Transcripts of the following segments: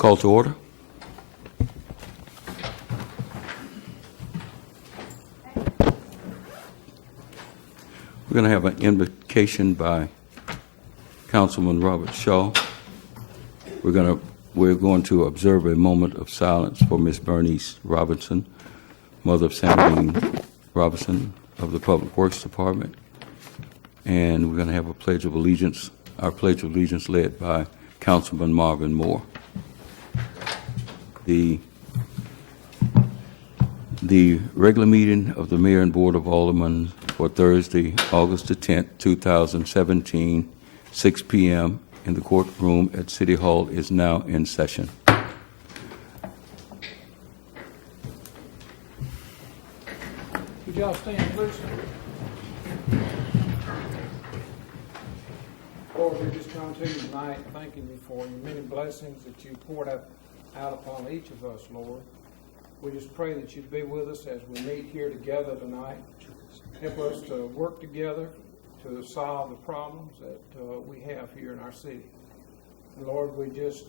Call to order. We're going to have an invocation by Councilman Robert Shaw. We're going to observe a moment of silence for Miss Bernice Robinson, mother of Sandrine Robinson of the Public Works Department. And we're going to have a Pledge of Allegiance, our Pledge of Allegiance led by Councilman Marvin Moore. The regular meeting of the Mayor and Board of Aldermen for Thursday, August the 10th, 2017, 6 p.m. in the courtroom at City Hall is now in session. Would y'all stand, please? Lord, we just come to you tonight thanking you for your many blessings that you poured out upon each of us, Lord. We just pray that you'd be with us as we meet here together tonight. Help us to work together to solve the problems that we have here in our city. And Lord, we just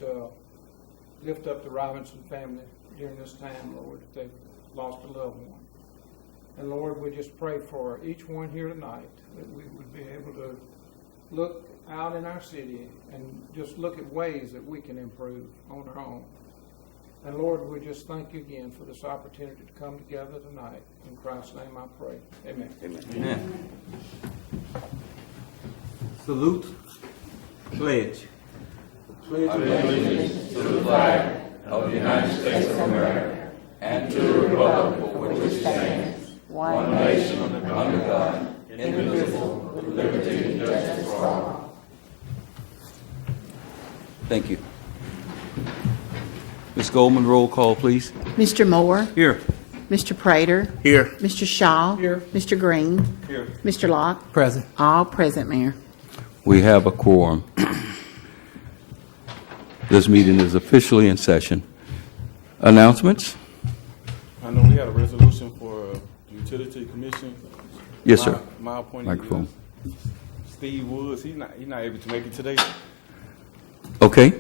lift up the Robinson family during this time, Lord, that they've lost a loved one. And Lord, we just pray for each one here tonight that we would be able to look out in our city and just look at ways that we can improve on our own. And Lord, we just thank you again for this opportunity to come together tonight. In Christ's name I pray. Amen. Amen. Amen. Salute. Pledge. Pledge allegiance to the flag of the United States of America and to the republic for which it stands, one nation under God, indivisible, with liberty and justice for all. Thank you. Ms. Goldman, roll call, please. Mr. Moore. Here. Mr. Prater. Here. Mr. Shaw. Here. Mr. Green. Here. Mr. Locke. Present. All present, Mayor. We have a quorum. This meeting is officially in session. Announcements? I know we had a resolution for utility commission. Yes, sir. My appointee Microphone. is Steve Woods. He's not able to make it today. Okay.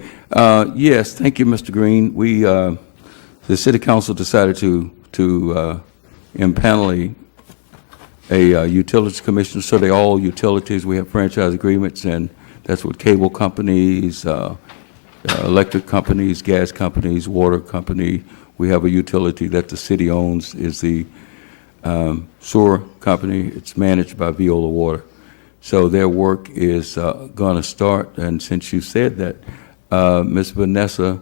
Yes, thank you, Mr. Green. The City Council decided to impanel a utilities commission, so they're all utilities. We have franchise agreements, and that's what cable companies, electric companies, gas companies, water company. We have a utility that the city owns, is the sewer company. It's managed by Viola Water. So their work is going to start, and since you said that, Ms. Vanessa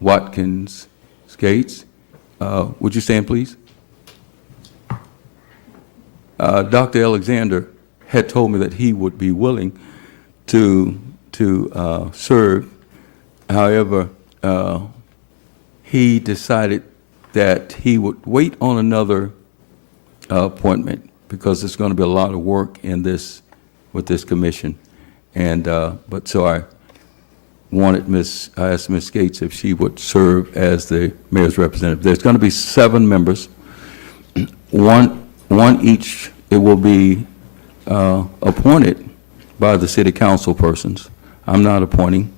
Watkins Gates, would you stand, please? Dr. Alexander had told me that he would be willing to serve. However, he decided that he would wait on another appointment because there's going to be a lot of work in this with this commission, and but so I asked Ms. Gates if she would serve as the mayor's representative. There's going to be 7 members, one each. It will be appointed by the city council persons. I'm not appointing.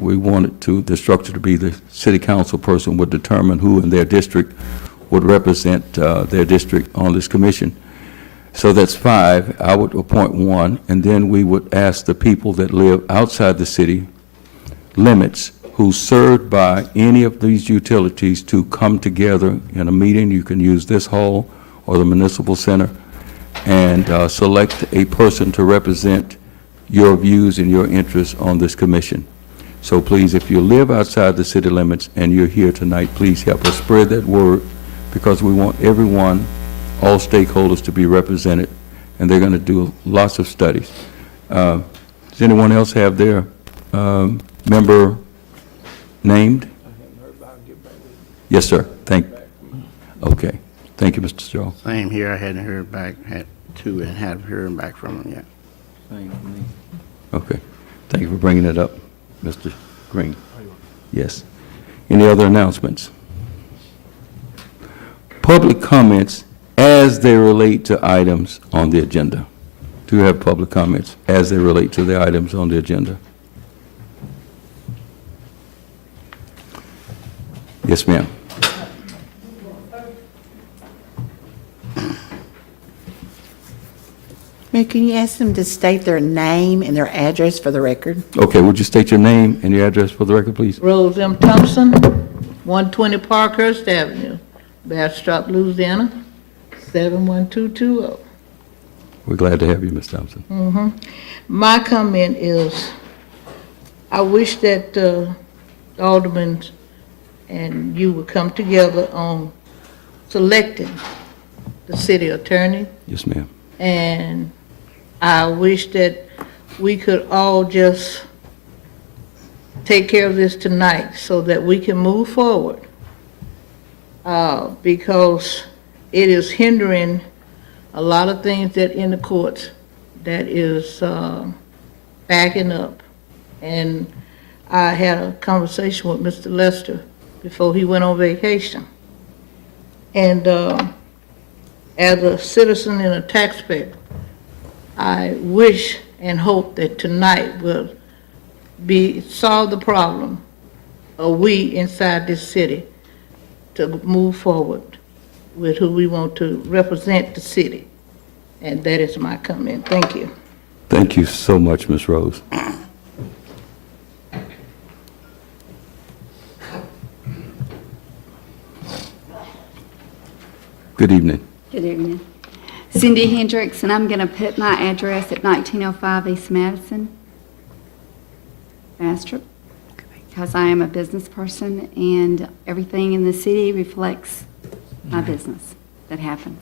We want the structure to be the city council person would determine who in their district would represent their district on this commission. So that's 5. I would appoint 1, and then we would ask the people that live outside the city limits who served by any of these utilities to come together in a meeting. You can use this hall or the municipal center and select a person to represent your views and your interests on this commission. So please, if you live outside the city limits and you're here tonight, please help us spread that word, because we want everyone, all stakeholders, to be represented, and they're going to do lots of studies. Does anyone else have their member named? Yes, sir. Okay. Thank you, Mr. Straw. Same here. I hadn't heard back. Had 2 and hadn't heard back from them yet. Okay. Thank you for bringing it up, Mr. Green. Yes. Any other announcements? Public comments as they relate to items on the agenda. Do you have public comments as they relate to the items on the agenda? Yes, ma'am. Mayor, can you ask them to state their name and their address for the record? Okay, would you state your name and your address for the record, please? Rose M. Thompson, 120 Parkhurst Avenue, Bastrop, Louisiana, 71220. We're glad to have you, Ms. Thompson. My comment is, I wish that aldermen and you would come together on selecting the city attorney, Yes, ma'am. and I wish that we could all just take care of this tonight so that we can move forward. Because it is hindering a lot of things that in the courts that is backing up. And I had a conversation with Mr. Lester before he went on vacation. And as a citizen and a taxpayer, I wish and hope that tonight will solve the problem of we inside this city to move forward with who we want to represent the city. And that is my comment. Thank you. Thank you so much, Ms. Rose. Good evening. Good evening. Cindy Hendricks, and I'm going to put my address at 1905 East Madison, Bastrop, because I am a business person, and everything in the city reflects my business that happens.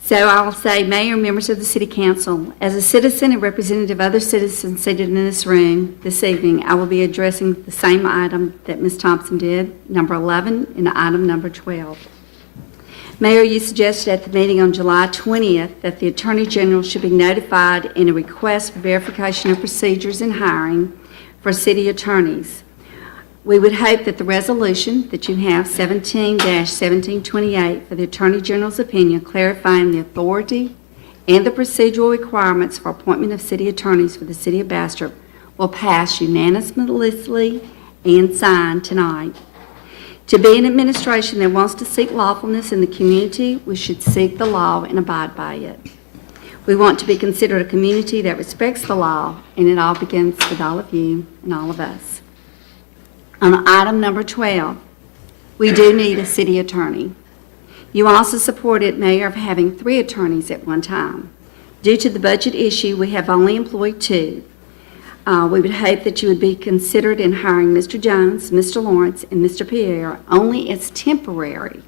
So I'll say, Mayor, members of the City Council, as a citizen and representative of other citizens seated in this room this evening, I will be addressing the same item that Ms. Thompson did, number 11, and item number 12. Mayor, you suggested at the meeting on July 20th that the Attorney General should be notified in a request for verification of procedures in hiring for city attorneys. We would hope that the resolution that you have, 17-1728, for the Attorney General's opinion clarifying the authority and the procedural requirements for appointment of city attorneys for the city of Bastrop will pass unanimously and signed tonight. To be an administration that wants to seek lawfulness in the community, we should seek the law and abide by it. We want to be considered a community that respects the law, and it all begins with all of you and all of us. On item number 12, we do need a city attorney. You also supported, Mayor, of having 3 attorneys at one time. Due to the budget issue, we have only employed 2. We would hope that you would be considered in hiring Mr. Jones, Mr. Lawrence, and Mr. Pierre only as temporary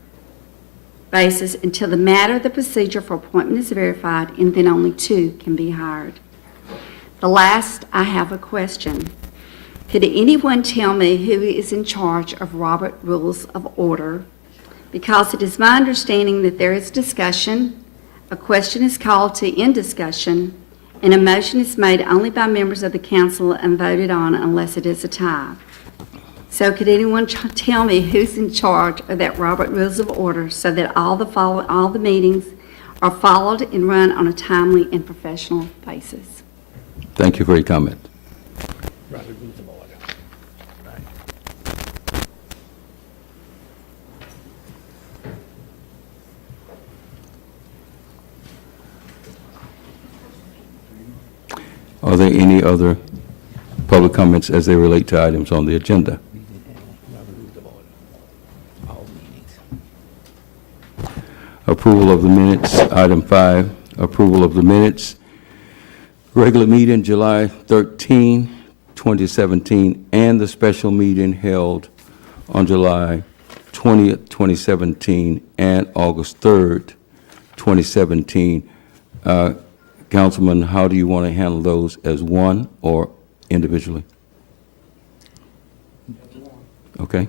basis until the matter of the procedure for appointment is verified, and then only 2 can be hired. The last, I have a question. Could anyone tell me who is in charge of Robert Rules of Order? Because it is my understanding that there is discussion, a question is called to end discussion, and a motion is made only by members of the council and voted on unless it is a tie. So could anyone tell me who's in charge of that Robert Rules of Order so that all the meetings are followed and run on a timely and professional basis? Thank you for your comment. Are there any other public comments as they relate to items on the agenda? Approval of the minutes, item 5, approval of the minutes. Regular meeting July 13, 2017, and the special meeting held on July 20th, 2017, and August 3rd, 2017. Councilman, how do you want to handle those, as one or individually? Okay.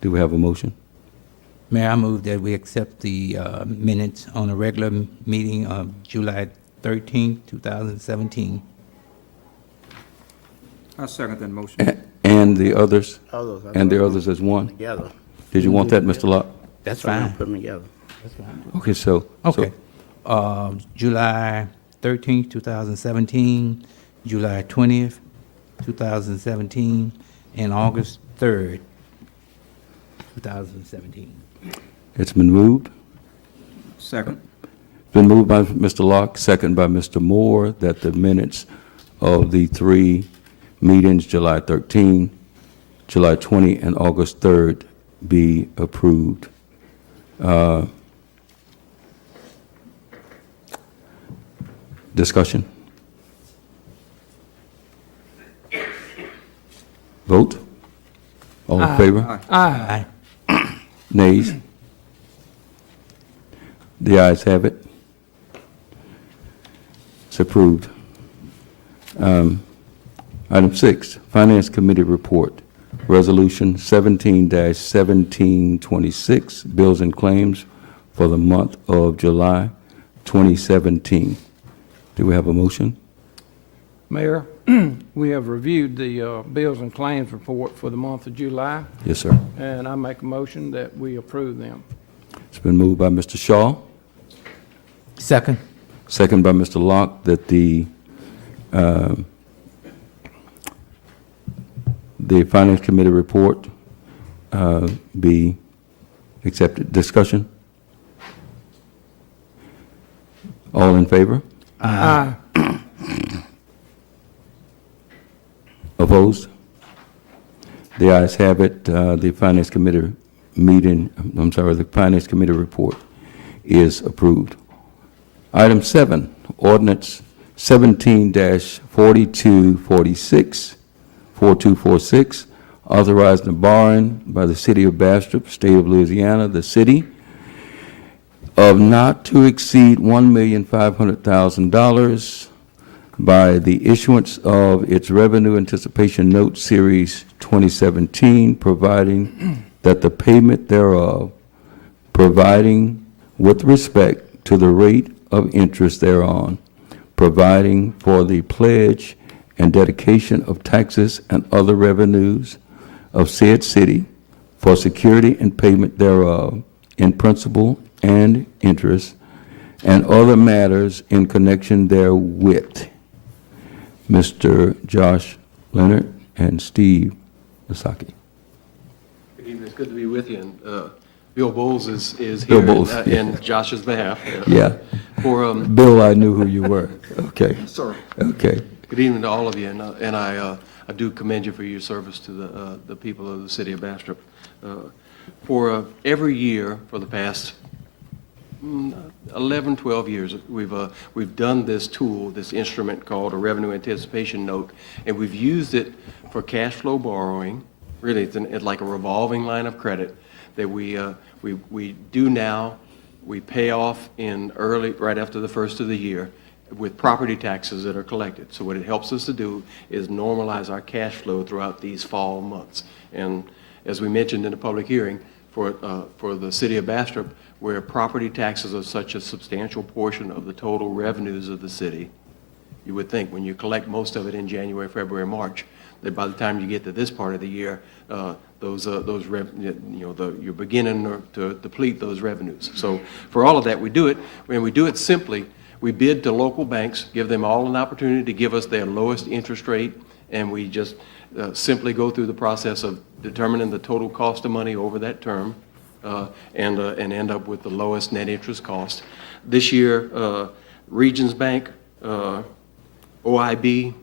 Do we have a motion? Mayor, I move that we accept the minutes on a regular meeting of July 13, 2017. I second that motion. And the others? Others, I And the thought others as one? Together. Did you want that, Mr. Locke? That's So we're gonna fine. Put them together. That's fine. Okay, so. Okay. July 13th, 2017, July 20th, 2017, and August 3rd, 2017. It's been moved. Second. Been moved by Mr. Locke, second by Mr. Moore, that the minutes of the three meetings, July 13, July 20, and August 3rd, be approved. Discussion? Vote? All in favor? Aye. Nays? The ayes have it. It's approved. Item 6, Finance Committee Report, Resolution 17-1726, Bills and Claims for the month of July 2017. Do we have a motion? Mayor, we have reviewed the bills and claims report for the month of July, Yes, sir. and I make a motion that we approve them. It's been moved by Mr. Shaw, Second. second by Mr. Locke, that the Finance Committee report be accepted. Discussion? All in favor? Aye. Opposed? The ayes have it. The Finance Committee the Finance Committee report is approved. Item 7, Ordinance 17-4246, 4246, authorizing the borrowing by the City of Bastrop, State of Louisiana, the city, of not to exceed $1,500,000 by the issuance of its Revenue Anticipation Note Series 2017, providing that the payment thereof, providing with respect to the rate of interest thereon, providing for the pledge and dedication of taxes and other revenues of said city for security and payment thereof in principal and interest, and other matters in connection therewith. Mr. Josh Leonard and Steve Lasaki. Good evening. It's good to be with you. And Bill Bowles is Bill here Bowles, in Josh's behalf. Yeah. For Bill, I knew who you were. Okay. Sir. Okay. Good evening to all of you, and I do commend you for your service to the people of the city of Bastrop. For every year for the past 11, 12 years, we've done this tool, this instrument called a revenue anticipation note, and we've used it for cash flow borrowing. Really, it's like a revolving line of credit that we do now. We pay off in early, right after the first of the year, with property taxes that are collected. So what it helps us to do is normalize our cash flow throughout these fall months. And as we mentioned in the public hearing, for the city of Bastrop, where property taxes are such a substantial portion of the total revenues of the city, you would think when you collect most of it in January, February, March, that by the time you get to this part of the year, you're beginning to deplete those revenues. So for all of that, we do it, and we do it simply. We bid to local banks, give them all an opportunity to give us their lowest interest rate, and we just simply go through the process of determining the total cost of money over that term, and end up with the lowest net interest cost. This year, Regions Bank, OIB,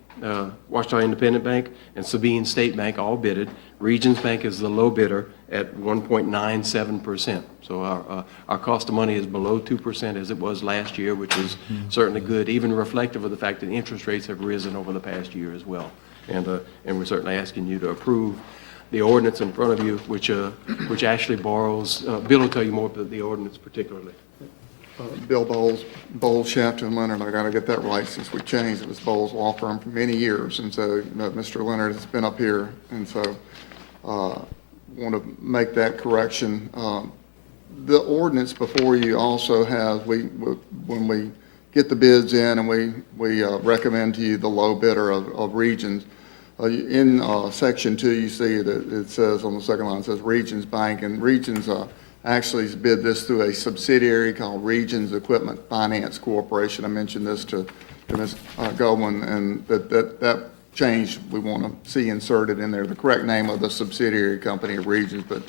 Ouachita Independent Bank, and Sabine State Bank all bidded. Regions Bank is the low bidder at 1.97%. So our cost of money is below 2% as it was last year, which is certainly good, even reflective of the fact that interest rates have risen over the past year as well. And we're certainly asking you to approve the ordinance in front of you, which actually borrows. Bill will tell you more about the ordinance particularly. Bill Bowles, Shafton, and Leonard. I got to get that right since we changed. It was Bowles Law Firm for many years, and so Mr. Leonard has been up here, and so want to make that correction. The ordinance before you also has when we get the bids in and we recommend to you the low bidder of Regions. In section 2, you see that it says on the second line, it says Regions Bank, and Regions actually bid this through a subsidiary called Regions Equipment Finance Corporation. I mentioned this to Ms. Goldman, and that change we want to see inserted in there, the correct name of the subsidiary company of Regions, but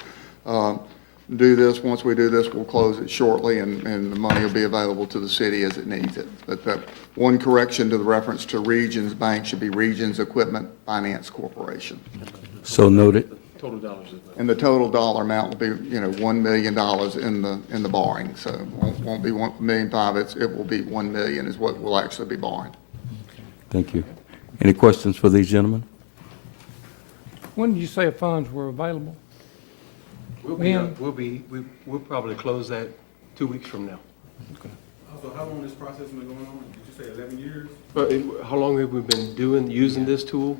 do this. Once we do this, we'll close it shortly, and the money will be available to the city as it needs it. But that one correction to the reference to Regions Bank should be Regions Equipment Finance Corporation. So noted. Total dollars is And the total dollar amount will be, $1 million in the borrowing. So it won't be $1.5 million, it will be $1 million is what we'll actually be borrowing. Thank you. Any questions for these gentlemen? When did you say funds were available? We'll probably close that 2 weeks from now. So how long this process been going on? Did you say 11 years? How long have we been using this tool?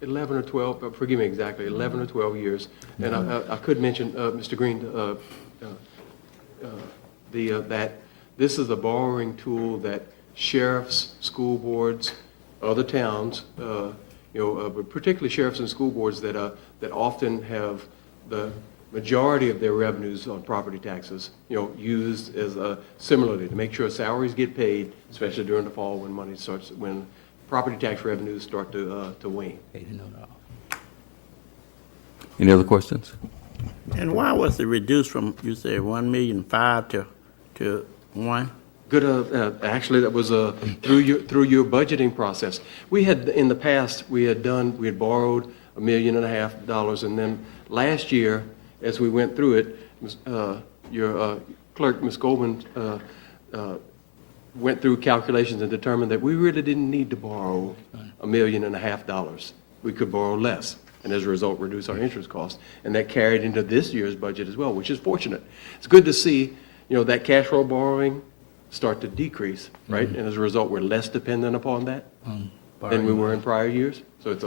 11 or 12, forgive me exactly, 11 or 12 years. And I could mention, Mr. Green, that this is a borrowing tool that sheriffs, school boards, other towns, but particularly sheriffs and school boards that often have the majority of their revenues on property taxes, used as similarly to make sure salaries get paid, especially during the fall when property tax revenues start to wane. Any other questions? And why was it reduced from, you said, 1,500,000 to 1? Good. Actually, that was through your budgeting process. We had in the past we had borrowed $1.5 million, and then last year, as we went through it, your clerk, Ms. Goldman, went through calculations and determined that we really didn't need to borrow $1.5 million. We could borrow less, and as a result, reduce our interest costs. And that carried into this year's budget as well, which is fortunate. It's good to see, that cash flow borrowing start to decrease, right? And as a result, we're less dependent upon that than we were in prior years. So it's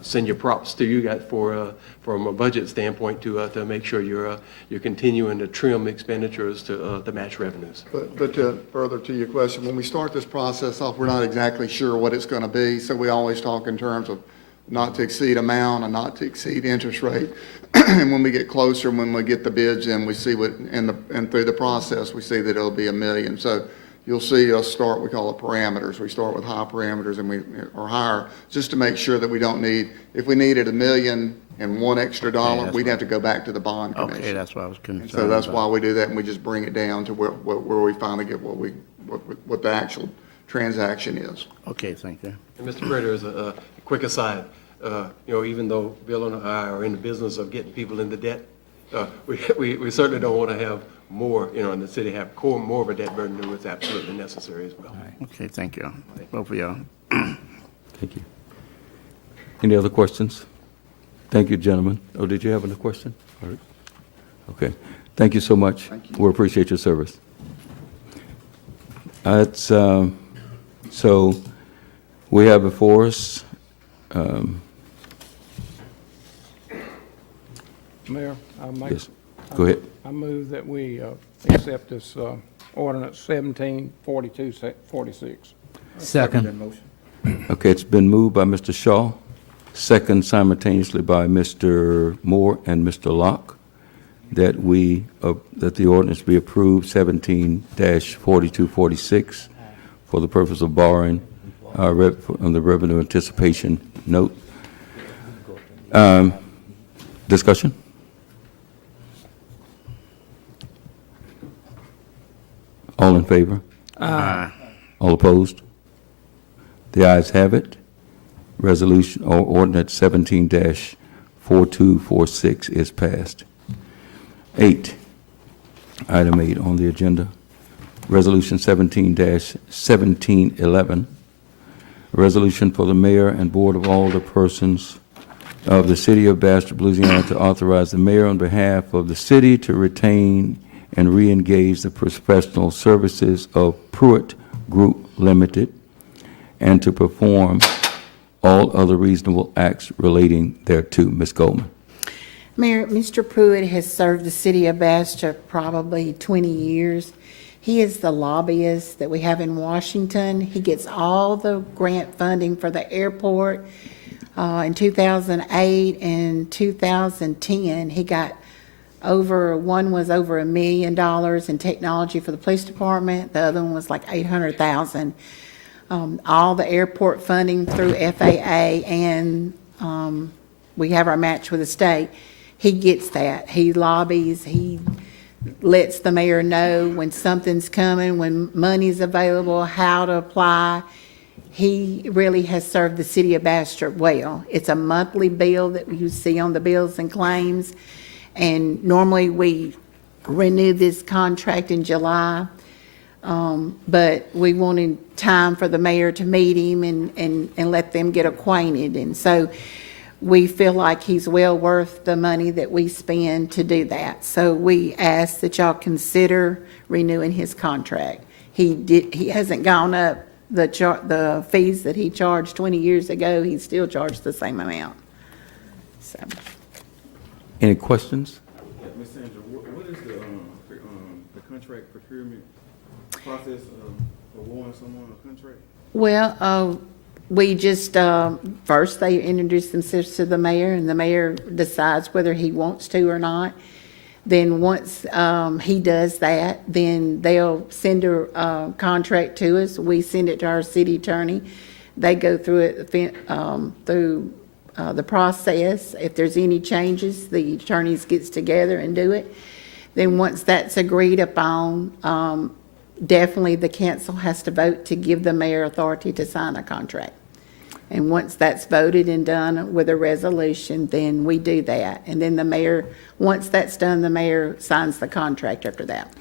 send your props to you guys from a budget standpoint to make sure you're continuing to trim expenditures to match revenues. But further to your question, when we start this process off, we're not exactly sure what it's going to be. So we always talk in terms of not to exceed amount and not to exceed interest rate. And when we get closer, when we get the bids in, we see and through the process, we see that it'll be $1 million. So you'll see us start, we call it parameters. We start with high parameters or higher, just to make sure that we don't need, if we needed $1 million and $1 extra, we'd have to go back to the bond commission. Okay, that's what I was concerned And so that's about. why we do that, and we just bring it down to where we finally get what the actual transaction is. Okay, thank you. And Mr. Prater, as a quick aside, even though Bill and I are in the business of getting people into debt, we certainly don't want to have more, in the city have more of a debt burden than what's absolutely necessary as well. Okay, thank you, both of y'all. Thank you. Any other questions? Thank you, gentlemen. Oh, did you have another question? All right. Okay. Thank you so much. We appreciate your service. So we have before us, Mayor, yes, go ahead. I move that we accept this ordinance 174246. Second. Okay, it's been moved by Mr. Shaw, second simultaneously by Mr. Moore and Mr. Locke, that that the ordinance be approved 17-4246 for the purpose of borrowing on the revenue anticipation note. Discussion? All in favor? Aye. All opposed? The ayes have it. Resolution or ordinance 17-4246 is passed. 8, item 8 on the agenda, resolution 17-1711, a resolution for the mayor and board of alderpersons of the city of Bastrop, Louisiana, to authorize the mayor on behalf of the city to retain and re-engage the professional services of Pruitt Group Limited and to perform all other reasonable acts relating thereto. Ms. Goldman. Mayor, Mr. Pruitt has served the city of Bastrop probably 20 years. He is the lobbyist that we have in Washington. He gets all the grant funding for the airport. In 2008 and 2010, he got one was over $1 million in technology for the police department. The other one was like $800,000. All the airport funding through FAA and we have our match with the state, he gets that. He lobbies, he lets the mayor know when something's coming, when money's available, how to apply. He really has served the city of Bastrop well. It's a monthly bill that you see on the bills and claims, and normally we renew this contract in July. But we wanted time for the mayor to meet him and let them get acquainted. And so we feel like he's well worth the money that we spend to do that. So we ask that y'all consider renewing his contract. He hasn't gone up the fees that he charged 20 years ago. He still charged the same amount. So, Any questions? Yeah, Ms. Sandra, what is the contract procurement process of awarding someone a contract? well, we just, first they introduce themselves to the mayor, and the mayor decides whether he wants to or not. Then once he does that, then they'll send a contract to us. We send it to our city attorney. They go through it, through the process. If there's any changes, the attorneys gets together and do it. Then once that's agreed upon, definitely the council has to vote to give the mayor authority to sign a contract. And once that's voted and done with a resolution, then we do that. And then the mayor, once that's done, the mayor signs the contract after that.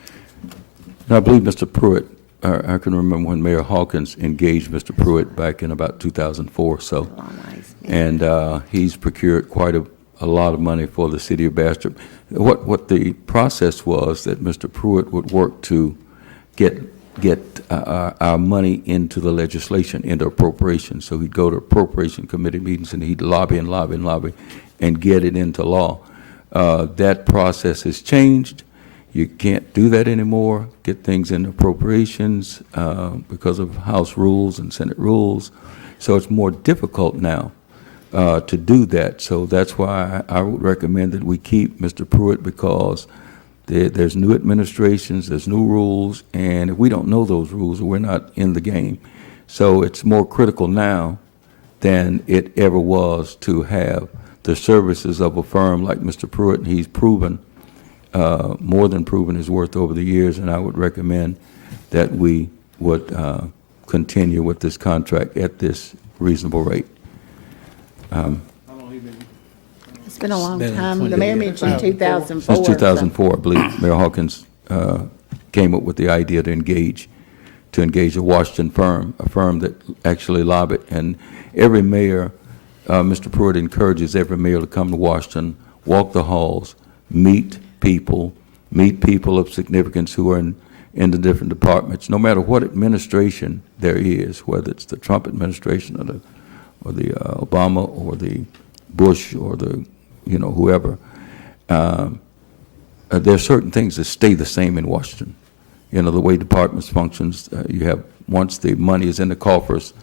And I believe Mr. Pruitt, I can remember when Mayor Hawkins engaged Mr. Pruitt back in about 2004, so. And he's procured quite a lot of money for the city of Bastrop. What the process was that Mr. Pruitt would work to get our money into the legislation, into appropriation. So he'd go to appropriation committee meetings and he'd lobby and lobby and lobby and get it into law. That process has changed. You can't do that anymore, get things in appropriations because of House rules and Senate rules. So it's more difficult now to do that. So that's why I would recommend that we keep Mr. Pruitt, because there's new administrations, there's new rules, and if we don't know those rules, we're not in the game. So it's more critical now than it ever was to have the services of a firm like Mr. Pruitt, and he's proven, more than proven his worth over the years, and I would recommend that we would continue with this contract at this reasonable rate. How long he been? It's been a long been time. 20 The mayor years. mentioned 2004. Since 2004, I believe, Mayor Hawkins came up with the idea to engage a Washington firm, a firm that actually lobbied. And every mayor, Mr. Pruitt encourages every mayor to come to Washington, walk the halls, meet people of significance who are in the different departments, no matter what administration there is, whether it's the Trump administration or the Obama or the Bush or the whoever. There are certain things that stay the same in Washington. The way departments functions, you have, once the money is in the coffers,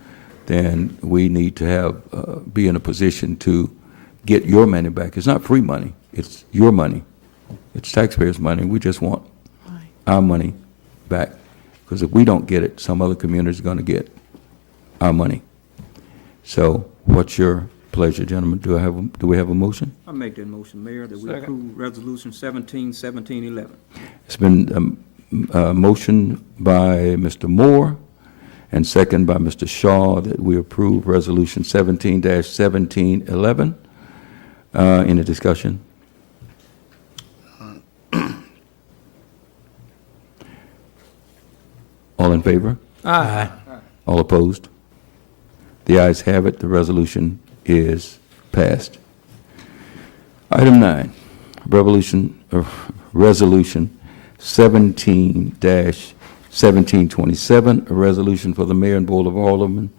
then we need to have, be in a position to get your money back. It's not free money, it's your money. It's taxpayers' money. We just want our money back. Because if we don't get it, some other community is going to get our money. So what's your pleasure, gentlemen? Do we have a motion? I make that motion, Mayor, that we Second. approve Resolution 17-1711. It's been a motion by Mr. Moore and second by Mr. Shaw that we approve Resolution 17-1711. Any discussion? All in favor? Aye. All opposed? The ayes have it. The resolution is passed. Item 9, Resolution 17-1727, a resolution for the mayor and board of aldermen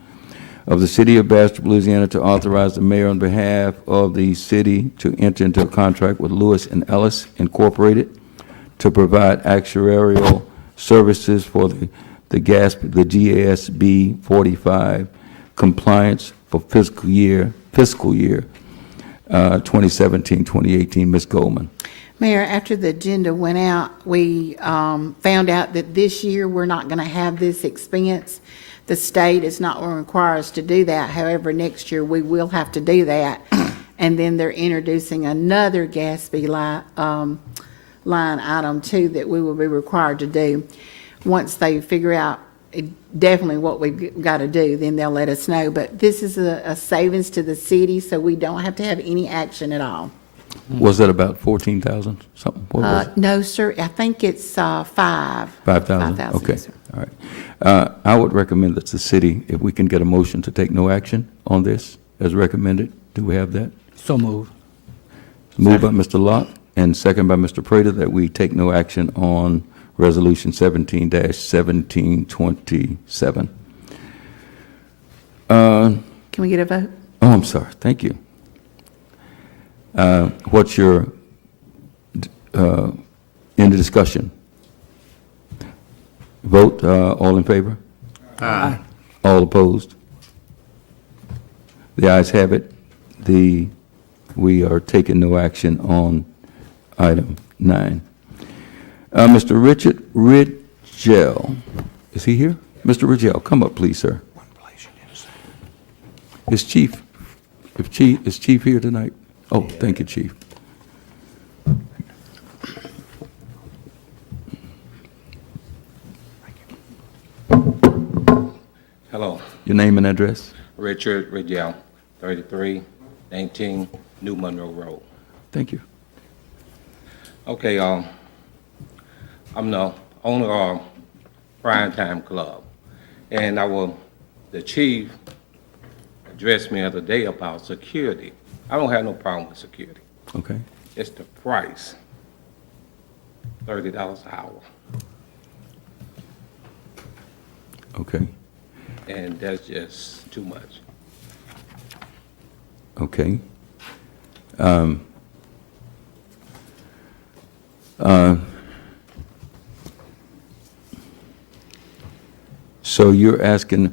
of the city of Bastrop, Louisiana, to authorize the mayor on behalf of the city to enter into a contract with Lewis and Ellis Incorporated to provide actuarial services for the GASB 45 compliance for fiscal year 2017-2018. Ms. Goldman. Mayor, after the agenda went out, we found out that this year we're not going to have this expense. The state is not going to require us to do that. However, next year we will have to do that. And then they're introducing another Gatsby line item too that we will be required to do. Once they figure out definitely what we've got to do, then they'll let us know. But this is a savings to the city, so we don't have to have any action at all. Was that about 14,000 something? What was it? No, sir, I think it's 5,000. 5,000? Okay, yes, sir. all right. I would recommend that the city, if we can get a motion to take no action on this as recommended. Do we have that? So moved. Moved by Mr. Locke and second by Mr. Prater that we take no action on Resolution 17-1727. Can we get a vote? Oh, I'm sorry. Thank you. What's your, in the discussion? Vote, all in favor? Aye. All opposed? The ayes have it. We are taking no action on item 9. Mr. Richard Ridgell, is he here? Mr. Ridgell, come up, please, sir. Is Chief here tonight? Oh, thank you, Chief. Hello, Your name and address? Richard Ridgell, 3319 New Monroe Road. Thank you. Okay, I'm the owner of Prime Time Club, and the chief addressed me the other day about security. I don't have no problem with security. Okay. It's the price, $30 an hour, Okay. and that's just too much. Okay. So you're asking,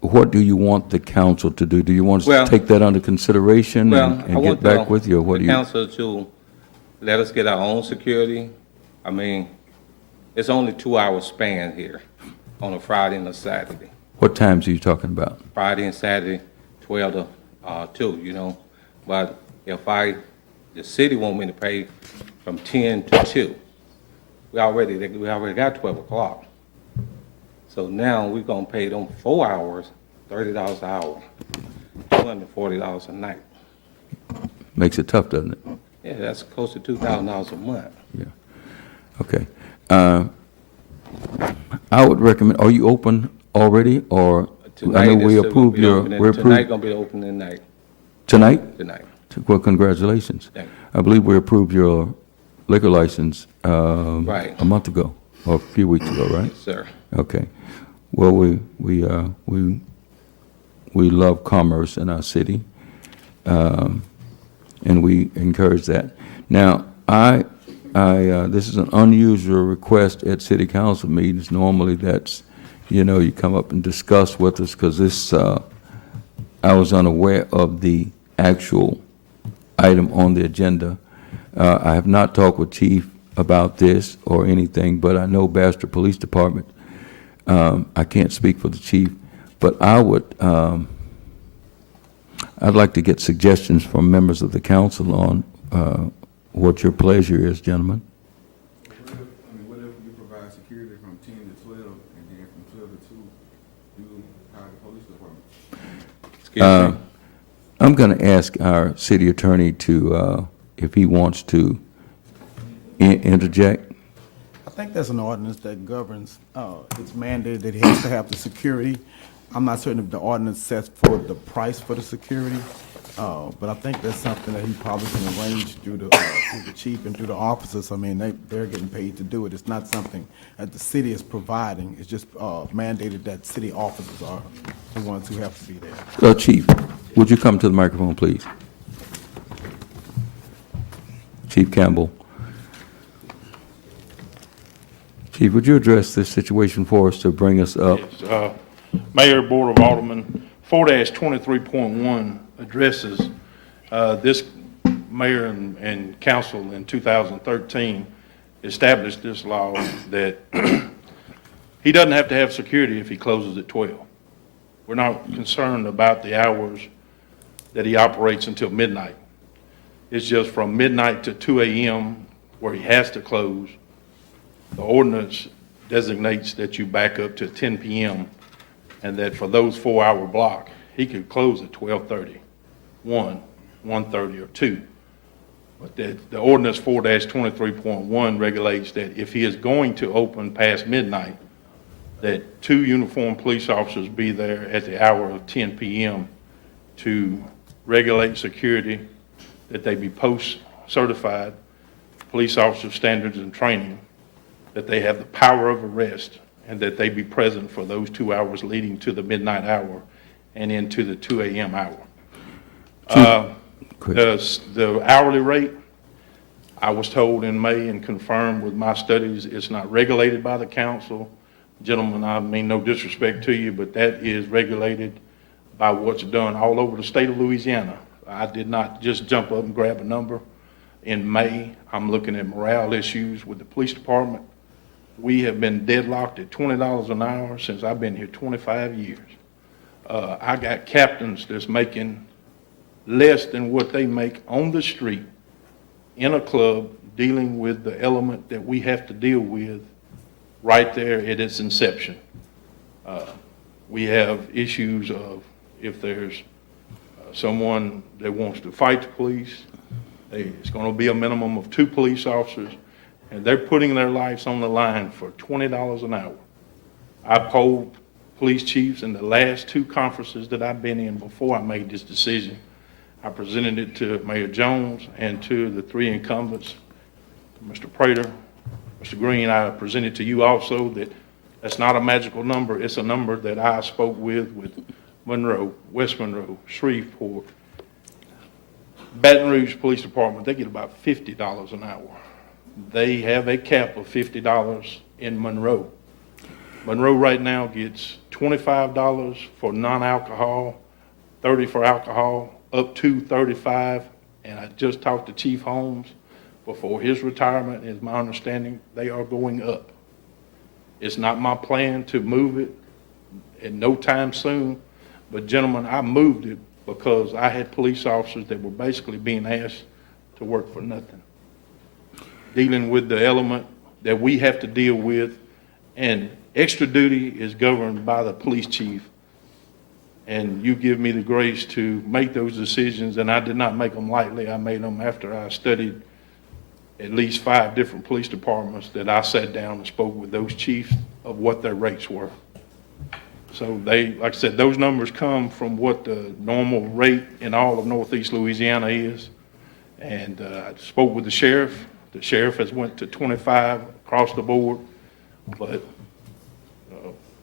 what do you want the council to do? Do you want us Well- to take that under consideration Well, and I get want back with you, or what do the you? council to let us get our own security. I mean, it's only 2 hour span here on a Friday and a Saturday. What times are you talking about? Friday and Saturday, 12 to 2, you know. But if the city want me to pay from 10 to 2, we already got 12 o'clock. So now we're gonna pay them 4 hours, $30 an hour, $240 a night. Makes it tough, doesn't it? Yeah, that's close to $2,000 a month. Yeah. Okay. I would recommend, are you open already, or? I know we approved your, Tonight gonna be the opening night, Tonight? tonight. Well, congratulations. Thank you. I believe we approved your liquor license Right. a month ago, or a few weeks ago, right? Yes, sir. Okay. Well, we love commerce in our city, and we encourage that. Now, this is an unusual request at city council meetings. Normally, that's, you come up and discuss with us, because this, I was unaware of the actual item on the agenda. I have not talked with Chief about this or anything, but I know Bastrop Police Department. I can't speak for the chief, but I'd like to get suggestions from members of the council on what your pleasure is, gentlemen. Whatever you provide security from 10 to 12, and then from 12 to 2, you hire the police department. Excuse me. I'm going to ask our city attorney to, if he wants to interject. I think there's an ordinance that governs, it's mandated that he has to have the security. I'm not certain if the ordinance sets for the price for the security, but I think that's something that he probably can arrange through the chief and through the officers. I mean, they're getting paid to do it. It's not something that the city is providing. It's just mandated that city officers are the ones who have to be there. Chief, would you come to the microphone, please? Chief Campbell. Chief, would you address this situation for us to bring us up? Yes, Mayor, Board of Aldermen, 4-23.1 addresses, this mayor and council in 2013 established this law that he doesn't have to have security if he closes at 12. We're not concerned about the hours that he operates until midnight. It's just from midnight to 2 a.m. where he has to close. The ordinance designates that you back up to 10 p.m. and that for those 4-hour block, he could close at 12:30, 1:30, or 2. But the ordinance 4-23.1 regulates that if he is going to open past midnight, that 2 uniformed police officers be there at the hour of 10 p.m. to regulate security, that they be post-certified police officer standards and training, that they have the power of arrest, and that they be present for those 2 hours leading to the midnight hour and into the 2 a.m. hour. The hourly rate, I was told in May and confirmed with my studies, it's not regulated by the council. Gentlemen, I mean no disrespect to you, but that is regulated by what's done all over the state of Louisiana. I did not just jump up and grab a number. In May, I'm looking at morale issues with the police department. We have been deadlocked at $20 an hour since I've been here 25 years. I got captains that's making less than what they make on the street in a club dealing with the element that we have to deal with right there at its inception. We have issues of if there's someone that wants to fight the police, it's going to be a minimum of 2 police officers, and they're putting their lives on the line for $20 an hour. I polled police chiefs in the last 2 conferences that I've been in before I made this decision. I presented it to Mayor Jones and to the 3 incumbents, Mr. Prater, Mr. Green. I presented to you also that that's not a magical number. It's a number that I spoke with Monroe, West Monroe, Shreveport, Baton Rouge Police Department. They get about $50 an hour. They have a cap of $50 in Monroe. Monroe right now gets $25 for non-alcohol, $30 for alcohol, up to $35. And I just talked to Chief Holmes before his retirement. Is my understanding they are going up. It's not my plan to move it in no time soon, but gentlemen, I moved it because I had police officers that were basically being asked to work for nothing, dealing with the element that we have to deal with, and extra duty is governed by the police chief. And you give me the grace to make those decisions, and I did not make them lightly. I made them after I studied at least 5 different police departments that I sat down and spoke with those chiefs of what their rates were. So they, like I said, those numbers come from what the normal rate in all of Northeast Louisiana is. And I spoke with the sheriff. The sheriff has went to 25 across the board, but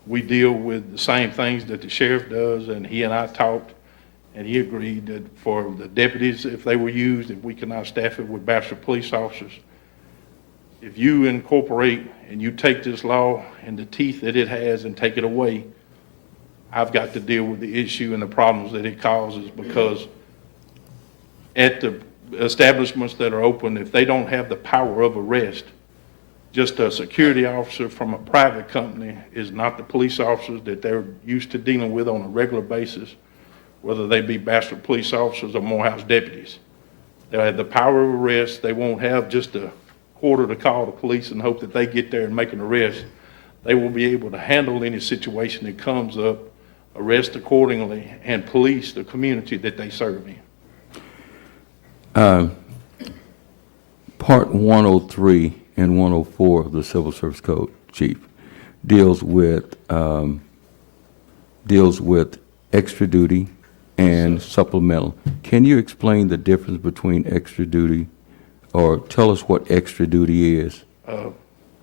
we deal with the same things that the sheriff does, and he and I talked, and he agreed that for the deputies, if they were used, if we cannot staff it with Bastrop police officers, if you incorporate and you take this law and the teeth that it has and take it away, I've got to deal with the issue and the problems that it causes, because at the establishments that are open, if they don't have the power of arrest, just a security officer from a private company is not the police officers that they're used to dealing with on a regular basis, whether they be Bastrop police officers or Morehouse deputies. They'll have the power of arrest. They won't have just a quarter to call the police and hope that they get there and make an arrest. They will be able to handle any situation that comes up, arrest accordingly, and police the community that they serve in. Part 103 and 104 of the Civil Service Code, Chief, deals with extra duty and supplemental. Can you explain the difference between extra duty, or tell us what extra duty is?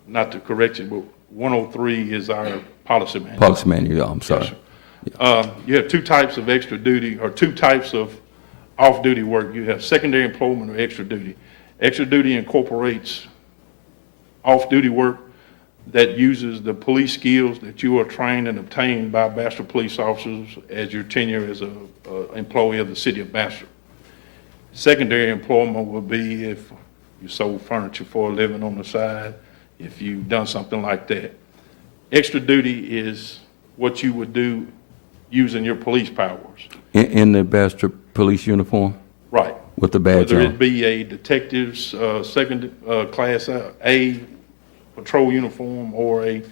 Not to correct you, but 103 is our policy manual. Policy manual, I'm sorry. Yes, you have 2 types of extra duty, or 2 types of off-duty work. You have secondary employment or extra duty. Extra duty incorporates off-duty work that uses the police skills that you are trained and obtained by Bastrop police officers as your tenure as an employee of the city of Bastrop. Secondary employment will be if you sold furniture for a living on the side, if you've done something like that. Extra duty is what you would do using your police powers. In the Bastrop police uniform Right. with the badge Whether on? it be a detective's second class A patrol uniform or a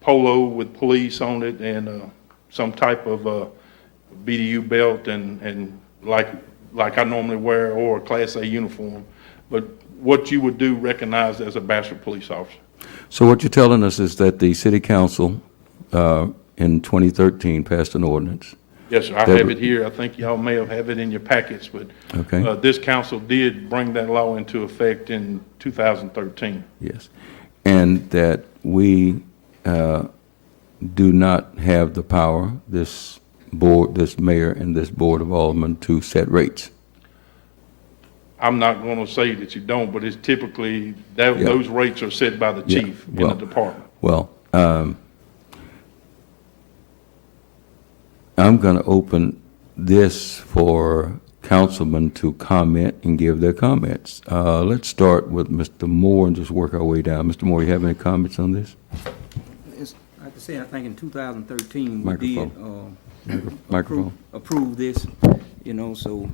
polo with police on it and some type of BDU belt and like I normally wear, or a Class A uniform. But what you would do recognized as a Bastrop police officer. So what you're telling us is that the city council in 2013 passed an ordinance. Yes, sir. I That- have it here. I think y'all may have it in your packets, but Okay. this council did bring that law into effect in 2013. Yes. And that we do not have the power, this board, this mayor, and this board of aldermen to set rates. I'm not going to say that you don't, but it's typically, Yeah. those rates are set by the Yeah, chief in the well- department. Well, I'm going to open this for councilmen to comment and give their comments. Let's start with Mr. Moore and just work our way down. Mr. Moore, you have any comments on this? Like I said, I think in 2013, we Microphone. did Microphone. approve this, you know, so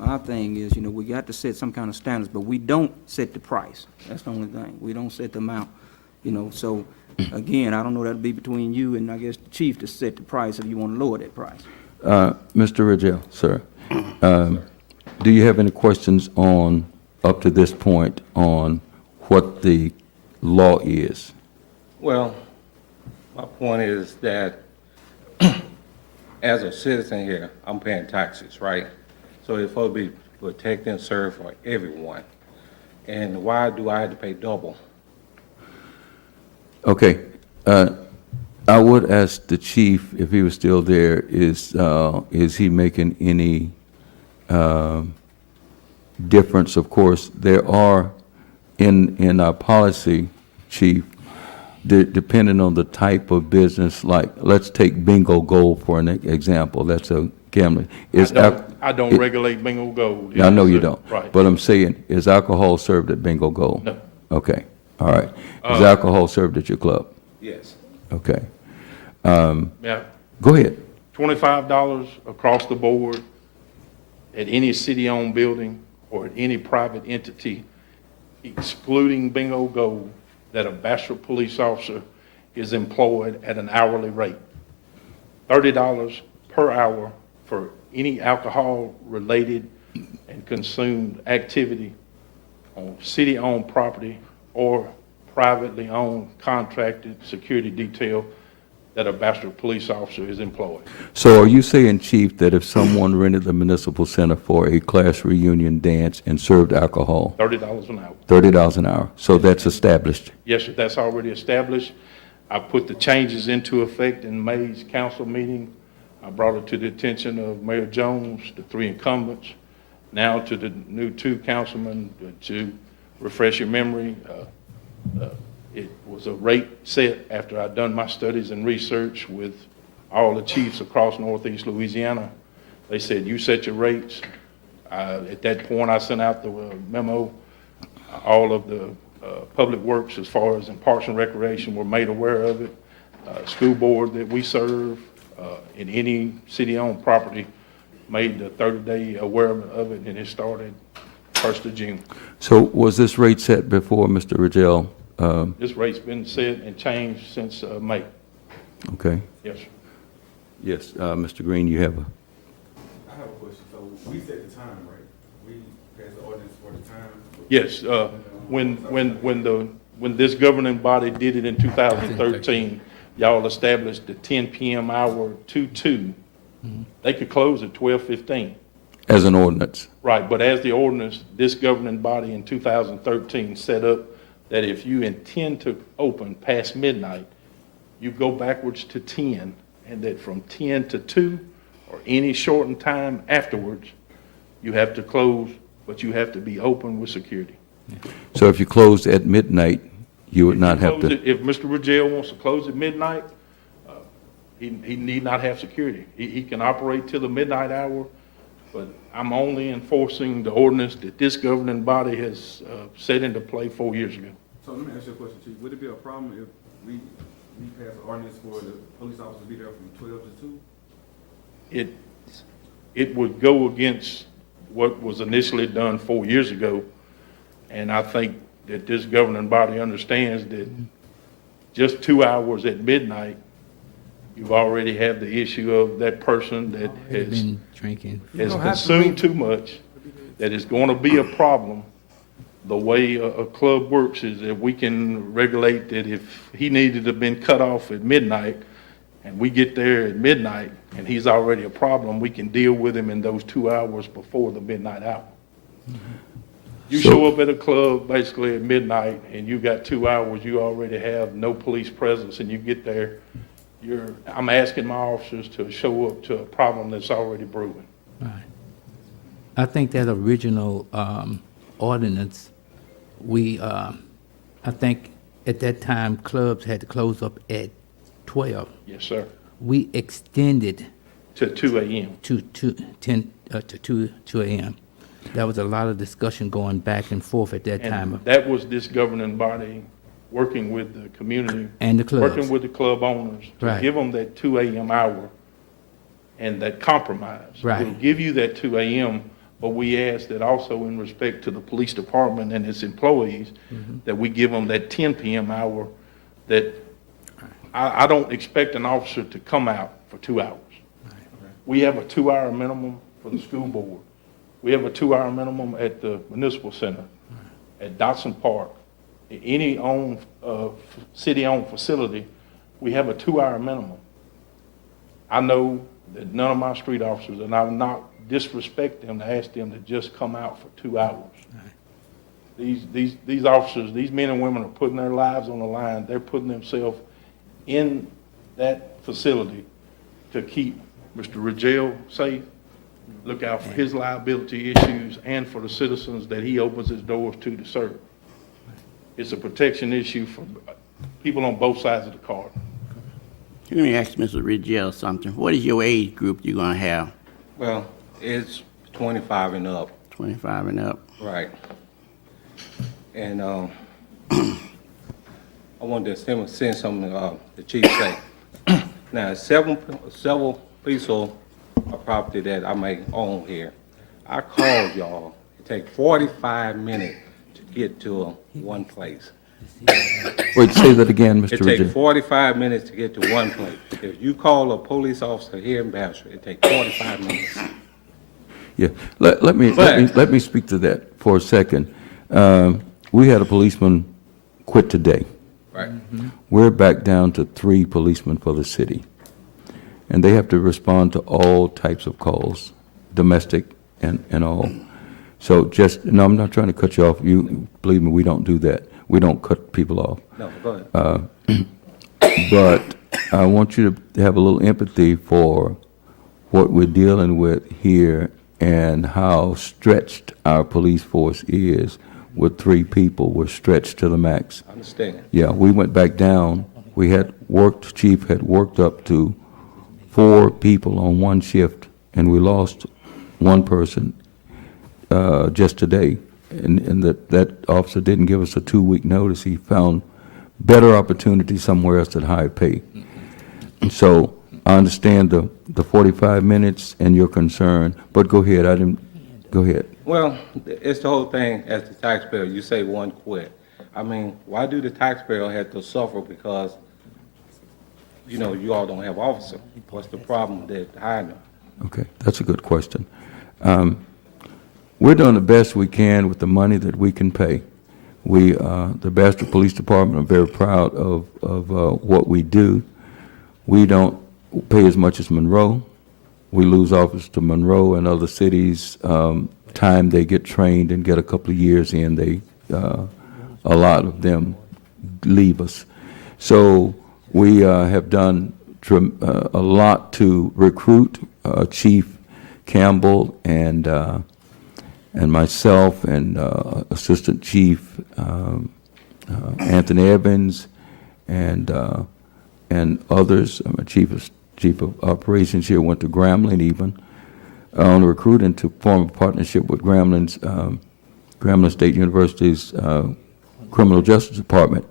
our thing is, you know, we got to set some kind of standards, but we don't set the price. That's the only thing. We don't set the amount, you know, so, again, I don't know, that'll be between you and I guess the chief to set the price if you want to lower that price. Mr. Ridgell, sir, do you have any questions on, up to this point, on what the law is? Well, my point is that as a citizen here, I'm paying taxes, right? So it's supposed to be protect and serve for everyone. And why do I have to pay double? Okay, I would ask the chief, if he was still there, is he making any difference? Of course, there are, in our policy, chief, depending on the type of business, like, let's take Bingo Gold for an example, that's a gambling. I don't regulate Bingo Gold. I know you don't. Right. But I'm saying, is alcohol served at Bingo Gold? No. Okay, all right. Is alcohol served at your club? Yes. Okay. Yeah, Go ahead. $25 across the board at any city-owned building or at any private entity, excluding Bingo Gold, that a Bastrop police officer is employed at an hourly rate. $30 per hour for any alcohol-related and consumed activity on city-owned property or privately owned contracted security detail that a Bastrop police officer is employed. So are you saying, Chief, that if someone rented the municipal center for a class reunion dance and served alcohol, $30 an hour. $30 an hour, so that's established? Yes, sir, that's already established. I put the changes into effect in May's council meeting. I brought it to the attention of Mayor Jones, the three incumbents, now to the new two councilmen. To refresh your memory, it was a rate set after I'd done my studies and research with all the chiefs across Northeast Louisiana. They said, you set your rates. At that point, I sent out the memo. All of the public works, as far as in Parks and Recreation, were made aware of it. School board that we serve, in any city-owned property, made the 30-day aware of it, and it started 1st of June. So was this rate set before, Mr. Ridgell? This rate's been set and changed since May. Okay. Yes, sir. Yes, Mr. Green, you have a, I have a question. So we set the time, right? We passed the ordinance for the time. Yes, when this governing body did it in 2013, y'all established the 10 p.m. hour to 2. They could close at 12:15. as an ordinance? Right, but as the ordinance, this governing body in 2013 set up that if you intend to open past midnight, you go backwards to 10, and that from 10 to 2 or any shortened time afterwards, you have to close, but you have to be open with security. So if you closed at midnight, you would not have Close to? it- If Mr. Ridgell wants to close at midnight, he need not have security. He can operate till the midnight hour, but I'm only enforcing the ordinance that this governing body has set into play 4 years ago. So let me ask you a question, Chief. Would it be a problem if we pass an ordinance for the police officers to be there from 12 to 2? it would go against what was initially done 4 years ago. And I think that this governing body understands that just 2 hours at midnight, you've already have the issue of that person that has Been drinking. consumed too much, that is going to be a problem. The way a club works is that we can regulate that if he needed to have been cut off at midnight, and we get there at midnight, and he's already a problem, we can deal with him in those 2 hours before the midnight hour. You show up at a club basically at midnight, and you got 2 hours, you already have no police presence, and you get there, I'm asking my officers to show up to a problem that's already brewing. Right. I think that original ordinance, I think at that time, clubs had to close up at 12. Yes, sir. We extended To 2 a.m. to 2 a.m. There was a lot of discussion going back and forth at that time. And that was this governing body working with the community. And the clubs. Working with the club owners to Right. give them that 2 a.m. hour and that compromise. Right. We'll give you that 2 a.m., but we ask that also in respect to the police department and its employees, that we give them that 10 p.m. hour, that I don't expect an officer to come out for 2 hours. We have a 2-hour minimum for the school board. We have a 2-hour minimum at the municipal center, at Dotson Park, any city-owned facility, we have a 2-hour minimum. I know that none of my street officers, and I will not disrespect them to ask them to just come out for 2 hours. These officers, these men and women are putting their lives on the line. They're putting themselves in that facility to keep Mr. Rigel safe, look out for his liability issues, and for the citizens that he opens his doors to serve. It's a protection issue for people on both sides of the card. Let me ask Mr. Rigel something. What is your age group you're gonna have? Well, it's 25 and up. 25 and up? Right. And I wanted to send something the chief say. Now, several pieces of property that I may own here. I called y'all. It takes 45 minutes to get to one place. Wait, say that again, Mr. It Rigel. takes 45 minutes to get to one place. If you call a police officer here in Bastrop, it takes 45 minutes. Yeah, let me speak to that for a second. We had a policeman quit today. Right. We're back down to 3 policemen for the city. And they have to respond to all types of calls, domestic and all. So no, I'm not trying to cut you off. You, believe me, we don't do that. We don't cut people off. No, go ahead. But I want you to have a little empathy for what we're dealing with here and how stretched our police force is. With 3 people, we're stretched to the max. I understand. Yeah, we went back down. We had worked, chief had worked up to 4 people on one shift, and we lost 1 person just today. And that officer didn't give us a 2-week notice. He found better opportunity somewhere else at higher pay. And so I understand the 45 minutes and your concern, but go ahead. Go ahead. Well, it's the whole thing as the taxpayer. You say one quit. I mean, why do the taxpayer have to suffer because, you know, you all don't have officer? What's the problem that hiring them? Okay, that's a good question. We're doing the best we can with the money that we can pay. We, the Bastrop Police Department, are very proud of what we do. We don't pay as much as Monroe. We lose officers to Monroe and other cities. Time they get trained and get a couple of years in, a lot of them leave us. So we have done a lot to recruit. Chief Campbell and myself and Assistant Chief Anthony Evans and others. Chief of Operations here went to Grambling even on recruiting to form a partnership with Grambling State University's Criminal Justice Department.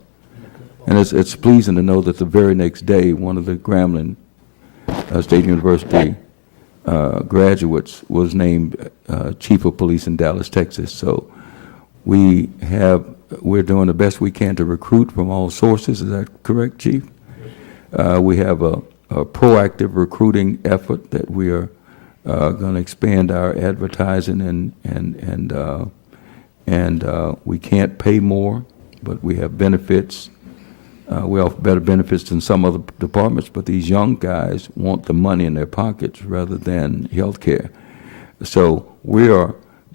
And it's pleasing to know that the very next day, one of the Grambling State University graduates was named chief of police in Dallas, Texas. So we're doing the best we can to recruit from all sources. Is that correct, Chief? We have a proactive recruiting effort that we are going to expand our advertising and we can't pay more, but we have benefits. We offer better benefits than some other departments, but these young guys want the money in their pockets rather than health care. So we are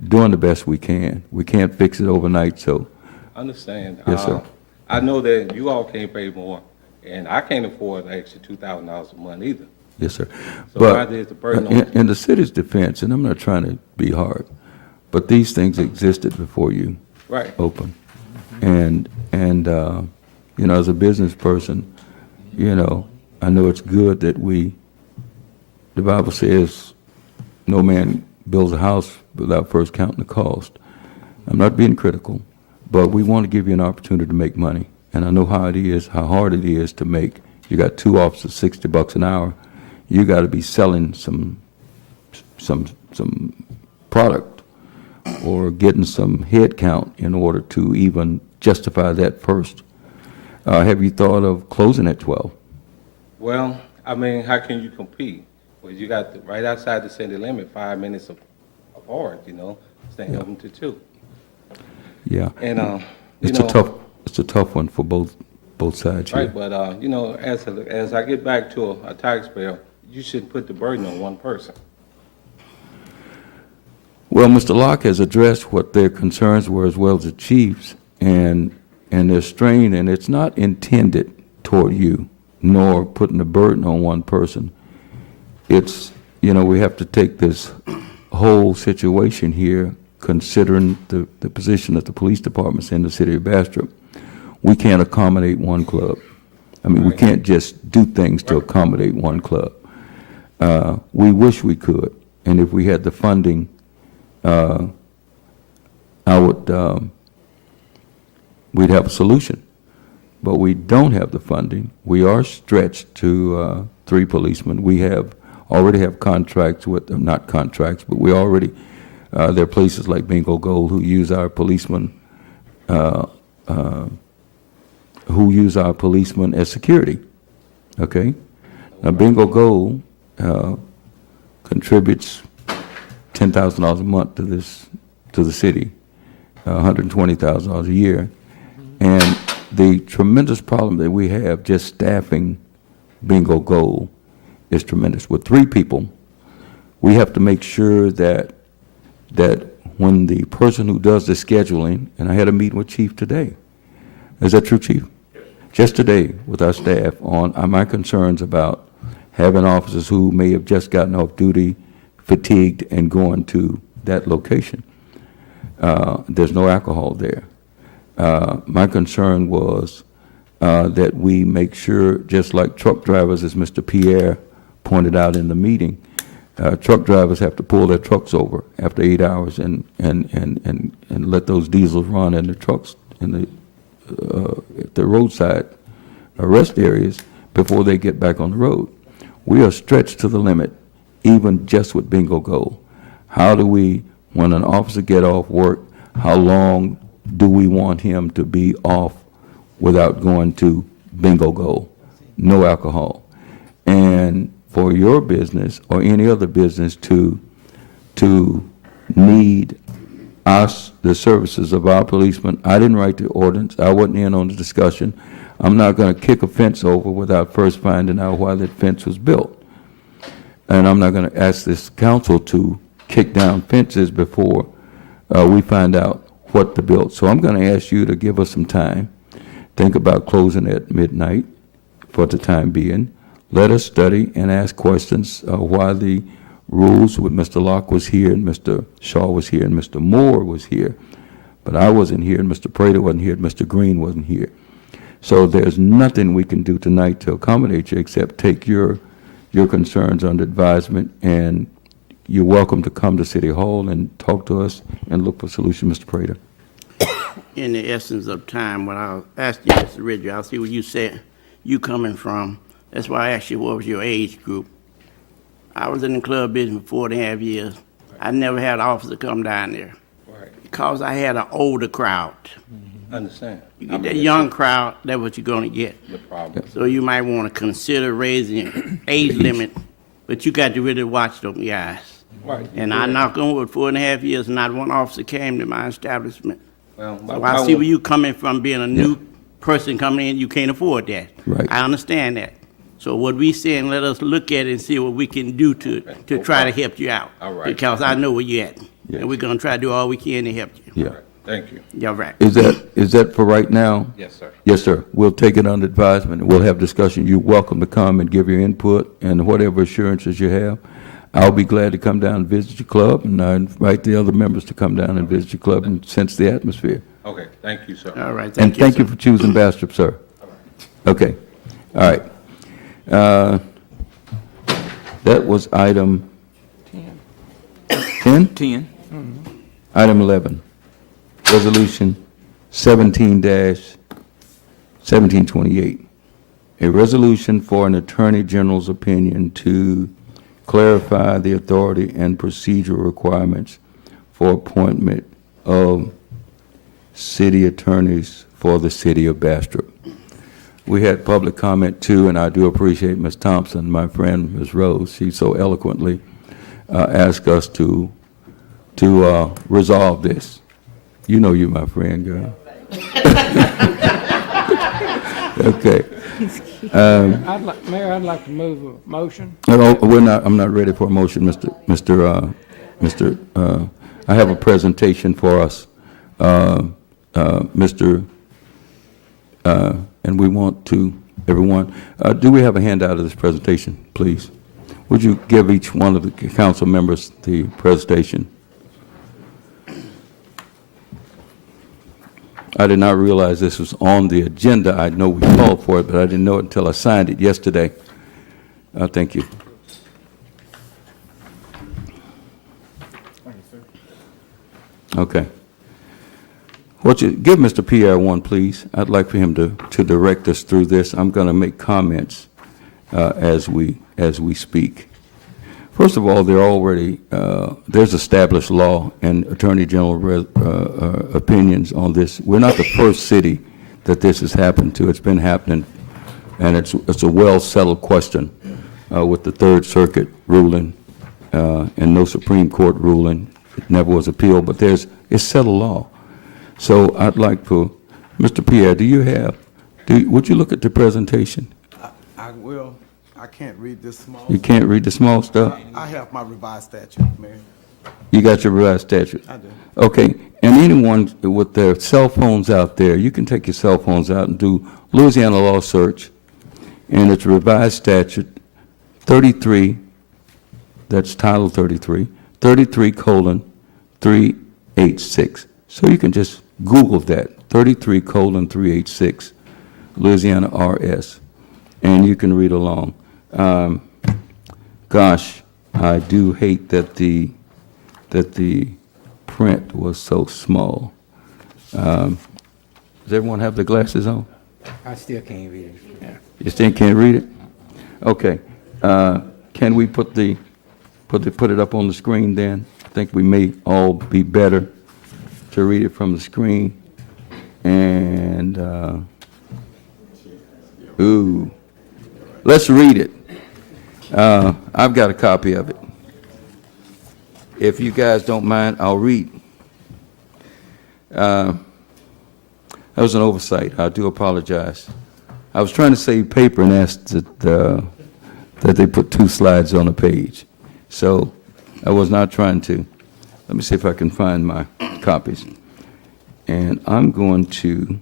doing the best we can. We can't fix it overnight, so. Understand. Yes, sir. I know that you all can't pay more, and I can't afford an extra $2,000 a month either. Yes, sir. So But why is the burden on? in the city's defense, and I'm not trying to be hard, but these things existed before you Right. opened. And you know, as a business person, you know, I know it's good that the Bible says, no man builds a house without first counting the cost. I'm not being critical, but we want to give you an opportunity to make money. And I know how it is, how hard it is to make. You got 2 officers, $60 an hour. You got to be selling some product or getting some head count in order to even justify that first. Have you thought of closing at 12? Well, I mean, how can you compete? Well, you got right outside the city limit, 5 minutes apart, you know, staying open to 2. Yeah. And, It's a tough one for both sides here. Right, but, you know, as I get back to a taxpayer, you shouldn't put the burden on one person. Well, Mr. Locke has addressed what their concerns were as well as the chiefs and their strain, and it's not intended toward you, nor putting the burden on one person. It's, you know, we have to take this whole situation here, considering the position that the police department's in the city of Bastrop. We can't accommodate one club. I mean, we can't just do things to accommodate one club. We wish we could, and if we had the funding, we'd have a solution. But we don't have the funding. We are stretched to 3 policemen. We already have contracts with them, not contracts, but we already, there are places like Bingo Gold who use our policemen, as security, okay? Now, Bingo Gold contributes $10,000 a month to the city, $120,000 a year. And the tremendous problem that we have just staffing Bingo Gold is tremendous. With 3 people, we have to make sure that when the person who does the scheduling, and I had a meeting with Chief today. Is that true, Chief? Just today with our staff on my concerns about having officers who may have just gotten off duty, fatigued, and going to that location. There's no alcohol there. My concern was that we make sure, just like truck drivers, as Mr. Pierre pointed out in the meeting, truck drivers have to pull their trucks over after 8 hours and let those diesels run in the trucks in the roadside rest areas before they get back on the road. We are stretched to the limit, even just with Bingo Gold. How do we, when an officer get off work, how long do we want him to be off without going to Bingo Gold? No alcohol. And for your business or any other business to need us, the services of our policemen, I didn't write the ordinance, I wasn't in on the discussion. I'm not going to kick a fence over without first finding out why that fence was built. And I'm not going to ask this council to kick down fences before we find out what to build. So I'm going to ask you to give us some time. Think about closing at midnight for the time being. Let us study and ask questions why the rules with Mr. Locke was here and Mr. Shaw was here and Mr. Moore was here. But I wasn't here and Mr. Prater wasn't here and Mr. Green wasn't here. So there's nothing we can do tonight to accommodate you except take your concerns under advisement, and you're welcome to come to City Hall and talk to us and look for solutions, Mr. Prater. In the essence of time, when I asked you, Mr. Ridgey, I see where you said you coming from. That's why I asked you what was your age group. I was in the club business for 4.5 years. I never had an officer come down there Right. because I had an older crowd. Understand. You get that young crowd, that's what you're gonna get. The problem. So you might want to consider raising your age limit, but you got to really watch them guys. Right. And I knock on wood, 4.5 years, not one officer came to my establishment. Well, So I see where you coming from, being a new person coming in, you can't afford that. Right. I understand that. So what we saying, let us look at it and see what we can do to try to help you out. All right. Because I know where you at. Yes. And we're gonna try to do all we can to help you. Yeah. Thank you. You're right. Is that for right now? Yes, sir. Yes, sir. We'll take it under advisement, and we'll have discussion. You're welcome to come and give your input and whatever assurances you have. I'll be glad to come down and visit your club, and I invite the other members to come down and visit your club and sense the atmosphere. Okay, thank you, sir. All right, And thank you sir. for choosing Bastrop, sir. Okay, all right. That was item 10? 10. Item 11, Resolution 17-1728, a resolution for an Attorney General's opinion to clarify the authority and procedural requirements for appointment of city attorneys for the city of Bastrop. We had public comment too, and I do appreciate Ms. Thompson, my friend, Ms. Rose. She so eloquently asked us to resolve this. You know you, my friend, girl. Okay. Mayor, I'd like to move a motion. No, I'm not ready for a motion, I have a presentation for us, and we want to, everyone, do we have a handout of this presentation, please? Would you give each one of the council members the presentation? I did not realize this was on the agenda. I know we called for it, but I didn't know it until I signed it yesterday. Thank you. Okay. Give Mr. Pierre one, please. I'd like for him to direct us through this. I'm going to make comments as we speak. First of all, there's established law and Attorney General opinions on this. We're not the first city that this has happened to. It's been happening, and it's a well-settled question with the Third Circuit ruling and no Supreme Court ruling. It never was appealed, but it's settled law. So I'd like for, Mr. Pierre, would you look at the presentation? I will. I can't read this small. You can't read the small stuff? I have my revised statute, Mayor. You got your revised statute? I do. Okay, and anyone with their cell phones out there, you can take your cell phones out and do Louisiana law search, and it's revised statute 33, that's Title 33, 33:386. So you can just Google that, 33:386, Louisiana RS, and you can read along. Gosh, I do hate that the print was so small. Does everyone have the glasses on? I still can't read it. You still can't read it? Okay. Can we put it up on the screen then? I think we may all be better to read it from the screen. And, let's read it. I've got a copy of it. If you guys don't mind, I'll read. That was an oversight. I do apologize. I was trying to save paper and asked that they put 2 slides on a page. So I was not trying to. Let me see if I can find my copies. And I'm going to,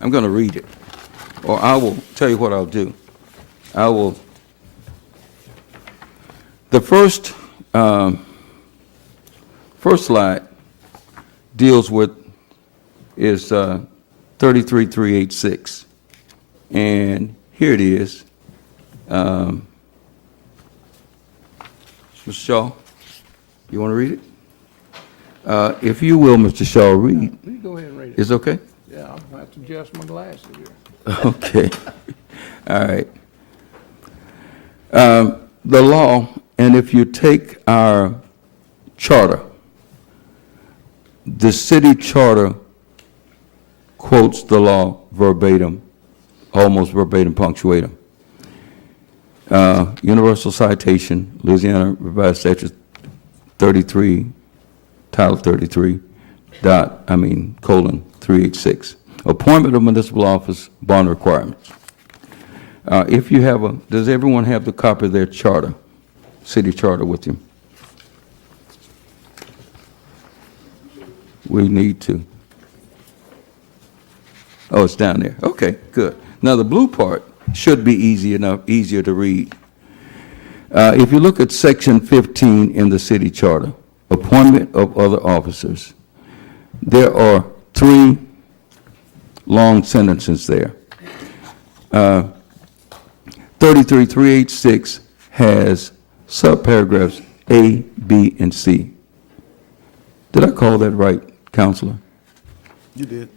I'm going to read it. Or I will tell you what I'll do. The first slide deals with is 33:386. And here it is. Mr. Shaw, you want to read it? If you will, Mr. Shaw, read. You go ahead and read it. Is it okay? Yeah, I'll have to adjust my glasses here. Okay. All right. The law, and if you take our charter, the city charter quotes the law verbatim, almost verbatim punctuatum. Universal citation, Louisiana Revised Statute 33, Title 33, colon 386. Appointment of municipal office, bond requirements. If you have does everyone have the copy of their charter, city charter with you? We need to. Oh, it's down there. Okay, good. Now, the blue part should be easier to read. If you look at section 15 in the city charter, appointment of other officers, there are 3 long sentences there. 33386 has subparagraphs A, B, and C. Did I call that right, Counselor? You did.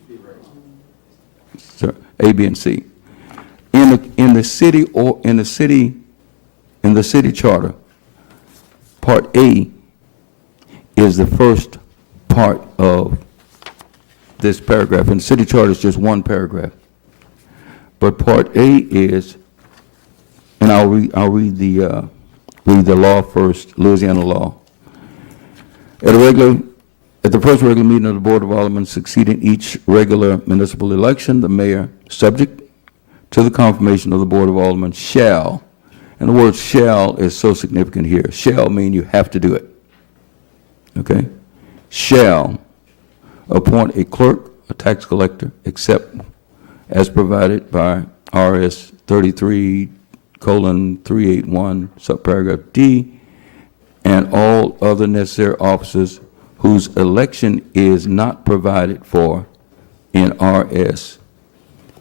Sir, A, B, and C. In the city charter, Part A is the first part of this paragraph. And the city charter is just one paragraph. But Part A is, and I'll read the law first, Louisiana law. At the first regular meeting of the Board of Aldermen succeeding each regular municipal election, the mayor, subject to the confirmation of the Board of Aldermen, shall, and the word shall is so significant here. Shall mean you have to do it. Okay? Shall appoint a clerk, a tax collector, except as provided by RS 33:381, subparagraph D, and all other necessary officers whose election is not provided for in RS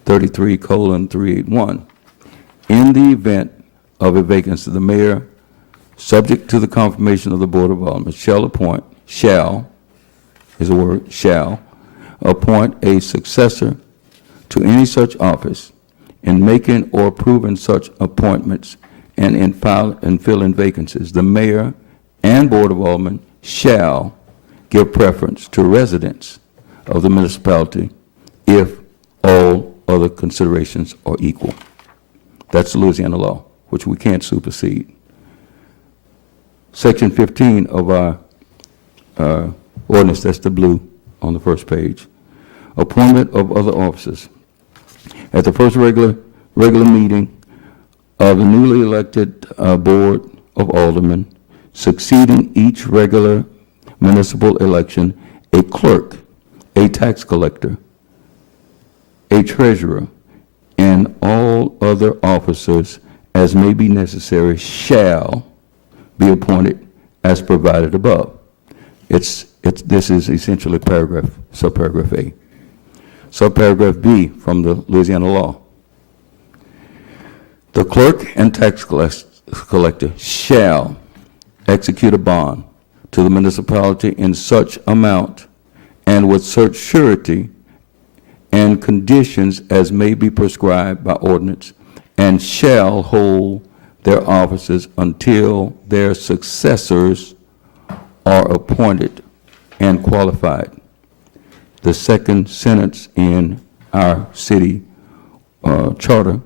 33:381. In the event of a vacancy, the mayor, subject to the confirmation of the Board of Aldermen, shall appoint a successor to any such office, in making or approving such appointments and in filling vacancies. The mayor and Board of Aldermen shall give preference to residents of the municipality if all other considerations are equal. That's Louisiana law, which we can't supersede. Section 15 of our ordinance, that's the blue on the first page. Appointment of other officers. At the first regular meeting of the newly elected Board of Aldermen, succeeding each regular municipal election, a clerk, a tax collector, a treasurer, and all other officers as may be necessary shall be appointed as provided above. This is essentially subparagraph A. Subparagraph B from the Louisiana law. The clerk and tax collector shall execute a bond to the municipality in such amount and with such surety and conditions as may be prescribed by ordinance, and shall hold their offices until their successors are appointed and qualified. The second sentence in our city charter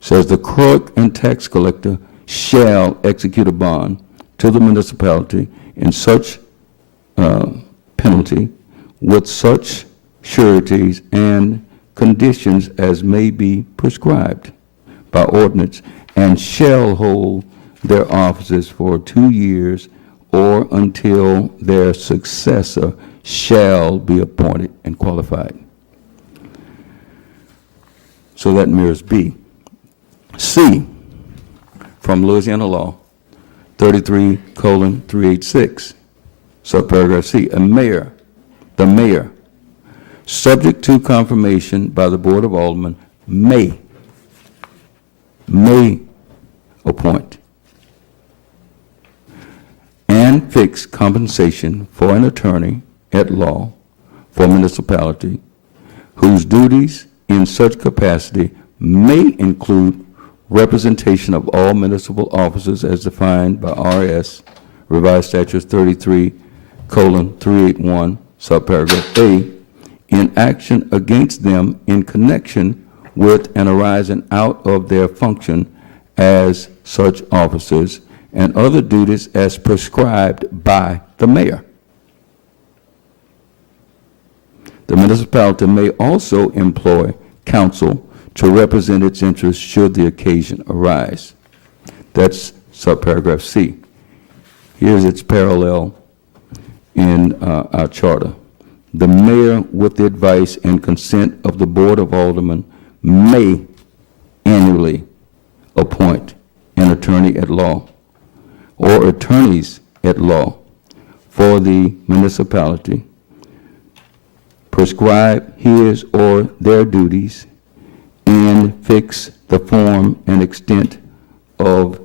says the clerk and tax collector shall execute a bond to the municipality in such penalty with such sureties and conditions as may be prescribed by ordinance, and shall hold their offices for 2 years or until their successor shall be appointed and qualified. So that mirrors B. C, from Louisiana law, 33:386, subparagraph C, the mayor, subject to confirmation by the Board of Aldermen, may appoint and fix compensation for an attorney at law for municipality whose duties in such capacity may include representation of all municipal officers as defined by RS Revised Statutes 33:381, subparagraph A, in action against them in connection with and arising out of their function as such officers and other duties as prescribed by the mayor. The municipality may also employ counsel to represent its interests should the occasion arise. That's subparagraph C. Here's its parallel in our charter. The mayor, with the advice and consent of the Board of Aldermen, may annually appoint an attorney at law or attorneys at law for the municipality, prescribe his or their duties, and fix the form and extent of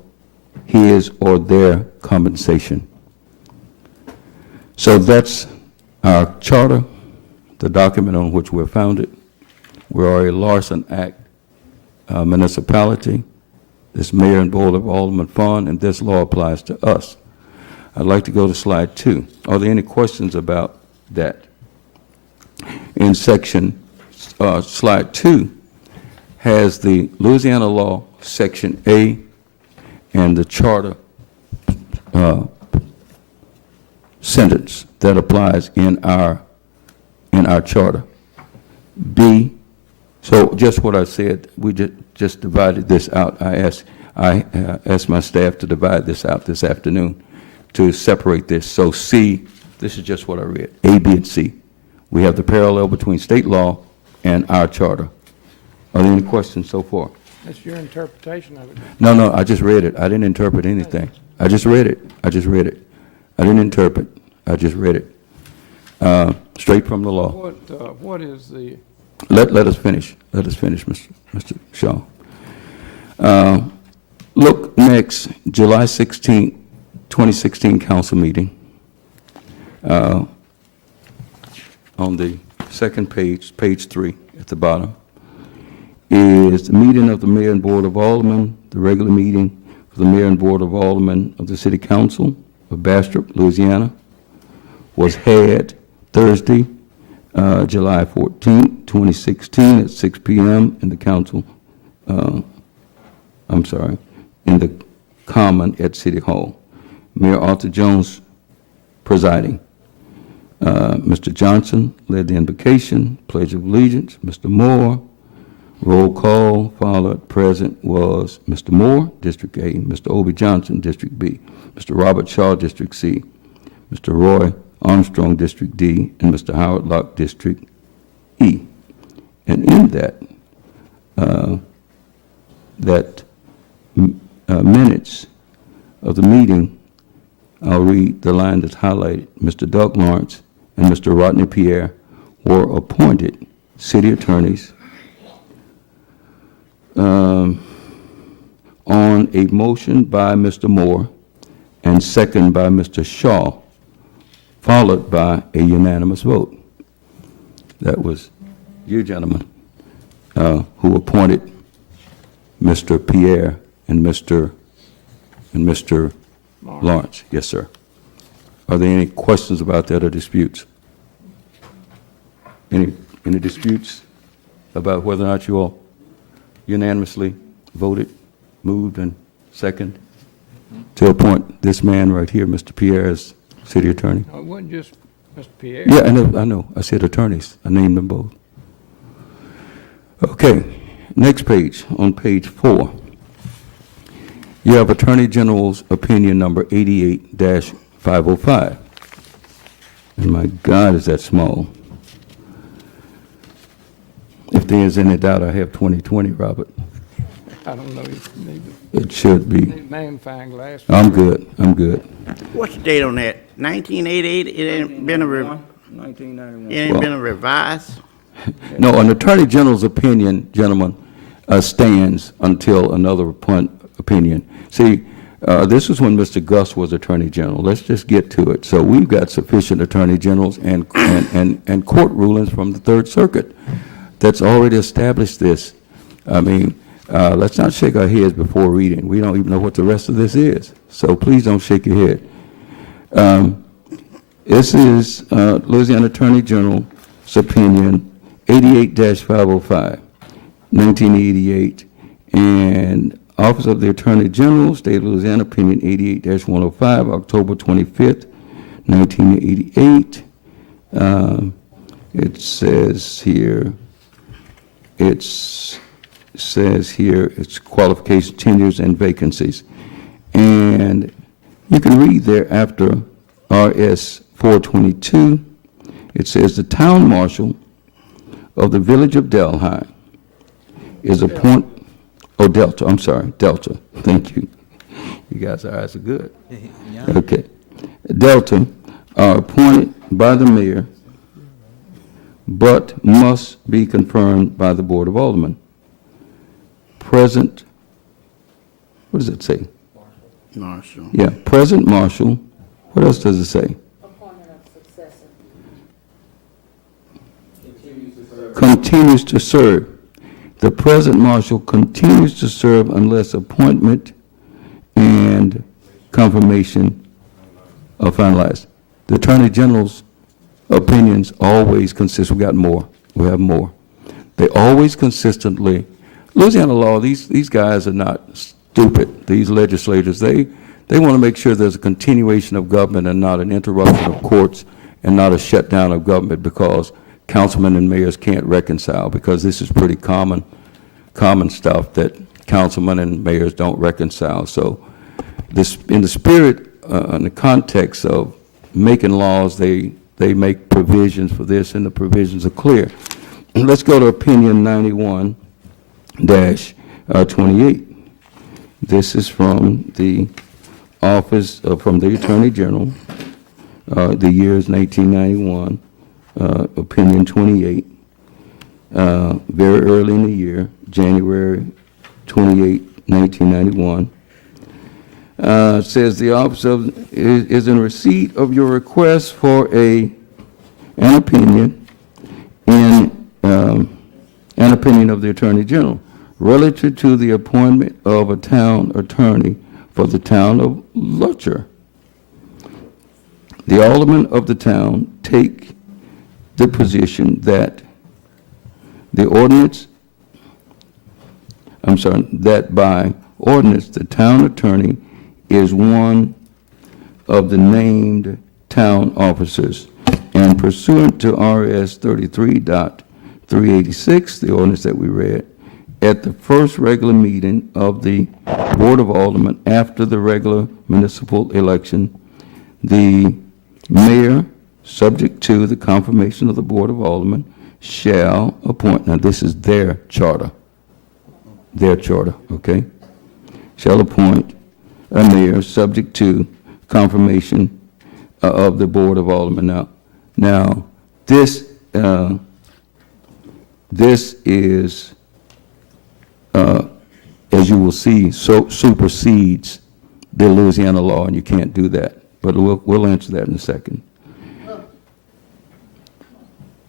his or their compensation. So that's our charter, the document on which we're founded. We are a Larson Act municipality. This Mayor and Board of Aldermen fund, and this law applies to us. I'd like to go to slide 2. Are there any questions about that? In section, slide 2 has the Louisiana law, section A, and the charter sentence that applies in our charter. B, so just what I said, we just divided this out. I asked my staff to divide this out this afternoon to separate this. So C, this is just what I read, A, B, and C. We have the parallel between state law and our charter. Are there any questions so far? That's your interpretation of it. No, I just read it. I didn't interpret anything. I just read it. I didn't interpret. I just read it. Straight from the law. What is the, Let us finish. Let us finish, Mr. Shaw. Look next, July 16, 2016 council meeting. On the second page, page 3 at the bottom, is the meeting of the Mayor and Board of Aldermen, the regular meeting for the Mayor and Board of Aldermen of the City Council of Bastrop, Louisiana, was had Thursday, July 14, 2016 at 6 p.m. in the council, in the Common at City Hall. Mayor Arthur Jones presiding. Mr. Johnson led the invocation, Pledge of Allegiance. Mr. Moore, roll call, followed. Present was Mr. Moore, District A, Mr. Obie Johnson, District B, Mr. Robert Shaw, District C, Mr. Roy Armstrong, District D, and Mr. Howard Locke, District E. And in that, minutes of the meeting, I'll read the line that's highlighted. Mr. Doug Lawrence and Mr. Rodney Pierre were appointed city attorneys on a motion by Mr. Moore and second by Mr. Shaw, followed by a unanimous vote. That was you gentlemen who appointed Mr. Pierre and Mr. Lawrence. Yes, sir. Are there any questions about that or disputes? Any disputes about whether or not you all unanimously voted, moved, and second to appoint this man right here, Mr. Pierre, as city attorney? no, it wasn't just Mr. Pierre. Yeah, I know. I said attorneys. I named them both. Okay, next page, on page 4. You have Attorney General's opinion number 88-505. And my God, is that small. If there is any doubt, I have 2020, Robert. I don't know if you need It should be. to magnifying glass. I'm good. What's the date on that? 1988, it ain't been a, 1991. it ain't been a revised? No, an Attorney General's opinion, gentlemen, stands until another opinion. See, this is when Mr. Gus was Attorney General. Let's just get to it. So we've got sufficient Attorney Generals and court rulings from the Third Circuit that's already established this. I mean, let's not shake our heads before reading. We don't even know what the rest of this is. So please don't shake your head. This is Louisiana Attorney General's opinion 88-505, 1988, and Office of the Attorney General, State of Louisiana, opinion 88-105, October 25th, 1988. It says here, it's qualifications, tenures, and vacancies. And you can read there after RS 422, it says the town marshal of the village of Delhi is Delta, I'm sorry, Delta, thank you. You guys' eyes are good. Okay. Delta are appointed by the mayor, but must be confirmed by the Board of Aldermen. Present, what does it say? Marshall. Yeah, present marshal, what else does it say? Appointment of successor. Continues to serve. The present marshal continues to serve unless appointment and confirmation are finalized. The Attorney General's opinions always consist, we got more, we have more. They always consistently, Louisiana law, these guys are not stupid, these legislators, they want to make sure there's a continuation of government and not an interruption of courts and not a shutdown of government because councilmen and mayors can't reconcile, because this is pretty common stuff that councilmen and mayors don't reconcile. So this, in the spirit, in the context of making laws, they make provisions for this, and the provisions are clear. And let's go to opinion 91-28. This is from the office, from the Attorney General. The year is 1991, opinion 28. Very early in the year, January 28, 1991. Says the office is in receipt of your request for an opinion an opinion of the Attorney General relative to the appointment of a town attorney for the town of Lutcher. The aldermen of the town take the position that that by ordinance, the town attorney is one of the named town officers, and pursuant to RS 33.386, the ordinance that we read, at the first regular meeting of the Board of Aldermen after the regular municipal election, the mayor, subject to the confirmation of the Board of Aldermen, shall appoint, now this is their charter, okay? Shall appoint a mayor subject to confirmation of the Board of Aldermen. Now this is, as you will see, supersedes the Louisiana law, and you can't do that. But we'll answer that in a second.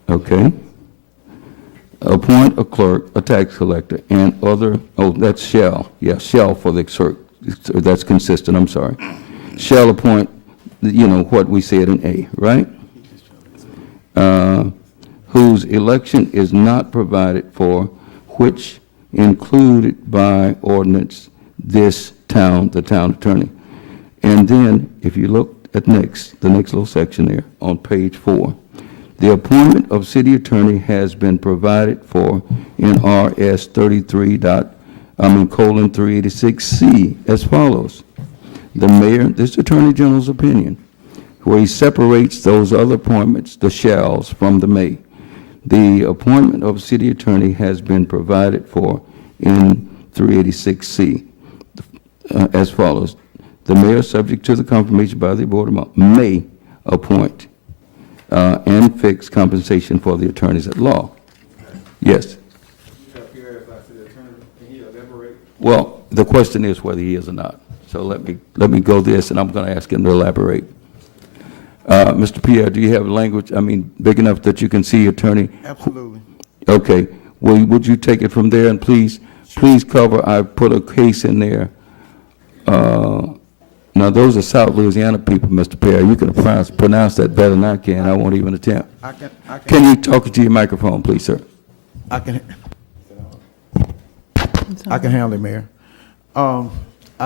Okay. Appoint a clerk, a tax collector, and other, that's shall, yeah, shall for the clerk, that's consistent, I'm sorry. Shall appoint, what we said in A, right? Whose election is not provided for, which included by ordinance the town attorney. And then, if you look at the next little section there on page 4, the appointment of city attorney has been provided for in RS 386C as follows. The mayor, this is Attorney General's opinion, where he separates those other appointments, the shalls, from the may. The appointment of city attorney has been provided for in 386C as follows. The mayor, subject to the confirmation by the Board of Aldermen, may appoint and fix compensation for the attorneys at law. Yes. Well, the question is whether he is or not. So let me go this, and I'm going to ask him to elaborate. Mr. Pierre, do you have language, big enough that you can see attorney? Absolutely. Okay. would you take it from there, and please cover, I put a case in there. Now, those are South Louisiana people, Mr. Perry. You can pronounce that better than I can. I won't even attempt. Can you talk into your microphone, please, sir? I can handle it, Mayor. I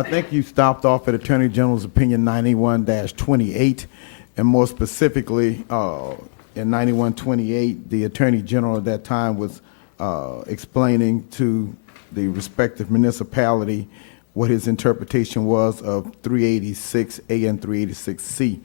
think you stopped off at Attorney General's opinion 91-28, and more specifically, in 91-28, the Attorney General at that time was explaining to the respective municipality what his interpretation was of 386A and 386C.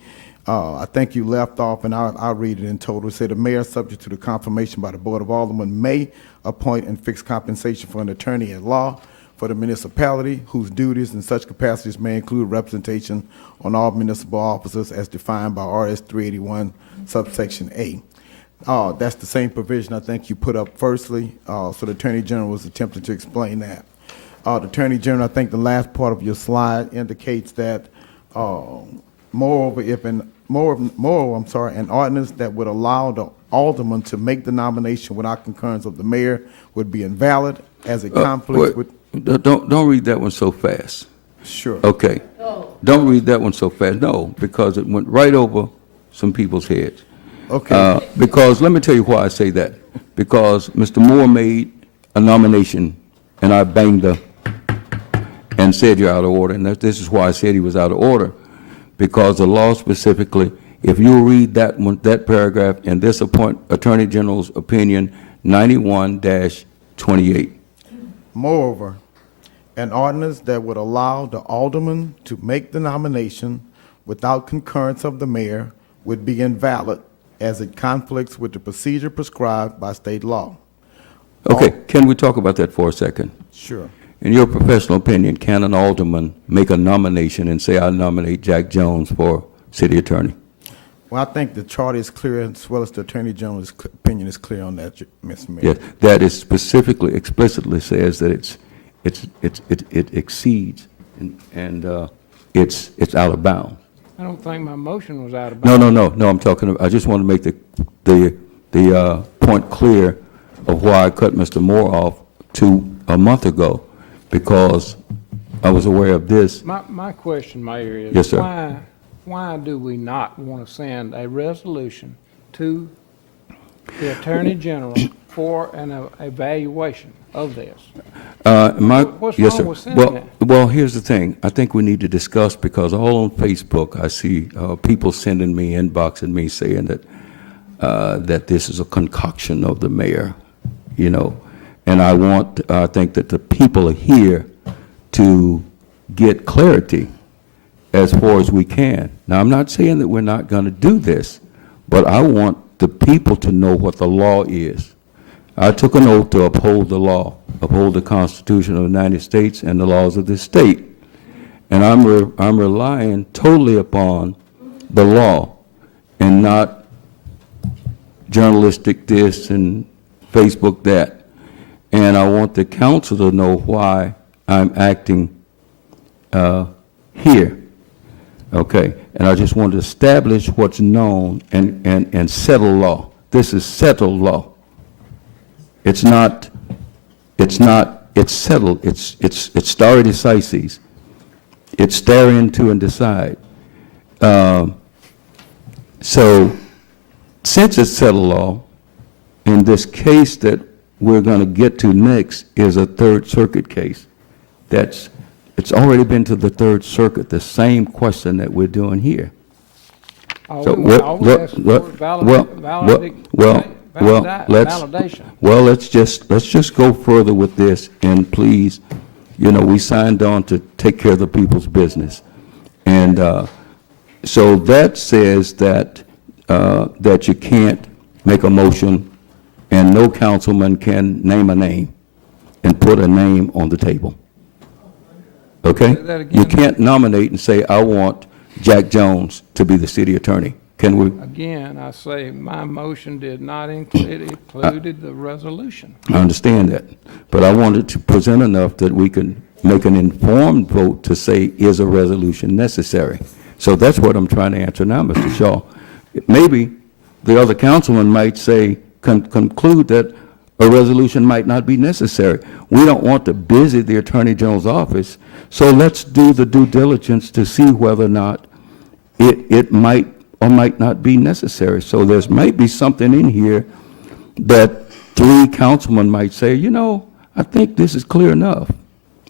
I think you left off, and I'll read it in total. It said, the mayor, subject to the confirmation by the Board of Aldermen, may appoint and fix compensation for an attorney at law for the municipality whose duties in such capacities may include representation on all municipal officers as defined by RS 381 subsection A. That's the same provision I think you put up firstly, so the Attorney General was attempting to explain that. The Attorney General, I think the last part of your slide indicates that, moreover, an ordinance that would allow the alderman to make the nomination without concurrence of the mayor would be invalid as it conflicts with. Don't read that one so fast. Sure. Okay. Don't read that one so fast. No, because it went right over some people's heads. Okay. Because, let me tell you why I say that. Because Mr. Moore made a nomination, and I banged her and said you're out of order, and this is why I said he was out of order, because the law specifically, if you read that one, that paragraph in this Attorney General's opinion, 91-28. Moreover, an ordinance that would allow the alderman to make the nomination without concurrence of the mayor would be invalid as it conflicts with the procedure prescribed by state law. Okay, can we talk about that for a second? Sure. In your professional opinion, can an alderman make a nomination and say, I nominate Jack Jones for city attorney? Well, I think the charter is clear, as well as the Attorney General's opinion is clear on that, Mr. Mayor. Yes, that is specifically, explicitly says that it exceeds and it's out of bounds. I don't think my motion was out of bounds. No, I'm talking about, I just want to make the point clear of why I cut Mr. Moore off a month ago, because I was aware of this. My question, Mayor, is Yes, sir. Why do we not want to send a resolution to the Attorney General for an evaluation of this? What's Yes, wrong sir. with sending that? Well, here's the thing. I think we need to discuss, because all on Facebook, I see people sending me, inboxing me, saying that this is a concoction of the mayor, you know. And I think that the people are here to get clarity as far as we can. Now, I'm not saying that we're not going to do this, but I want the people to know what the law is. I took an oath to uphold the law, uphold the Constitution of the United States and the laws of this state. And I'm relying totally upon the law and not journalistic this and Facebook that. And I want the council to know why I'm acting here. Okay, and I just want to establish what's known and settle law. This is settled law. It's settled. It's stare decisis. It's stare into and decide. So, since it's settled law, in this case that we're going to get to next is a Third Circuit case. It's already been to the Third Circuit, the same question that we're doing here. Let's just go further with this, and please, you know, we signed on to take care of the people's business. And so that says that you can't make a motion and no councilman can name a name and put a name on the table. Okay? You can't nominate and say, I want Jack Jones to be the city attorney. Can we? Again, I say my motion did not include the resolution. I understand that. But I wanted to present enough that we can make an informed vote to say, is a resolution necessary? So that's what I'm trying to answer now, Mr. Shaw. Maybe the other councilman might say, conclude that a resolution might not be necessary. We don't want to busy the Attorney General's office, so let's do the due diligence to see whether or not it might or might not be necessary. So there's might be something in here that 3 councilmen might say, you know, I think this is clear enough,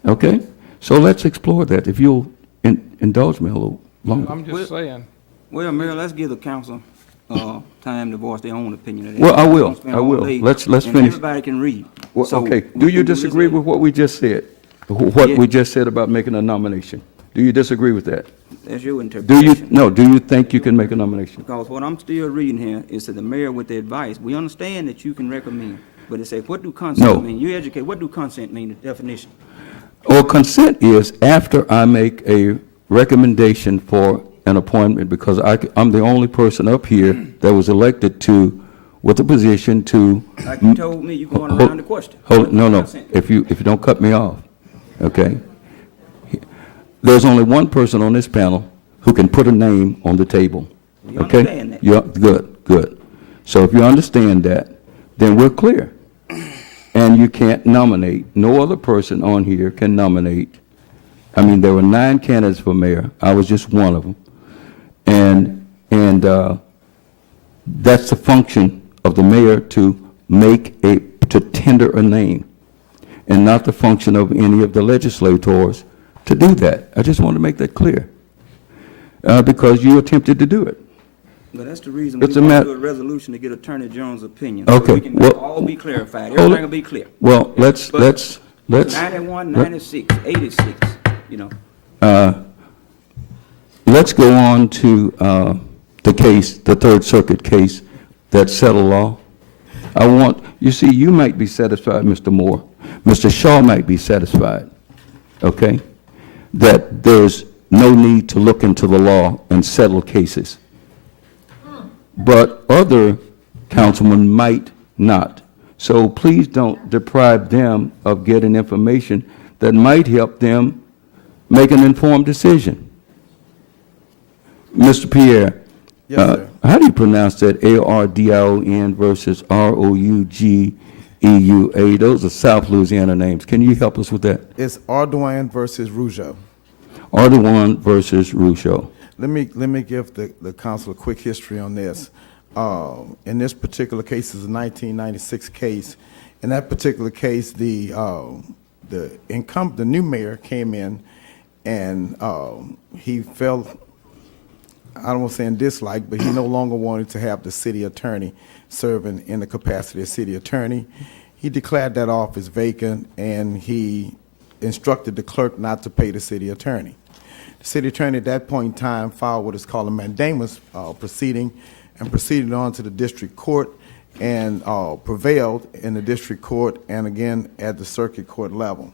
okay? So let's explore that, if you'll indulge me a little longer. I'm just saying, Well, Mayor, let's give the council, time to voice their own opinion of that. Well, I will. Don't spend I all will. day, Let's and finish. everybody can read. Well, So okay, we do you can this disagree later. with what we just said? What Yeah. we just said about making a nomination? Do you disagree with that? That's your Do interpretation. you, no, do you think you can make a nomination? Because what I'm still reading here is that the mayor with the advice, we understand that you can recommend, but it says, what do No. consent mean? You educate, what do consent mean, the definition? Or consent is after I make a recommendation for an appointment, because I'm the only person up here that was elected to, with a position to. Like you told me, you going around the question. Hold, no, no, Consent. if you don't cut me off, okay? There's only one person on this panel who can put a name on the table, We okay? understand that. Yeah, good, good. So if you understand that, then we're clear. And you can't nominate, no other person on here can nominate. I mean, there were 9 candidates for mayor, I was just one of them. And that's the function of the mayor, to to tender a name, and not the function of any of the legislators to do that. I just want to make that clear, because you attempted to do it. But that's the reason we It's a want to mat- do a resolution to get Attorney General's opinion. Okay, So we can well- all be clarified, Hold everything it. will be clear. Well, let's, But let's, 91, 96, 86, you know. let's go on to the case, the Third Circuit case, that settled law. You see, you might be satisfied, Mr. Moore, Mr. Shaw might be satisfied, okay, that there's no need to look into the law and settle cases. But other councilmen might not. So please don't deprive them of getting information that might help them make an informed decision. Mr. Pierre? Yes, sir. How do you pronounce that, Ardion versus Rougeua? Those are South Louisiana names. Can you help us with that? It's Ardoin versus Rougeau. Ardoin versus Rougeau. Let me give the council a quick history on this. In this particular case is a 1996 case. In that particular case, the new mayor came in, and he felt, I don't want to say in dislike, but he no longer wanted to have the city attorney serving in the capacity of city attorney. He declared that office vacant, and he instructed the clerk not to pay the city attorney. The city attorney at that point in time filed what is called a mandamus proceeding, and proceeded on to the district court, and prevailed in the district court and again at the circuit court level.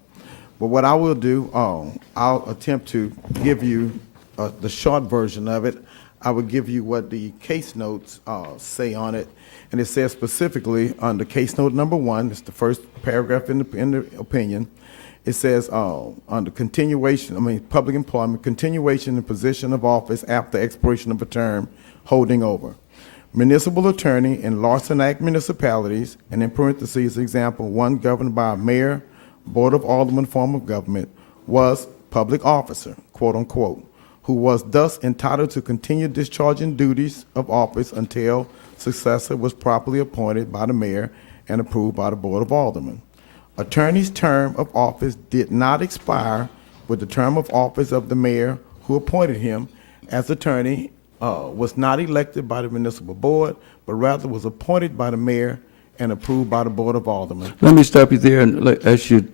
But what I will do, I'll attempt to give you the short version of it. I will give you what the case notes say on it, and it says specifically under case note number 1, it's the first paragraph in the opinion. It says under public employment, continuation in position of office after expiration of a term, holding over. Municipal attorney in Larson Act municipalities, and in parentheses, example 1 governed by a mayor, board of aldermen form of government, was public officer, quote unquote, who was thus entitled to continue discharging duties of office until successor was properly appointed by the mayor and approved by the board of aldermen. Attorney's term of office did not expire with the term of office of the mayor who appointed him, as attorney was not elected by the municipal board, but rather was appointed by the mayor and approved by the board of aldermen. Let me stop you there and ask you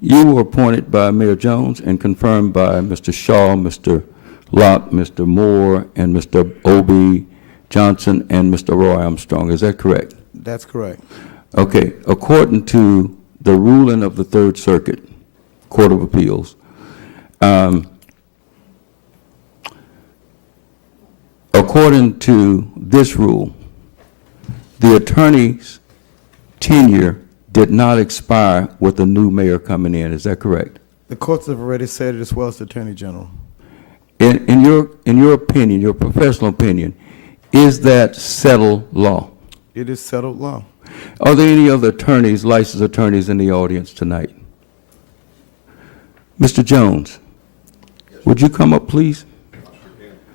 you were appointed by Mayor Jones and confirmed by Mr. Shaw, Mr. Locke, Mr. Moore, and Mr. O.B. Johnson, and Mr. Roy Armstrong. Is that correct? That's correct. Okay. According to the ruling of the Third Circuit Court of Appeals, according to this rule, the attorney's tenure did not expire with the new mayor coming in. Is that correct? The courts have already said it, as well as the attorney general. In your opinion, your professional opinion, is that settled law? It is settled law. Are there any other attorneys, licensed attorneys in the audience tonight? Mr. Jones, would you come up, please?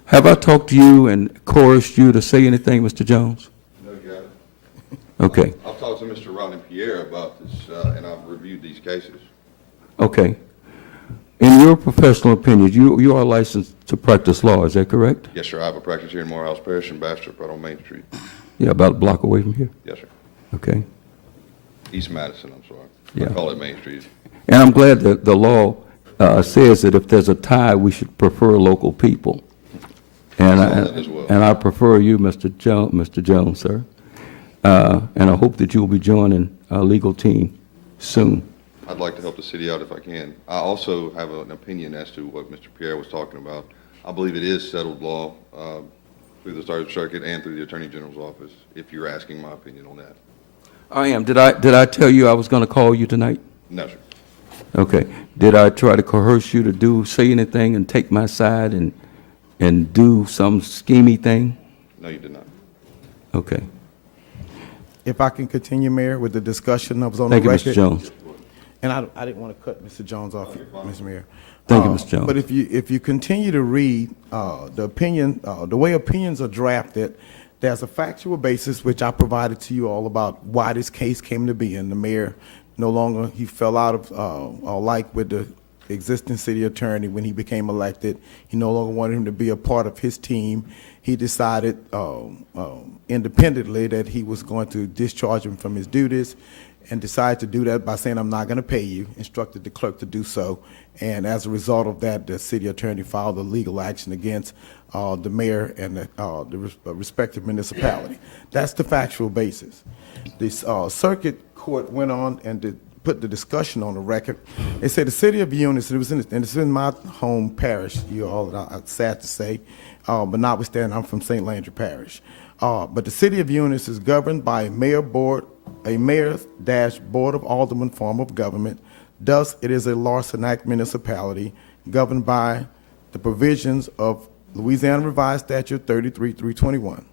Have I talked to you and coerced you to say anything, Mr. Jones? No, you haven't. Okay, I've talked to Mr. Rodney Pierre about this, and I've reviewed these cases. okay. In your professional opinion, you are licensed to practice law, is that correct? Yes, sir, I have a practice here in Morehouse Parish in Bastrop, right on Main Street. Yeah, about a block away from here? Yes, sir. Okay. East Madison, I'm sorry. Yeah. I call it Main Street. And I'm glad that the law says that if there's a tie, we should prefer local people. And I saw that as well. I prefer you, Mr. Jones, sir. And I hope that you will be joining our legal team soon. I'd like to help the city out if I can. I also have an opinion as to what Mr. Pierre was talking about. I believe it is settled law through the Third Circuit and through the Attorney General's office, if you're asking my opinion on that. I am. Did I tell you I was going to call you tonight? No, sir. Okay. Did I try to coerce you to say anything and take my side and do some schemy thing? No, you did not. Okay. If I can continue, Mayor, with the discussion that was on the Thank you, record. Mr. Jones. And I didn't want to cut Mr. Jones off, Mr. Mayor. Thank you, Mr. Jones. But if you continue to read the opinion, the way opinions are drafted, there's a factual basis which I provided to you all about why this case came to be. And the mayor no longer, he fell out of like with the existing city attorney when he became elected. He no longer wanted him to be a part of his team. He decided independently that he was going to discharge him from his duties, and decided to do that by saying, I'm not going to pay you, instructed the clerk to do so. And as a result of that, the city attorney filed a legal action against the mayor and the respective municipality. That's the factual basis. This circuit court went on and put the discussion on the record. They said the city of Eunice, and it's in my home parish, you all, I'm sad to say, but notwithstanding, I'm from St. Landry Parish. But the city of Eunice is governed by a mayor's-board of aldermen form of government. Thus, it is a Larson Act municipality governed by the provisions of Louisiana Revised Statute 33-321.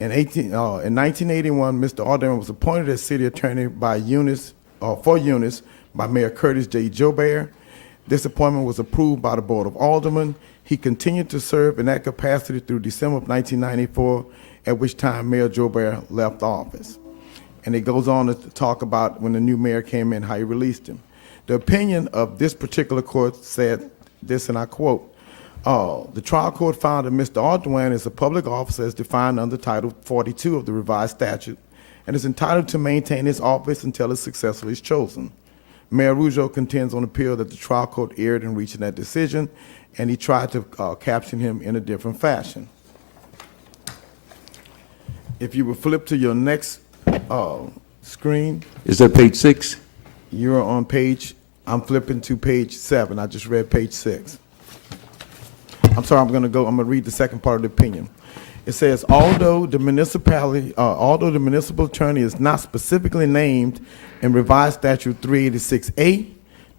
In 1981, Mr. Alderman was appointed as city attorney by Eunice, for Eunice by Mayor Curtis J. Joubert. This appointment was approved by the Board of Aldermen. He continued to serve in that capacity through December of 1994, at which time Mayor Joubert left office. And it goes on to talk about when the new mayor came in, how he released him. The opinion of this particular court said this, and I quote, the trial court found that Mr. Ardoin is a public officer as defined under Title 42 of the revised statute and is entitled to maintain his office until his successor is chosen. Mayor Rougeau contends on appeal that the trial court erred in reaching that decision, and he tried to caption him in a different fashion. If you would flip to your next screen. Is that page 6? You're on page, I'm flipping to page 7. I just read page 6. I'm sorry, I'm going to read the second part of the opinion. It says, although the municipal attorney is not specifically named in revised statute 386A,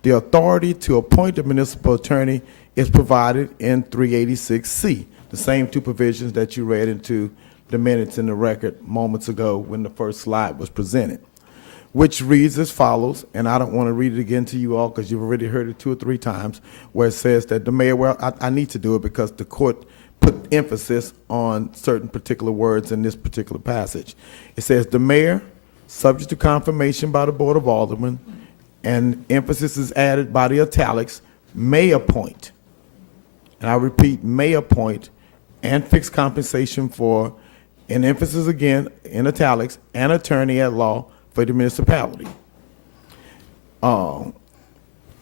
the authority to appoint the municipal attorney is provided in 386C, the same two provisions that you read into the minutes in the record moments ago when the first slide was presented, which reads as follows, and I don't want to read it again to you all because you've already heard it 2 or 3 times, where it says that the mayor, well, I need to do it because the court put emphasis on certain particular words in this particular passage. It says, the mayor, subject to confirmation by the Board of Aldermen, and emphasis is added by the italics, may appoint, and I repeat, may appoint, and fix compensation for, and emphasis again in italics, an attorney at law for the municipality,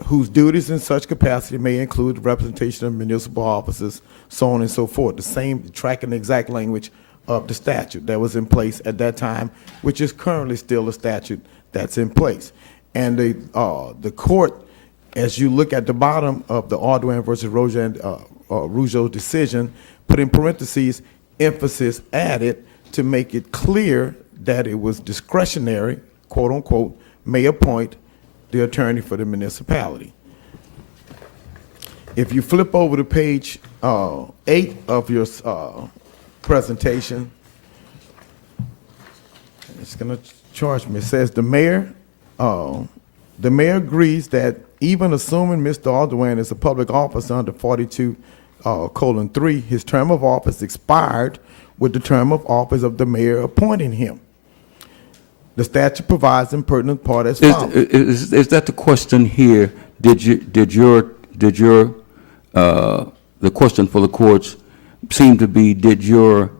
whose duties in such capacity may include the representation of municipal officers, so on and so forth. The same, tracking the exact language of the statute that was in place at that time, which is currently still a statute that's in place. And the court, as you look at the bottom of the Ardoin versus Rougeau decision, put in parentheses, emphasis added to make it clear that it was discretionary, quote unquote, may appoint the attorney for the municipality. If you flip over to page 8 of your presentation, It's gonna charge me. It says the mayor agrees that even assuming Mr. Alderman is a public officer under 42:3, his term of office expired with the term of office of the mayor appointing him. The statute provides in pertinent part as follows. Is that the question here? The question for the courts seem to be, did your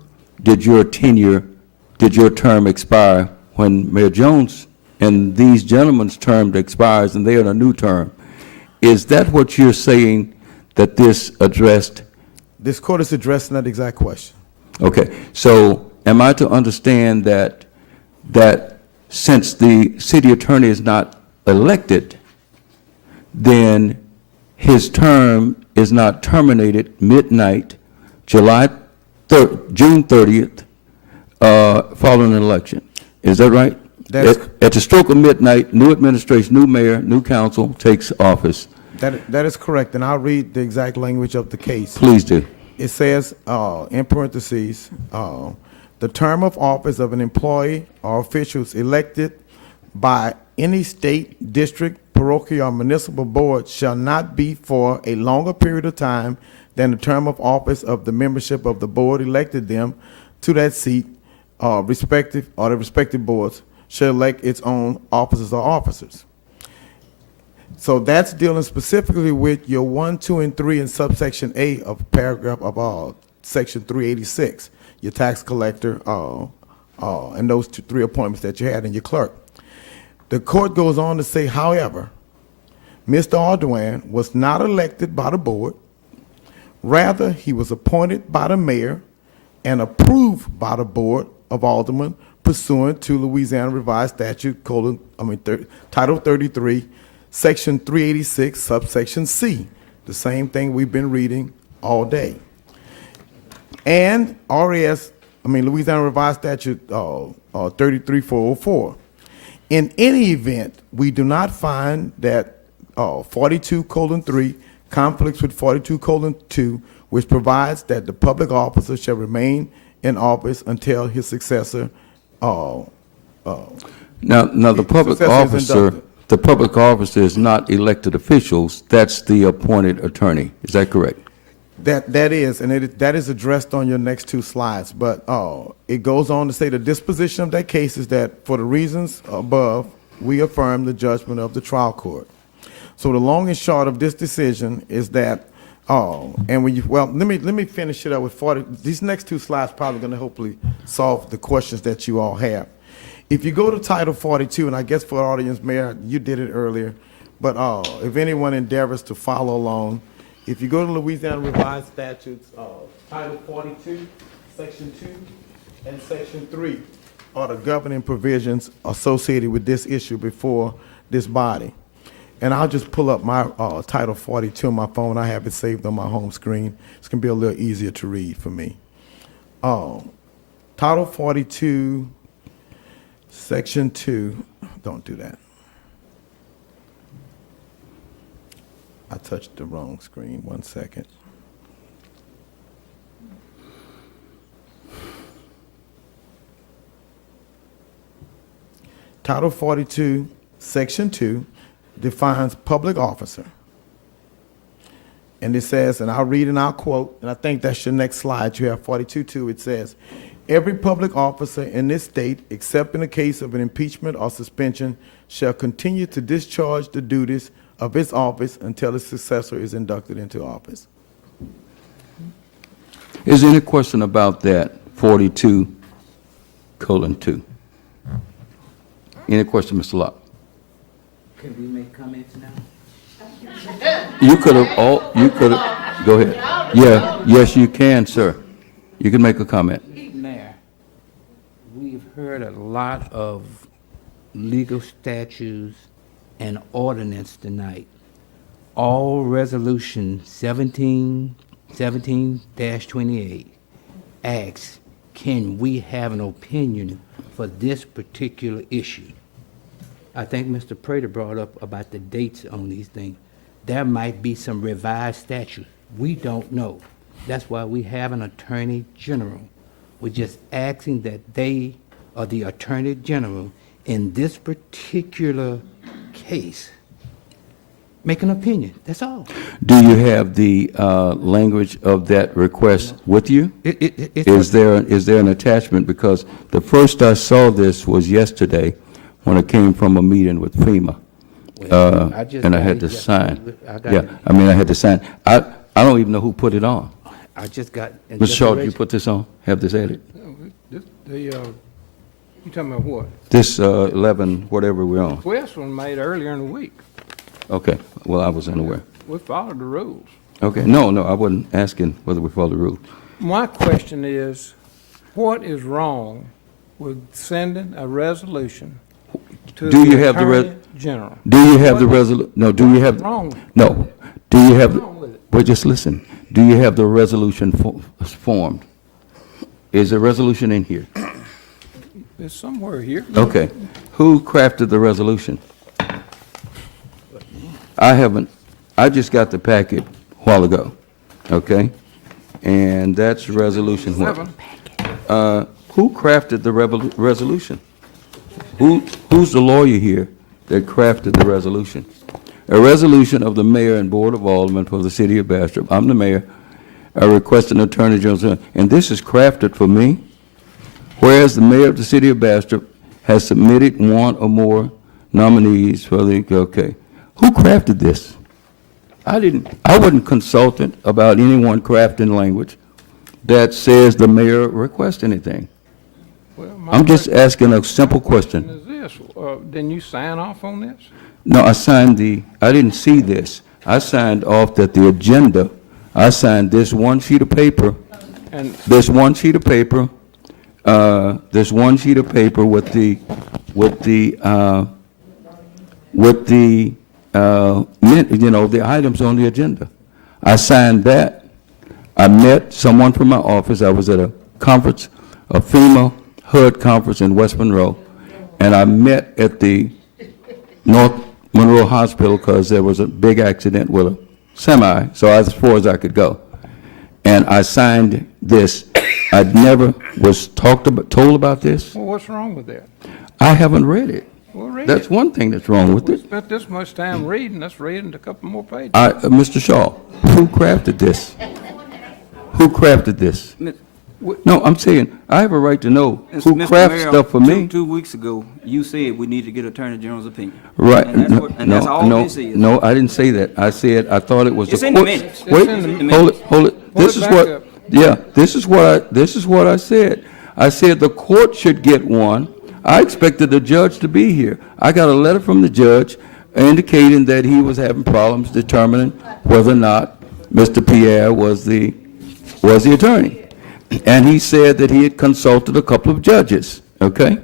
term expire when Mayor Jones and these gentlemen's term expires and they are in a new term? Is that what you're saying that this addressed? This court is addressing that exact question. Okay, so am I to understand that since the city attorney is not elected, then his term is not terminated midnight, June 30th, following an election? Is that right? At the stroke of midnight, new administration, new mayor, new council takes office. That is correct, and I'll read the exact language of the case. Please do. It says, in parentheses, the term of office of an employee or officials elected by any state, district, parochial, or municipal board shall not be for a longer period of time than the term of office of the membership of the board elected them to that seat, the respective boards shall elect its own officers or officers. So that's dealing specifically with your 1, 2, and 3 in subsection A of paragraph of section 386, your tax collector, and those 3 appointments that you had in your clerk. The court goes on to say, however, Mr. Ardoin was not elected by the board. Rather, he was appointed by the mayor and approved by the board of aldermen pursuant to Louisiana Revised Statute, Title 33, Section 386, subsection C, the same thing we've been reading all day. And Louisiana Revised Statute 33404. In any event, we do not find that 42:3 conflicts with 42:2, which provides that the public officer shall remain in office until his successor. Now the public officer is not elected officials. That's the appointed attorney. Is that correct? That is addressed on your next 2 slides, but it goes on to say the disposition of that case is that for the reasons above, we affirm the judgment of the trial court. So the long and short of this decision is that, let me finish it up with 40. These next 2 slides probably going to hopefully solve the questions that you all have. If you go to Title 42, and I guess for the audience, Mayor, you did it earlier, but if anyone endeavors to follow along, if you go to Louisiana Revised Statutes, Title 42, Section 2, and Section 3 are the governing provisions associated with this issue before this body. And I'll just pull up my Title 42 on my phone. I have it saved on my home screen. It's going to be a little easier to read for me. Title 42, Section 2, don't do that. I touched the wrong screen, 1 second. Title 42, Section 2 defines public officer. And it says, and I'll read and I'll quote, and I think that's your next slide. You have 42.2. It says, every public officer in this state, except in the case of an impeachment or suspension, shall continue to discharge the duties of his office until his successor is inducted into office. Is there any question about that 42:2? Any question, Mr. Locke? Can we make comments now? You could have, go ahead. Yeah, yes, you can, sir. You can make a comment. Mayor, we've heard a lot of legal statutes and ordinance tonight. All resolution 17-28 asks, can we have an opinion for this particular issue? I think Mr. Prater brought up about the dates on these things. There might be some revised statutes. We don't know. That's why we have an attorney general. We're just asking that they of the Attorney General in this particular case make an opinion. That's all. Do you have the language of that request with you? It's Is there an attachment? Because the first I saw this was yesterday when I came from a meeting with FEMA. I just And I got had it to yesterday. sign. I got Yeah, it. I mean, I had to sign. I don't even know who put it on. I just got. and Mr. just Shaw, to did you let put this on? Have this added? You talking about what? This 11, whatever we're on. Request was made earlier in the week. Okay, well, I was unaware. We followed the rules. Okay, no, I wasn't asking whether we follow the rules. My question is, what is wrong with sending a resolution to Do you the have the Attorney General? Do you have the no, do you have, Wrong. no, do you have, wrong with it? well, just listen. Do you have the resolution formed? Is the resolution in here? It's somewhere here. Okay. Who crafted the resolution? I haven't, I just got the packet a while ago, okay? And that's resolution what? Who crafted the resolution? Who's the lawyer here that crafted the resolution? A resolution of the mayor and board of aldermen for the city of Bastrop. I'm the mayor. I request an attorney general, and this is crafted for me. Whereas the mayor of the city of Bastrop has submitted one or more nominees for the, okay. Who crafted this? I wasn't consultant about anyone crafting language that says the mayor requests anything. Well, my I'm just asking a simple question. Is this, didn't you sign off on this? No, I didn't see this. I signed off that the agenda, I signed this one sheet of paper, And this one sheet of paper, this one sheet of paper with the the items on the agenda. I signed that. I met someone from my office. I was at a conference, a FEMA HUD conference in West Monroe, and I met at the North Monroe Hospital because there was a big accident with a semi, so as far as I could go. And I signed this. I never was told about this. well, what's wrong with that? I haven't read it. Well, read That's it. one thing that's wrong with We it. spent this much time reading, let's read it a couple more pages. Mr. Shaw, who crafted this? Who crafted this? No, I'm saying, I have a right to know who Mr. crafts Mayor, stuff for me. 2 weeks ago, you said we need to get Attorney General's opinion. Right. And that's what- and that's all this is. No, I didn't say that. I said, I thought it was the It's in the court. minutes. Wait, It's in the hold minutes. it, hold it. Pull This it is back what, up. yeah, this is what I said. I said the court should get one. I expected the judge to be here. I got a letter from the judge indicating that he was having problems determining whether or not Mr. Pierre was the attorney. And he said that he had consulted a couple of judges, okay?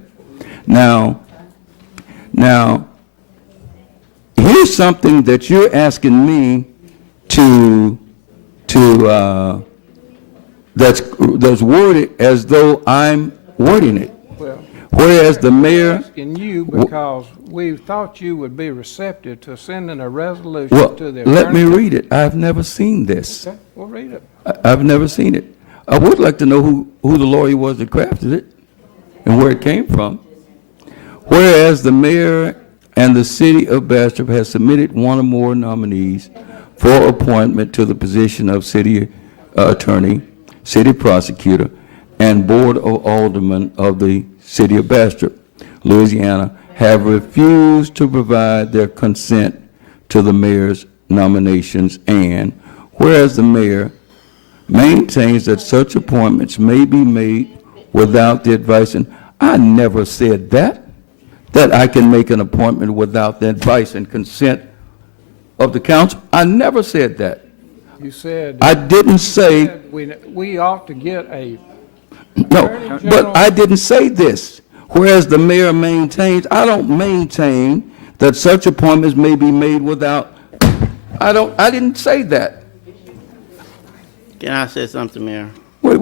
Now, here's something that you're asking me that's worded as though I'm wording it. Well, Whereas the mayor, asking you because we thought you would be receptive to sending a resolution well, to the let me Attorney read it. I've never seen this. Okay, well, read it. I've never seen it. I would like to know who the lawyer was that crafted it and where it came from. Whereas the mayor and the city of Bastrop has submitted one or more nominees for appointment to the position of city attorney, city prosecutor, and board of aldermen of the city of Bastrop, Louisiana, have refused to provide their consent to the mayor's nominations, and whereas the mayor maintains that such appointments may be made without the advice, and I never said that I can make an appointment without the advice and consent of the council. I never said that. You said. I didn't say, We ought to get a. no, Attorney but I General- didn't say this. Whereas the mayor maintains, I don't maintain that such appointments may be made without, I didn't say that. Can I say something, Mayor? Wait.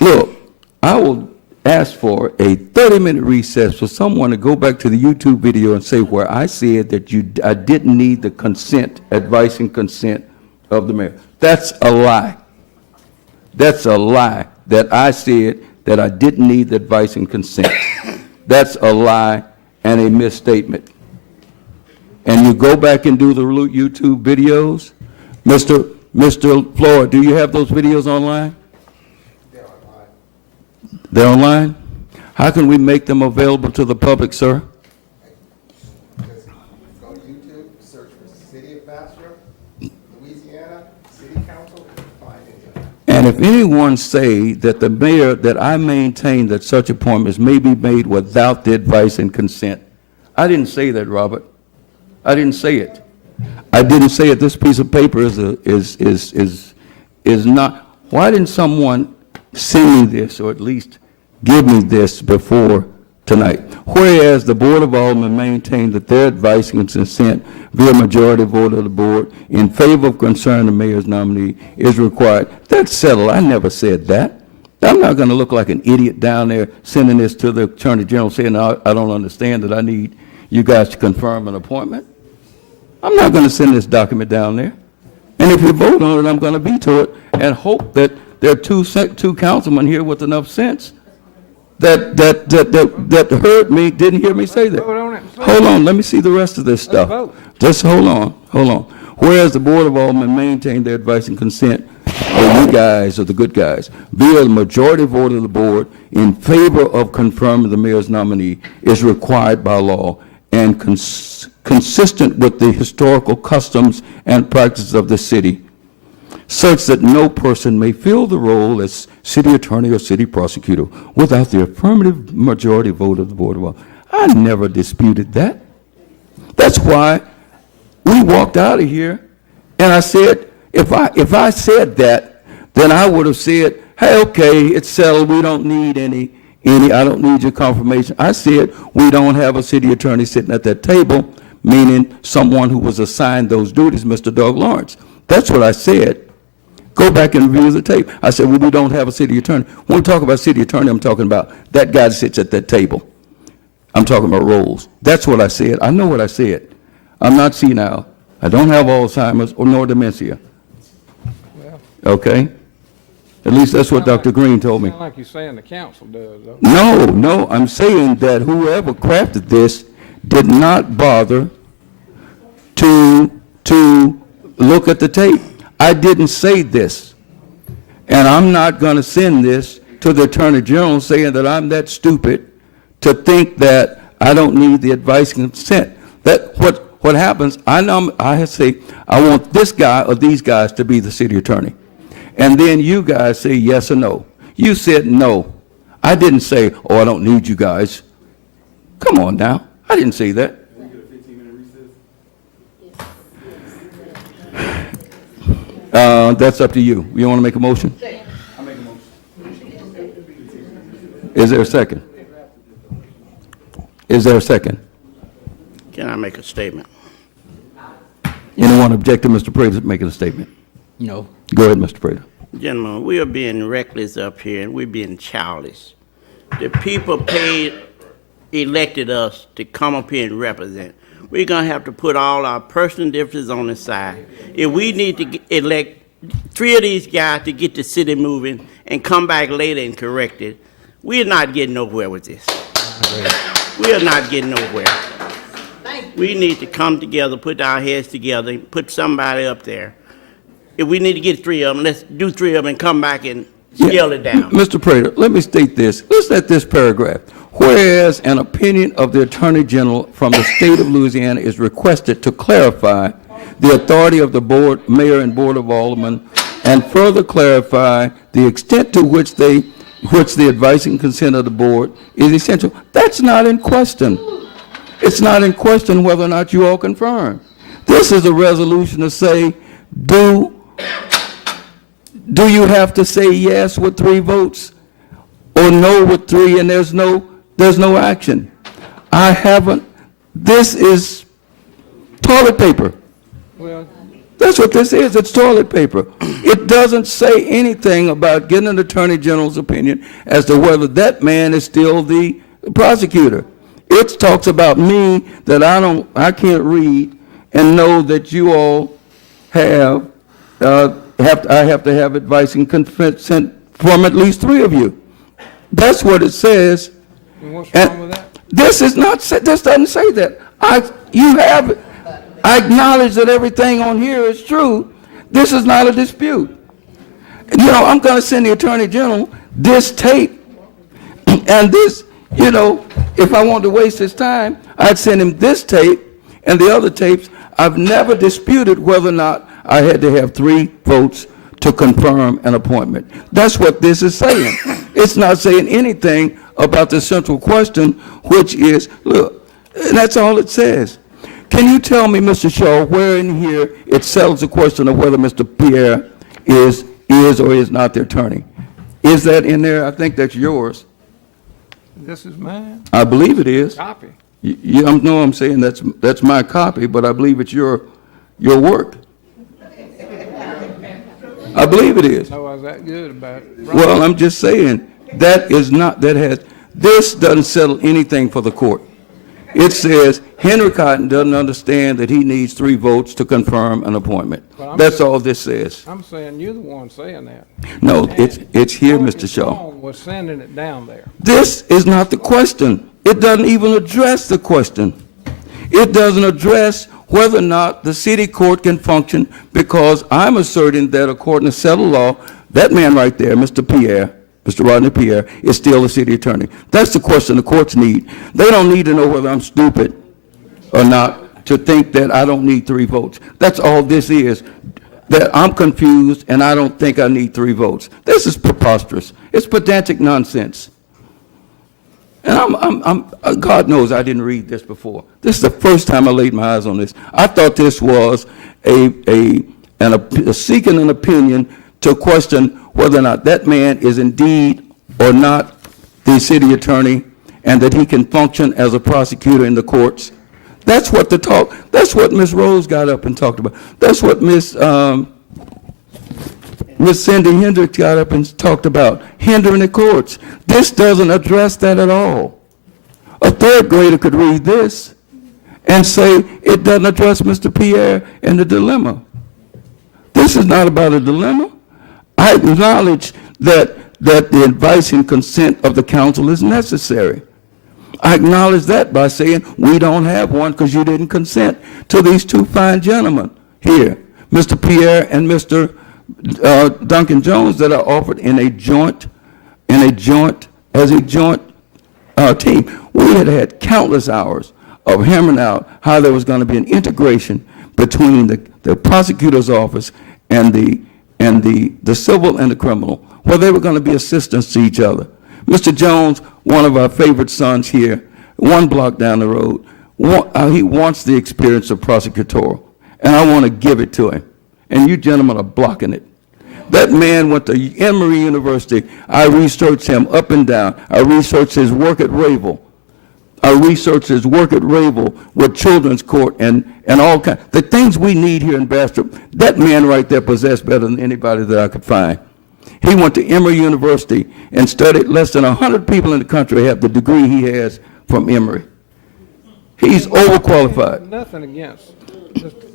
Look, I will ask for a 30-minute recess for someone to go back to the YouTube video and say where I said that I didn't need the consent, advice and consent of the mayor. That's a lie. That's a lie that I said that I didn't need the advice and consent. That's a lie and a misstatement. And you go back and do the YouTube videos. Mr. Floyd, do you have those videos online? They're online? How can we make them available to the public, sir? Just go to YouTube, search for City of Bastrop, Louisiana, City Council, and find it. And if anyone say that the mayor, that I maintain that such appointments may be made without the advice and consent, I didn't say that, Robert. I didn't say it. I didn't say it. This piece of paper is not. Why didn't someone send me this, or at least give me this before tonight? Whereas the Board of Aldermen maintained that their advice and consent via majority vote of the board in favor of concerning the mayor's nominee is required. That's settled. I never said that. I'm not going to look like an idiot down there sending this to the Attorney General saying, I don't understand that I need you guys to confirm an appointment. I'm not going to send this document down there. And if you vote on it, I'm going to veto it and hope that there are two councilmen here with enough sense that heard me, didn't hear me say that. Vote on it, please. Hold on, let me see the rest of this stuff. vote. Just hold on. Whereas the Board of Aldermen maintained their advice and consent, or you guys are the good guys, via the majority vote of the board in favor of confirming the mayor's nominee is required by law and consistent with the historical customs and practices of the city, such that no person may fill the role as city attorney or city prosecutor without the affirmative majority vote of the Board of Aldermen. I never disputed that. That's why we walked out of here, and I said, if I said that, then I would have said, hey, okay, it's settled, we don't need any, I don't need your confirmation. I said, we don't have a city attorney sitting at that table, meaning someone who was assigned those duties, Mr. Doug Lawrence. That's what I said. Go back and review the tape. I said, well, we don't have a city attorney. When we talk about city attorney, I'm talking about that guy that sits at that table. I'm talking about roles. That's what I said. I know what I said. I'm not senile. I don't have Alzheimer's or nor dementia. Well, Okay? At least that's what Dr. Green told me. sound like you're saying the council does, though. No, I'm saying that whoever crafted this did not bother to look at the tape. I didn't say this. And I'm not going to send this to the Attorney General saying that I'm that stupid to think that I don't need the advice and consent. That what happens, I say, I want this guy or these guys to be the city attorney. And then you guys say yes or no. You said no. I didn't say, oh, I don't need you guys. Come on now. I didn't say that. That's up to you. You want to make a motion? I make a motion. Is there a second? Is there a second? Can I make a statement? Anyone object to Mr. Prater making a statement? No. Go ahead, Mr. Prater. Gentlemen, we are being reckless up here, and we're being childish. The people elected us to come up here and represent. We're going to have to put all our personal differences on the side. If we need to elect 3 of these guys to get the city moving and come back later and correct it, we're not getting nowhere with this. We are not getting nowhere. We need to come together, put our heads together, and put somebody up there. If we need to get 3 of them, let's do 3 of them and come back and scale it down. Mr. Prater, let me state this. Let's let this paragraph. Whereas an opinion of the Attorney General from the state of Louisiana is requested to clarify the authority of the board, mayor and board of aldermen, and further clarify the extent to which the advice and consent of the board is essential. That's not in question. It's not in question whether or not you all confirm. This is a resolution to say, do you have to say yes with 3 votes or no with 3 and there's no action? I haven't. This is toilet paper. Well, That's what this is. It's toilet paper. It doesn't say anything about getting an attorney general's opinion as to whether that man is still the prosecutor. It talks about me that I can't read and know that you all have I have to have advice and consent from at least 3 of you. That's what it says. And what's And wrong with that? this is not, this doesn't say that. I acknowledge that everything on here is true. This is not a dispute. You know, I'm going to send the Attorney General this tape, and this, you know, if I want to waste his time, I'd send him this tape and the other tapes. I've never disputed whether or not I had to have 3 votes to confirm an appointment. That's what this is saying. It's not saying anything about the central question, which is, look, and that's all it says. Can you tell me, Mr. Shaw, where in here it settles the question of whether Mr. Pierre is or is not the attorney? Is that in there? I think that's yours. This is mine, I believe it is. copy. I'm saying that's my copy, but I believe it's your work. I believe it is. No, I was that good about it. Well, I'm just saying, this doesn't settle anything for the court. It says Henry Cotton doesn't understand that he needs 3 votes to confirm an appointment. Well, That's all this says. I'm saying you're the one saying that. No, it's here, Mr. What's Shaw. wrong was sending it down there. This is not the question. It doesn't even address the question. It doesn't address whether or not the city court can function, because I'm asserting that according to settled law, that man right there, Mr. Rodney Pierre, is still the city attorney. That's the question the courts need. They don't need to know whether I'm stupid or not to think that I don't need 3 votes. That's all this is, that I'm confused and I don't think I need 3 votes. This is preposterous. It's pedantic nonsense. And God knows I didn't read this before. This is the first time I laid my eyes on this. I thought this was a seeking an opinion to question whether or not that man is indeed or not the city attorney, and that he can function as a prosecutor in the courts. That's what that's what Ms. Rose got up and talked about. That's what Ms. Cindy Hendricks got up and talked about, hindering the courts. This doesn't address that at all. A 3rd grader could read this and say it doesn't address Mr. Pierre and the dilemma. This is not about a dilemma. I acknowledge that the advice and consent of the council is necessary. I acknowledge that by saying we don't have one because you didn't consent to these 2 fine gentlemen here, Mr. Pierre and Mr. Duncan Jones, that are offered as a joint team. We had countless hours of hammering out how there was going to be an integration between the prosecutor's office and the civil and the criminal, where they were going to be assistants to each other. Mr. Jones, one of our favorite sons here, 1 block down the road, he wants the experience of prosecutorial, and I want to give it to him. And you gentlemen are blocking it. That man went to Emory University. I researched him up and down. I researched his work at Rayville. With children's court and all kinds. The things we need here in Bastrop, that man right there possessed better than anybody that I could find. He went to Emory University and studied. Less than 100 people in the country have the degree he has from Emory. He's overqualified. Nothing against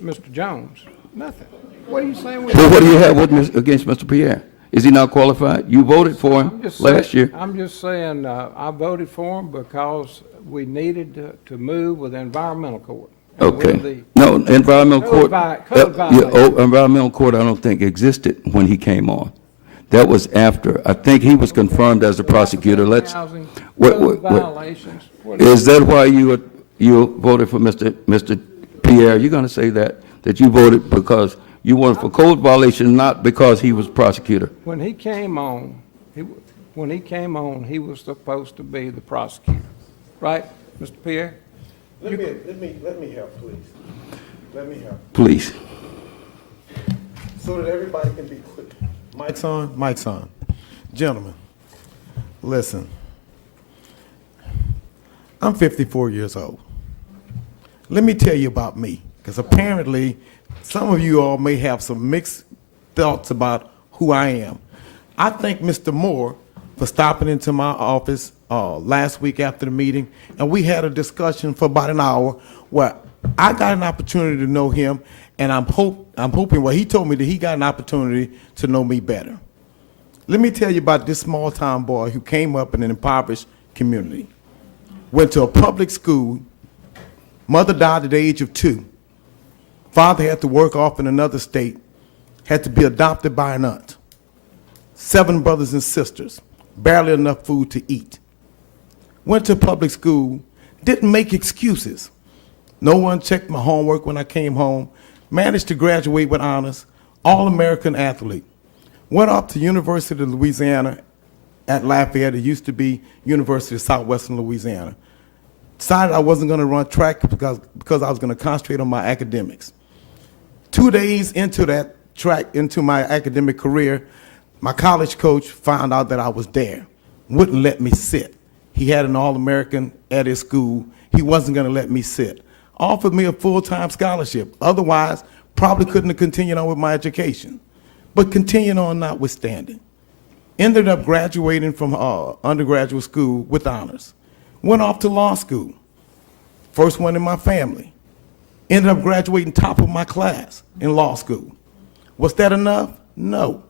Mr. Jones, nothing. What are you saying? Well, what do you have against Mr. Pierre? Is he not qualified? You voted for him last year. I'm just saying, I voted for him because we needed to move with the environmental court. And with Okay. No, environmental court. Code violation. Environmental court, I don't think existed when he came on. That was after. I think he was confirmed as a prosecutor. Housing, code violations. Is that why you voted for Mr. Pierre? You're going to say that you voted because you voted for code violation, not because he was prosecutor? When he came on, he was supposed to be the prosecutor, right, Mr. Pierre? Let me help, please. Let me help. Please. So that everybody can be clear. Mike's on? Mike's on. Gentlemen, listen. I'm 54 years old. Let me tell you about me, because apparently some of you all may have some mixed thoughts about who I am. I thank Mr. Moore for stopping into my office last week after the meeting, and we had a discussion for about an hour where I got an opportunity to know him, And I'm hoping, well, he told me that he got an opportunity to know me better. Let me tell you about this small town boy who came up in an impoverished community. Went to a public school. Mother died at the age of 2. Father had to work off in another state. Had to be adopted by an aunt. 7 brothers and sisters. Barely enough food to eat. Went to public school. Didn't make excuses. No one checked my homework when I came home. Managed to graduate with honors. All-American athlete. Went off to University of Louisiana at Lafayette. It used to be University of Southwestern Louisiana. Decided I wasn't going to run track because I was going to concentrate on my academics. 2 days into that track, into my academic career, my college coach found out that I was there. Wouldn't let me sit. He had an All-American at his school. He wasn't going to let me sit. Offered me a full-time scholarship. Otherwise, probably couldn't have continued on with my education. But continued on notwithstanding. Ended up graduating from undergraduate school with honors. Went off to law school. First one in my family. Ended up graduating top of my class in law school. Was that enough? No.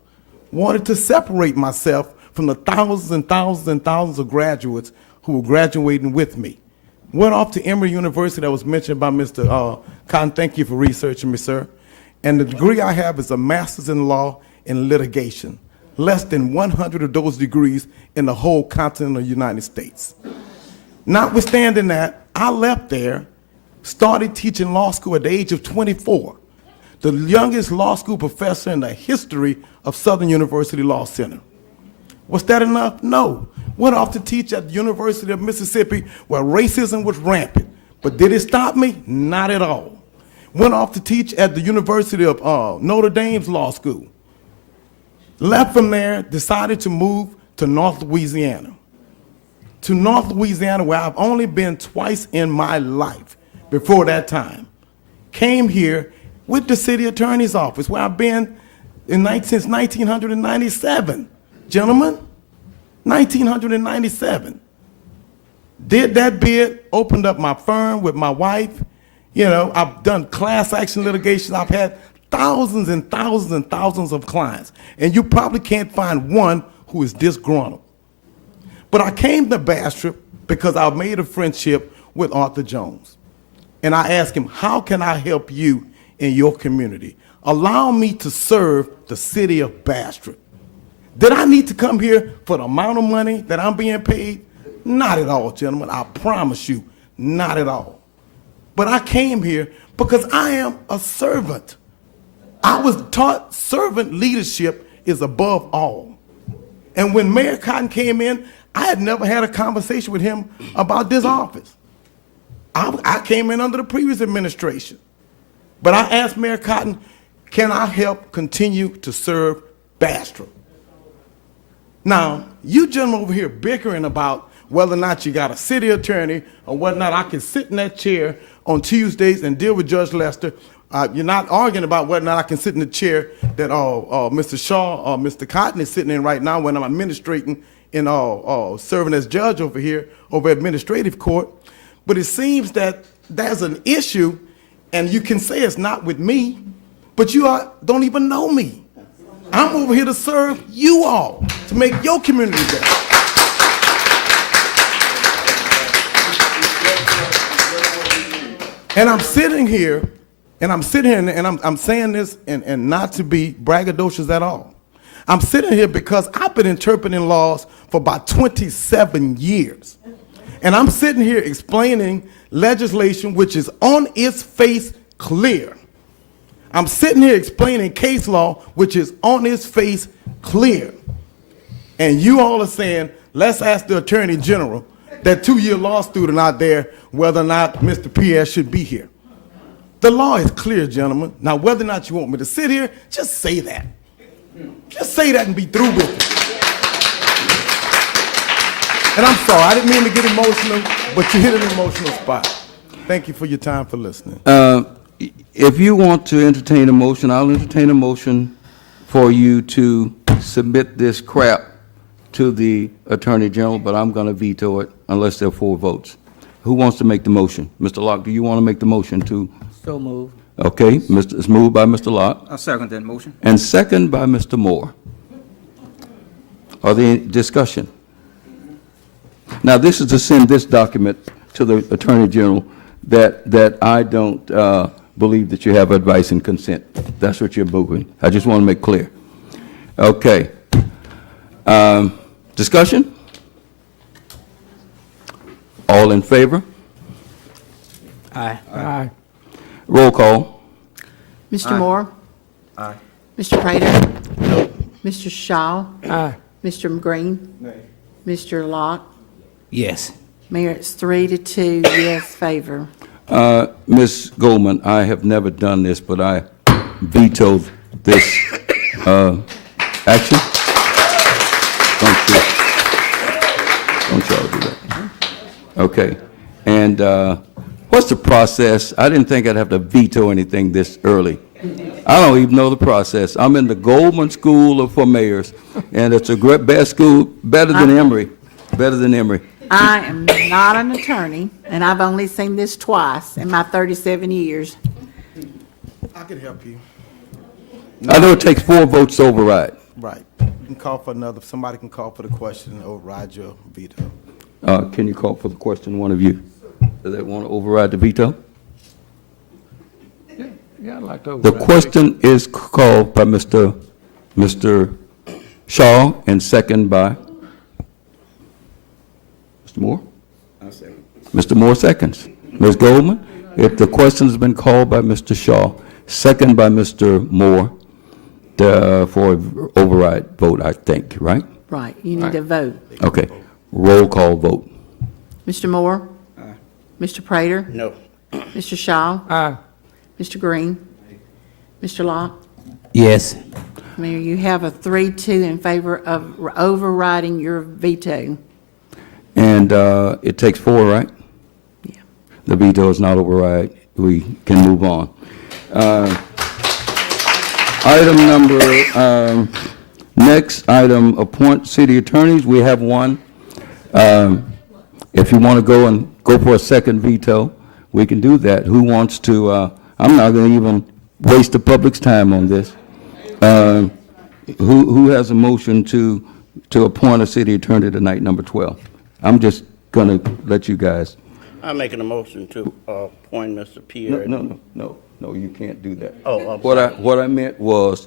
Wanted to separate myself from the thousands and thousands and thousands of graduates who were graduating with me. Went off to Emory University that was mentioned by Mr. Cotton. Thank you for researching me, sir. And the degree I have is a master's in law and litigation. Less than 100 of those degrees in the whole continent of the United States. Notwithstanding that, I left there, started teaching law school at the age of 24. The youngest law school professor in the history of Southern University Law Center. Was that enough? No. Went off to teach at the University of Mississippi where racism was rampant. But did it stop me? Not at all. Went off to teach at the University of Notre Dame's law school. Left from there, decided to move to North Louisiana. To North Louisiana, where I've only been twice in my life before that time. Came here with the city attorney's office, where I've been since 1997. Gentlemen, 1997. Did that bid, opened up my firm with my wife. You know, I've done class action litigation. I've had thousands and thousands and thousands of clients. And you probably can't find one who is disgruntled. But I came to Bastrop because I made a friendship with Arthur Jones. And I asked him, how can I help you in your community? Allow me to serve the city of Bastrop. Did I need to come here for the amount of money that I'm being paid? Not at all, gentlemen. I promise you, not at all. But I came here because I am a servant. I was taught servant leadership is above all. And when Mayor Cotton came in, I had never had a conversation with him about this office. I came in under the previous administration. But I asked Mayor Cotton, can I help continue to serve Bastrop? Now, you gentlemen over here bickering about whether or not you got a city attorney or whether or not I can sit in that chair on Tuesdays and deal with Judge Lester. You're not arguing about whether or not I can sit in the chair that Mr. Shaw or Mr. Cotton is sitting in right now when I'm administrating and serving as judge over here over administrative court. But it seems that there's an issue, and you can say it's not with me, but you don't even know me. I'm over here to serve you all, to make your community better. And I'm sitting here, and I'm saying this and not to be braggadocious at all. I'm sitting here because I've been interpreting laws for about 27 years. And I'm sitting here explaining legislation which is on its face clear. I'm sitting here explaining case law which is on its face clear. And you all are saying, let's ask the Attorney General, that 2-year law student out there, whether or not Mr. Pierre should be here. The law is clear, gentlemen. Now, whether or not you want me to sit here, just say that. Just say that and be through with it. And I'm sorry, I didn't mean to get emotional, but you hit an emotional spot. Thank you for your time for listening. If you want to entertain a motion, I'll entertain a motion for you to submit this crap to the Attorney General, but I'm going to veto it unless there are 4 votes. Who wants to make the motion? Mr. Locke, do you want to make the motion to? So move. Okay, it's moved by Mr. Locke I second that motion. and second by Mr. Moore. Are there any discussion? Now, this is to send this document to the Attorney General that I don't believe that you have advice and consent. That's what you're moving. I just want to make clear. Okay. Discussion? All in favor? Aye. Aye. Roll call. Mr. Moore? Aye. Mr. Prater? No. Mr. Shaw? Aye. Mr. Green? Nay. Mr. Locke? Yes. Mayor, it's 3-2, yes, favor. Ms. Goldman, I have never done this, but I vetoed this action. Don't y'all do that. Okay. And what's the process? I didn't think I'd have to veto anything this early. I don't even know the process. I'm in the Goldman School for Mayors, and it's a great, best school, better than Emory, better than Emory. I am not an attorney, and I've only seen this twice in my 37 years. I can help you. I know it takes 4 votes to override. Right. You can call for another, somebody can call for the question and override your veto. Can you call for the question, one of you? Does that want to override the veto? Yeah, I'd like to The override. question is called by Mr. Shaw and second by Mr. Moore? Mr. Moore seconds. Ms. Goldman, if the question has been called by Mr. Shaw, second by Mr. Moore, for override vote, I think, right? Right, you need to vote. Okay. Roll call vote. Mr. Moore? Mr. Prater? No. Mr. Shaw? Aye. Mr. Green? Mr. Locke? Yes. Mayor, you have a 3-2 in favor of overriding your veto. And it takes 4, right? Yeah. The veto is not override. We can move on. Item number, next item, appoint city attorneys. We have one. If you want to go for a second veto, we can do that. Who wants to, I'm not going to even waste the public's time on this. Who has a motion to appoint a city attorney tonight, number 12? I'm just going to let you guys. I'm making a motion to appoint Mr. Pierre. No, you can't do that. Oh, I'm What I meant was,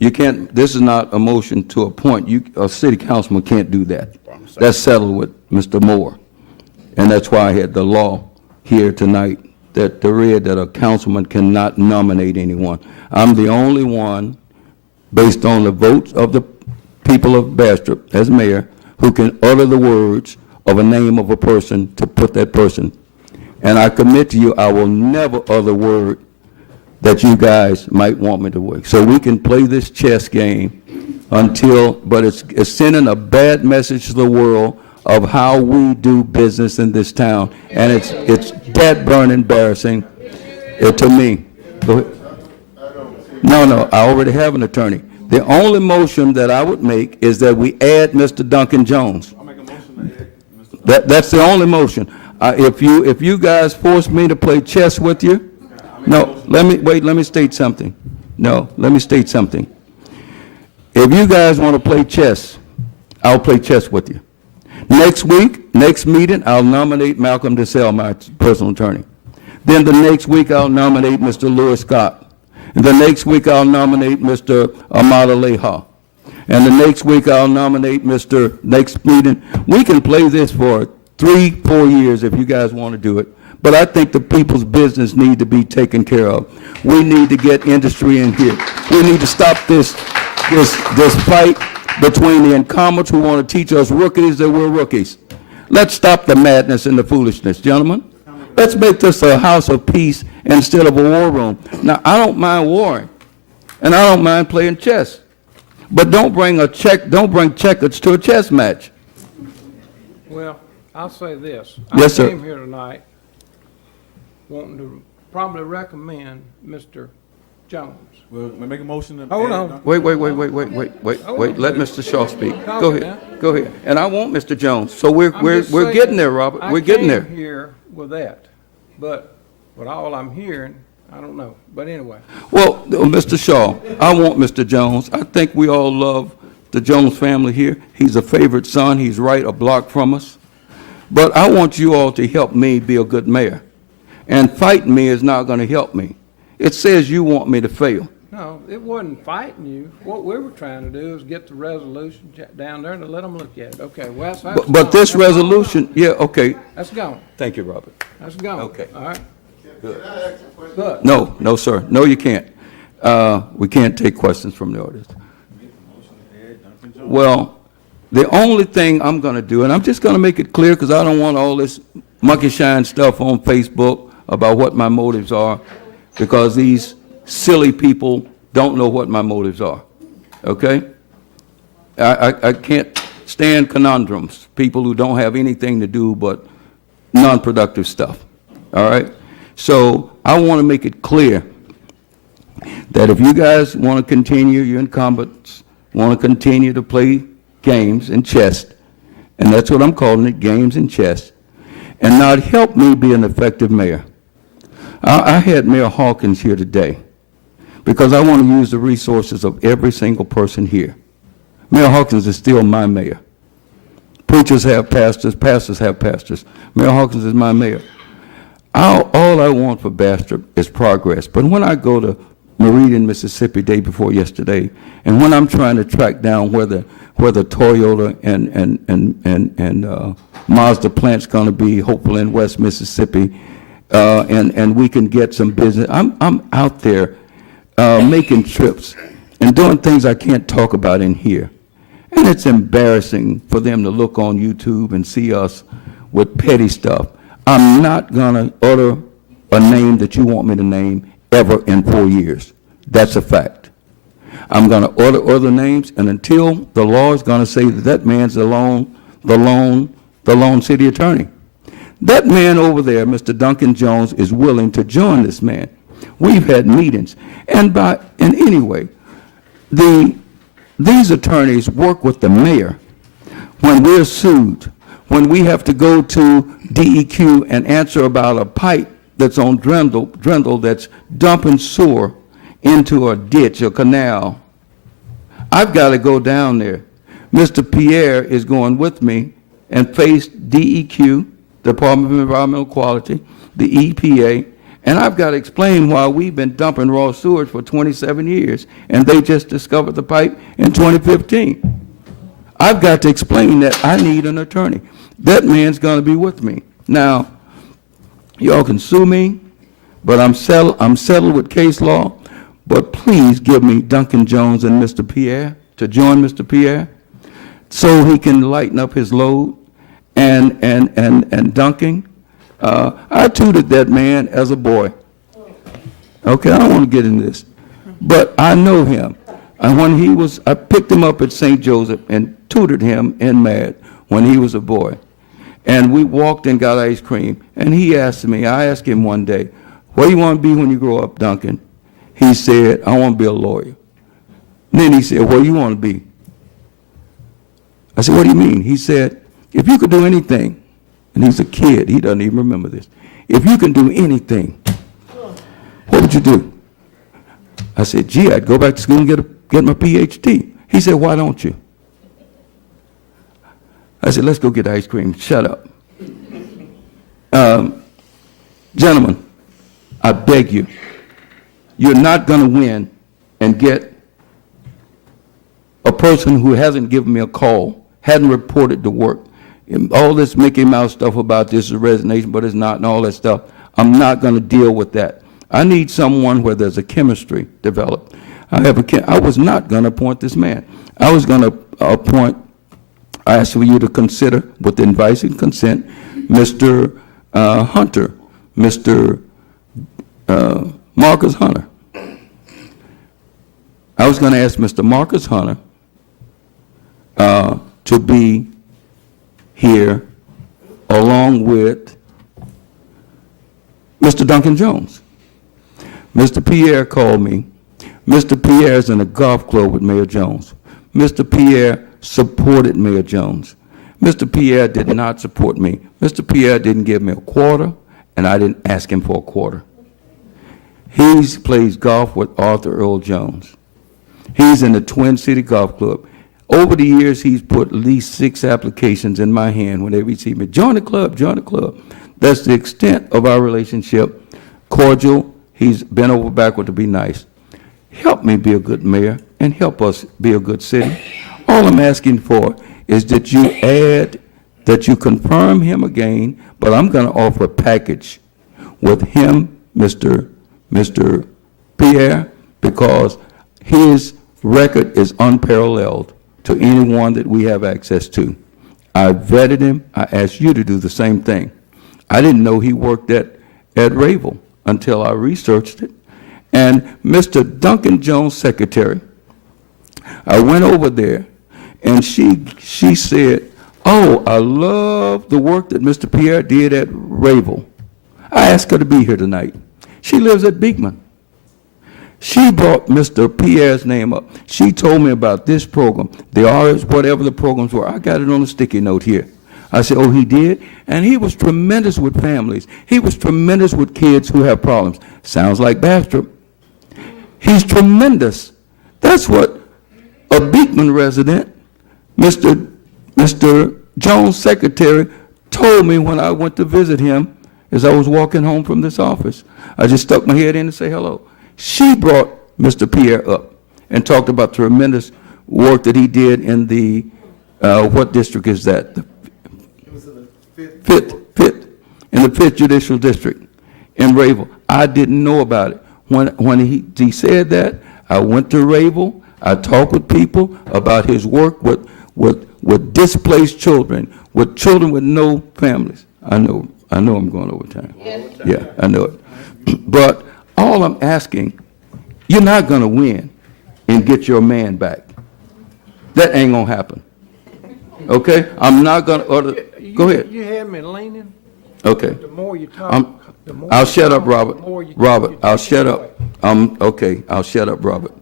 you can't, this is not a motion to appoint. A city councilman can't do that. That's settled with Mr. Moore. And that's why I had the law here tonight that read that a councilman cannot nominate anyone. I'm the only one, based on the votes of the people of Bastrop as mayor, who can utter the words of a name of a person to put that person. And I commit to you, I will never utter a word that you guys might want me to work. So we can play this chess game but it's sending a bad message to the world of how we do business in this town. And it's dead burn embarrassing to me. Go ahead. No, I already have an attorney. The only motion that I would make is that we add Mr. Duncan Jones. I'll make a motion to add Mr. That's the only motion. If you guys force me to play chess with you, no, let me state something. No, let me state something. If you guys want to play chess, I'll play chess with you. Next meeting, I'll nominate Malcolm DeSalle, my personal attorney. Then the next week, I'll nominate Mr. Lewis Scott. And the next week, I'll nominate Mr. Amada Leha. And the next week, I'll nominate next meeting. We can play this for 3-4 years if you guys want to do it. But I think the people's business need to be taken care of. We need to get industry in here. We need to stop this fight between the incumbents who want to teach us rookies that we're rookies. Let's stop the madness and the foolishness, gentlemen. Let's make this a house of peace instead of a war room. Now, I don't mind warring, and I don't mind playing chess. But don't bring checkers to a chess match. Well, I'll say this. Yes, sir. I came here tonight wanting to probably recommend Mr. Jones. Well, make a motion to. Hold add on. Duncan. Wait, let Mr. Shaw speak. Calm Go it ahead, go ahead. And I want Mr. Jones, so we're I'm just getting saying, there, Robert, we're getting there. I came here with that, but But all I'm hearing, I don't know. But anyway, Well, Mr. Shaw, I want Mr. Jones. I think we all love the Jones family here. He's a favorite son. He's right a block from us. But I want you all to help me be a good mayor. And fighting me is not going to help me. It says you want me to fail. no, it wasn't fighting you. What we were trying to do is get the resolution down there and let them look at it. Okay, well, that's But gone. this That's all resolution, gone. yeah, okay. That's gone. Thank you, Robert. That's gone. Okay. All right. Good. But No, no, sir. No, you can't. We can't take questions from the audience. Well, the only thing I'm going to do, and I'm just going to make it clear because I don't want all this monkey shine stuff on Facebook about what my motives are, because these silly people don't know what my motives are, okay? I can't stand conundrums, people who don't have anything to do but non-productive stuff, all right? So I want to make it clear that if you guys want to continue, your incumbents want to continue to play games and chess, and that's what I'm calling it, games and chess, and not help me be an effective mayor. I had Mayor Hawkins here today because I want to use the resources of every single person here. Mayor Hawkins is still my mayor. Preachers have pastors, pastors have pastors. Mayor Hawkins is my mayor. All I want for Bastrop is progress. But when I go to Meridian, Mississippi, day before yesterday, and when I'm trying to track down where the Toyota and Mazda plant's going to be, hopefully in West Mississippi, and we can get some business. I'm out there making trips and doing things I can't talk about in here. And it's embarrassing for them to look on YouTube and see us with petty stuff. I'm not going to utter a name that you want me to name ever in 4 years. That's a fact. I'm going to order other names, and until the law is going to say that that man's the lone city attorney. That man over there, Mr. Duncan Jones, is willing to join this man. We've had meetings. And anyway, these attorneys work with the mayor when we're sued, when we have to go to DEQ and answer about a pipe that's on Drendel that's dumping sewer into a ditch, a canal. I've got to go down there. Mr. Pierre is going with me and face DEQ, Department of Environmental Quality, the EPA, and I've got to explain why we've been dumping raw sewage for 27 years, and they just discovered the pipe in 2015. I've got to explain that I need an attorney. That man's going to be with me. Now, y'all can sue me, but I'm settled with case law, but please give me Duncan Jones and Mr. Pierre to join Mr. Pierre so he can lighten up his load. And Duncan, I tutored that man as a boy. Okay, I don't want to get into this, but I know him. And I picked him up at St. Joseph and tutored him in math when he was a boy. And we walked and got ice cream. And I asked him one day, what do you want to be when you grow up, Duncan? He said, I want to be a lawyer. And then he said, what do you want to be? I said, what do you mean? He said, if you could do anything, and he's a kid, he doesn't even remember this. If you can do anything, what would you do? I said, gee, I'd go back to school and get my PhD. He said, why don't you? I said, let's go get ice cream. Shut up. Gentlemen, I beg you, you're not going to win and get a person who hasn't given me a call, hadn't reported to work. All this Mickey Mouse stuff about this is resignation, but it's not, and all that stuff. I'm not going to deal with that. I need someone where there's a chemistry developed. I was not going to appoint this man. I was going to I asked for you to consider, with advice and consent, Mr. Hunter, Mr. Marcus Hunter. I was going to ask Mr. Marcus Hunter to be here along with Mr. Duncan Jones. Mr. Pierre called me. Mr. Pierre's in a golf club with Mayor Jones. Mr. Pierre supported Mayor Jones. Mr. Pierre did not support me. Mr. Pierre didn't give me a quarter, and I didn't ask him for a quarter. He plays golf with Arthur Earl Jones. He's in the Twin City Golf Club. Over the years, he's put at least 6 applications in my hand whenever he sees me. Join the club, join the club. That's the extent of our relationship. Cordial. He's bent over backward to be nice. Help me be a good mayor and help us be a good city. All I'm asking for is that you confirm him again, but I'm going to offer a package with him, Mr. Pierre, because his record is unparalleled to anyone that we have access to. I vetted him. I asked you to do the same thing. I didn't know he worked at Ravel until I researched it. And Mr. Duncan Jones' secretary, I went over there, and she said, "Oh, I love the work that Mr. Pierre did at Ravel." I asked her to be here tonight. She lives at Beekman. She brought Mr. Pierre's name up. She told me about this program, the RS, whatever the programs were. I got it on a sticky note here. I said, "Oh, he did?" And he was tremendous with families. He was tremendous with kids who have problems. Sounds like Bastrop. He's tremendous. That's what a Beekman resident, Mr. Jones' secretary, told me when I went to visit him as I was walking home from this office. I just stuck my head in to say hello. She brought Mr. Pierre up and talked about tremendous work that he did in the, what district is that? It was in the Fifth, in the 5th Judicial District in Ravel. I didn't know about it. When he said that, I went to Ravel. I talked with people about his work with displaced children, with children with no families. I know I'm going over time. Yeah, I know it. But all I'm asking, you're not going to win and get your man back. That ain't going to happen. Okay? I'm not going to, go ahead. You had me leaning. Okay. The more you talk, the more. I'll you shut up, talk, Robert. the more you Robert, take I'll it shut away. up. Okay, I'll shut up, Robert.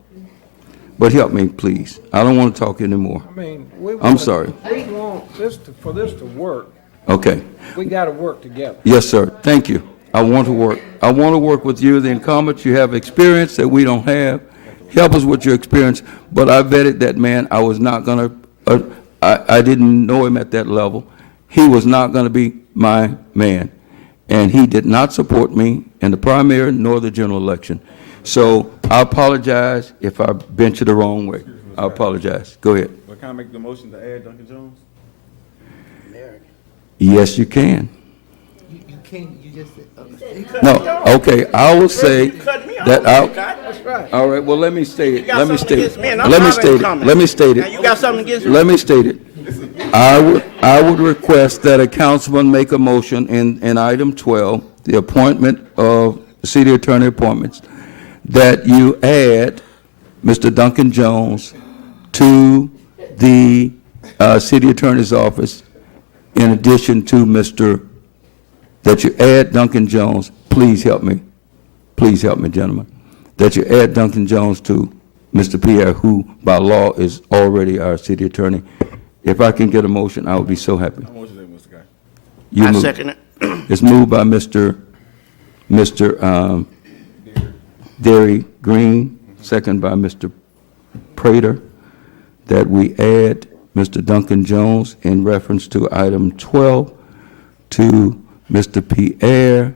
But help me, please. I don't want to talk anymore. I mean, we I'm want- sorry. We want for this to work, Okay. we gotta work together. Yes, sir. Thank you. I want to work. I want to work with you, the incumbents. You have experience that we don't have. Help us with your experience. But I vetted that man. I was not going to, I didn't know him at that level. He was not going to be my man. And he did not support me in the primary nor the general election. So I apologize if I bent you the wrong way. I apologize. Go ahead. Well, can I make the motion to add Duncan Jones? Yes, you can. You can't, you just, No, okay, I will say that I'll, That's right. all right, well, let me state it, got let me something state against it, me, and I'm let me already state it, coming. let me state Now, you it, got something against me? let me state it. I would request that a councilman make a motion in item 12, the appointment of city attorney appointments, that you add Mr. Duncan Jones to the city attorney's office in addition to that you add Duncan Jones, please help me, gentlemen, that you add Duncan Jones to Mr. Pierre, who by law is already our city attorney. If I can get a motion, I would be so happy. I motion that, Mr. Guy. You I move. second it. It's moved by Mr. Derry Green, second by Mr. Prater, that we add Mr. Duncan Jones in reference to item 12 to Mr. Pierre,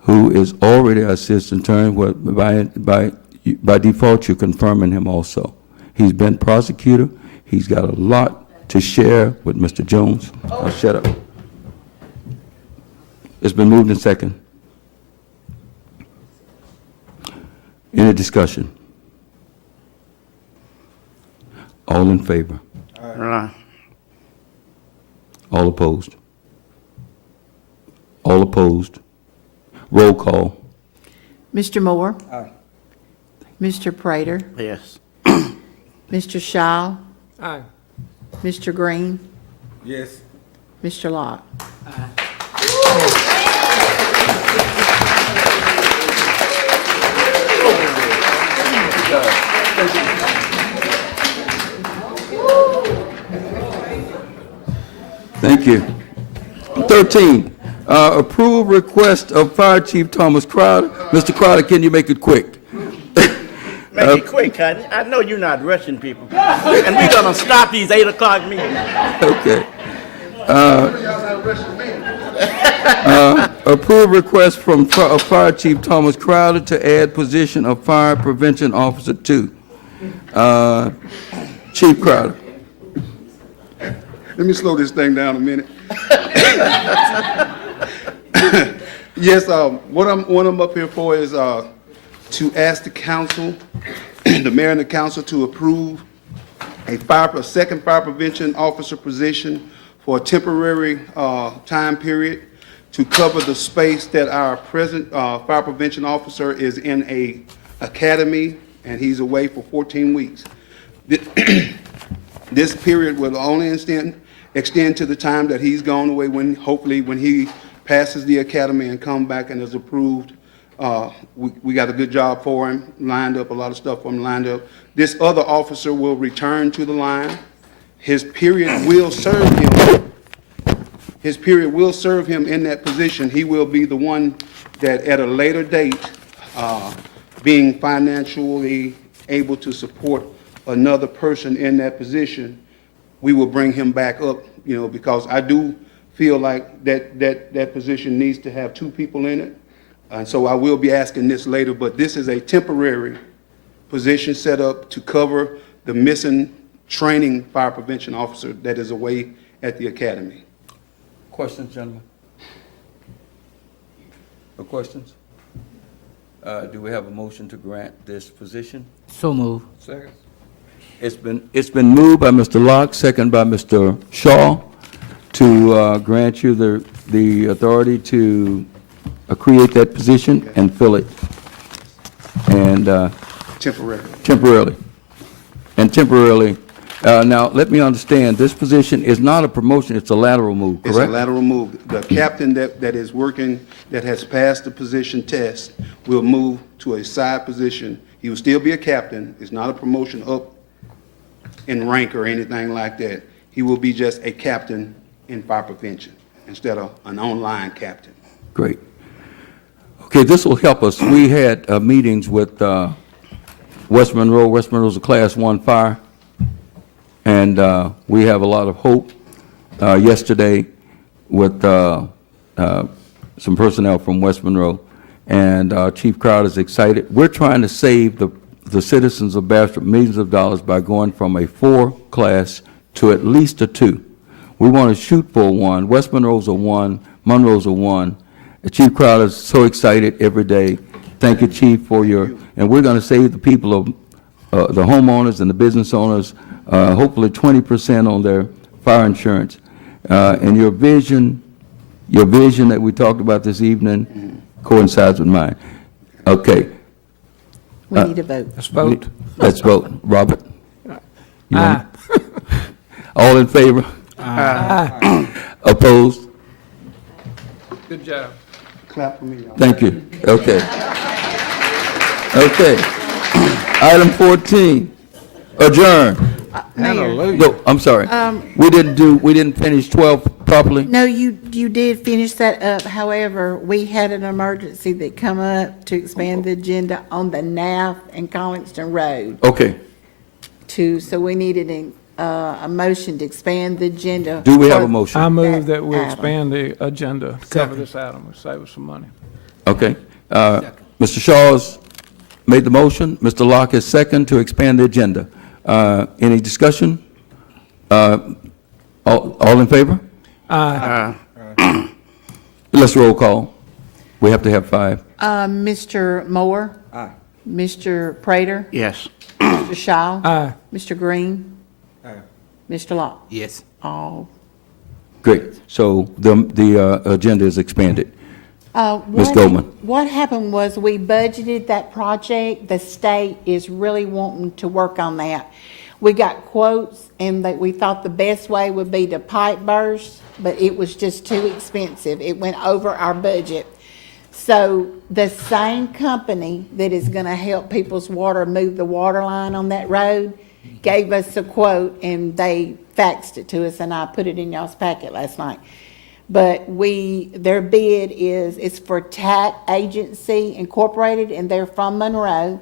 who is already our assistant attorney. Well, by default, you're confirming him also. He's been prosecutor. He's got a lot to share with Mr. Jones. I'll shut up. It's been moved and second. Any discussion? All in favor? Right. All opposed? All opposed? Roll call. Mr. Moore? Mr. Prater? Yes. Mr. Shaw? Aye. Mr. Green? Yes. Mr. Locke? Thank you. 13, Approve request of Fire Chief Thomas Crowder. Mr. Crowder, can you make it quick? Make it quick, honey. I know you're not rushing people. And we're gonna stop these 8 o'clock meetings. Okay. Approve request from Fire Chief Thomas Crowder to add position of Fire Prevention Officer 2. Chief Crowder. Let me slow this thing down a minute. Yes, what I'm up here for is to ask the council, the mayor and the council, to approve a second fire prevention officer position for a temporary time period to cover the space that our present fire prevention officer is in a academy, and he's away for 14 weeks. This period will only extend to the time that he's gone away, hopefully when he passes the academy and come back and is approved. We got a good job for him lined up, a lot of stuff for him lined up. This other officer will return to the line. His period will serve him. His period will serve him in that position. He will be the one that at a later date, being financially able to support another person in that position, we will bring him back up, because I do feel like that position needs to have 2 people in it. And so I will be asking this later, but this is a temporary position set up to cover the missing training fire prevention officer that is away at the academy. Questions, gentlemen? No questions? Do we have a motion to grant this position? So move. Second. It's been moved by Mr. Locke, second by Mr. Shaw, to grant you the authority to create that position and fill it. And temporarily. And temporarily. Now, let me understand, this position is not a promotion, it's a lateral move, correct? It's a lateral move. The captain that is working, that has passed the position test, will move to a side position. He will still be a captain. It's not a promotion up in rank or anything like that. He will be just a captain in fire prevention instead of an online captain. Great. Okay, this will help us. We had meetings with West Monroe. West Monroe's a Class 1 fire, and we have a lot of hope. Yesterday with some personnel from West Monroe, and Chief Crowder is excited. We're trying to save the citizens of Bastrop millions of dollars by going from a 4 class to at least a 2. We want to shoot for a 1. West Monroe's a 1, Monroe's a 1. Chief Crowder is so excited every day. Thank you, Chief, for and we're going to save the people of the homeowners and the business owners, hopefully 20% on their fire insurance. And your vision that we talked about this evening coincides with mine. Okay. We need a vote. Let's vote. Let's vote. Robert? Aye. All in favor? Aye. Opposed? Good job. Clap for me, y'all. Thank you. Okay. Okay. Item 14, adjourn. Mayor, No, I'm sorry. We didn't finish 12 properly? no, you did finish that up. However, we had an emergency that come up to expand the agenda on the NAF and Collingston Road Okay. so we needed a motion to expand the agenda. Do we have a for motion? I move that we item. expand the agenda to cover this item, and save us some money. Okay. Mr. Shaw's made the motion. Mr. Locke is second to expand the agenda. Any discussion? All in favor? Aye. Let's roll call. We have to have 5. Mr. Moore? Aye. Mr. Prater? Yes. Mr. Shaw? Aye. Mr. Green? Mr. Locke? Yes. All. Great. So the agenda is expanded. Ms. Goldman. What happened was we budgeted that project. The state is really wanting to work on that. We got quotes, and that we thought the best way would be to pipe burst, but it was just too expensive. It went over our budget. So the same company that is going to help People's Water move the water line on that road gave us a quote, and they faxed it to us, and I put it in y'all's packet last night. But their bid it's for TAC Agency Incorporated, and they're from Monroe.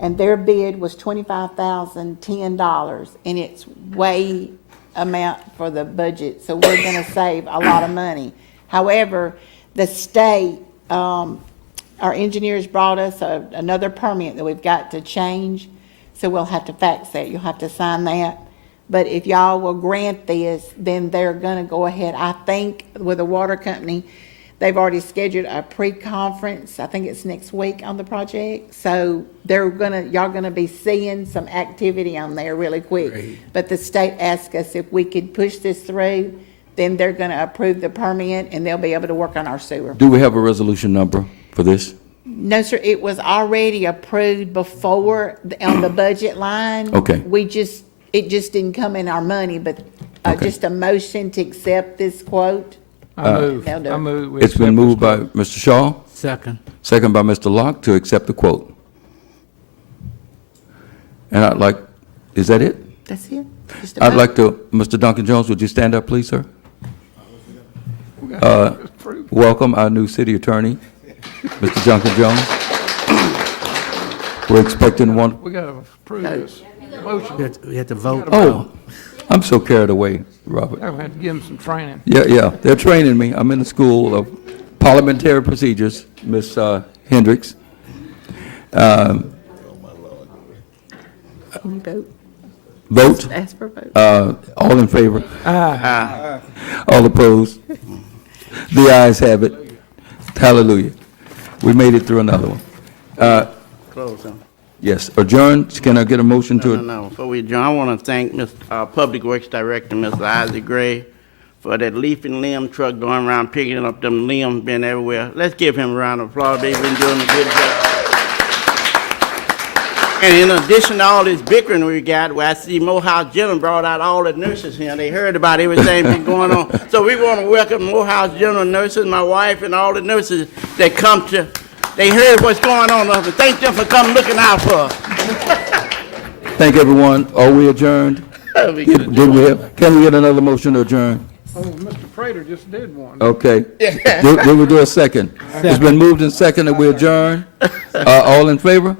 And their bid was $25,010, and it's way amount for the budget, so we're gonna save a lot of money. However, the state, our engineers brought us another permit that we've got to change, so we'll have to fax that, you'll have to sign that. But if y'all will grant this, then they're gonna go ahead, I think, with the water company, they've already scheduled a pre-conference, I think it's next week on the project. So y'all gonna be seeing some activity on there really quick. Great. But the state asked us if we could push this through, then they're gonna approve the permit and they'll be able to work on our sewer. Do we have a resolution number for this? No, sir, it was already approved before on the budget line. Okay. It just didn't come in our money, but Okay. just a motion to accept this quote. I They'll do it. move. we It's been accept moved this by Mr. Shaw, Second. second by Mr. Locke to accept the quote. And I'd like, is that it? That's it. Just a I'd vote. like to, Mr. Duncan Jones, would you stand up, please, sir? Welcome our new city attorney, Mr. Duncan Jones. We're expecting one, We gotta approve this motion. We have to vote. oh, I'm so carried away, Robert. I'm gonna have to give him some training. Yeah, they're training me. I'm in the school of parliamentary procedures, Ms. Hendricks. Can you vote? Vote? Ask for a vote. All in favor? All opposed? The ayes have it. Hallelujah. We made it through another one. Close them. Yes, adjourned. Can I get a motion to? No. Before we adjourn, I want to thank Public Works Director, Mr. Isaac Gray, for that leaf and limb truck going around picking up them limbs, been everywhere. Let's give him a round of applause. They've been doing a good job. And in addition to all this bickering we got, where I see Morehouse General brought out all the nurses here. They heard about everything that's going on. So we want to welcome Morehouse General nurses, my wife, and all the nurses that come to. They heard what's going on. Thank them for coming looking out for us. Thank everyone. Are we adjourned? Can we get another motion to adjourn? Oh, Mr. Prater just did one. Okay. Did we do a second? It's been moved and seconded. We adjourn. All in favor?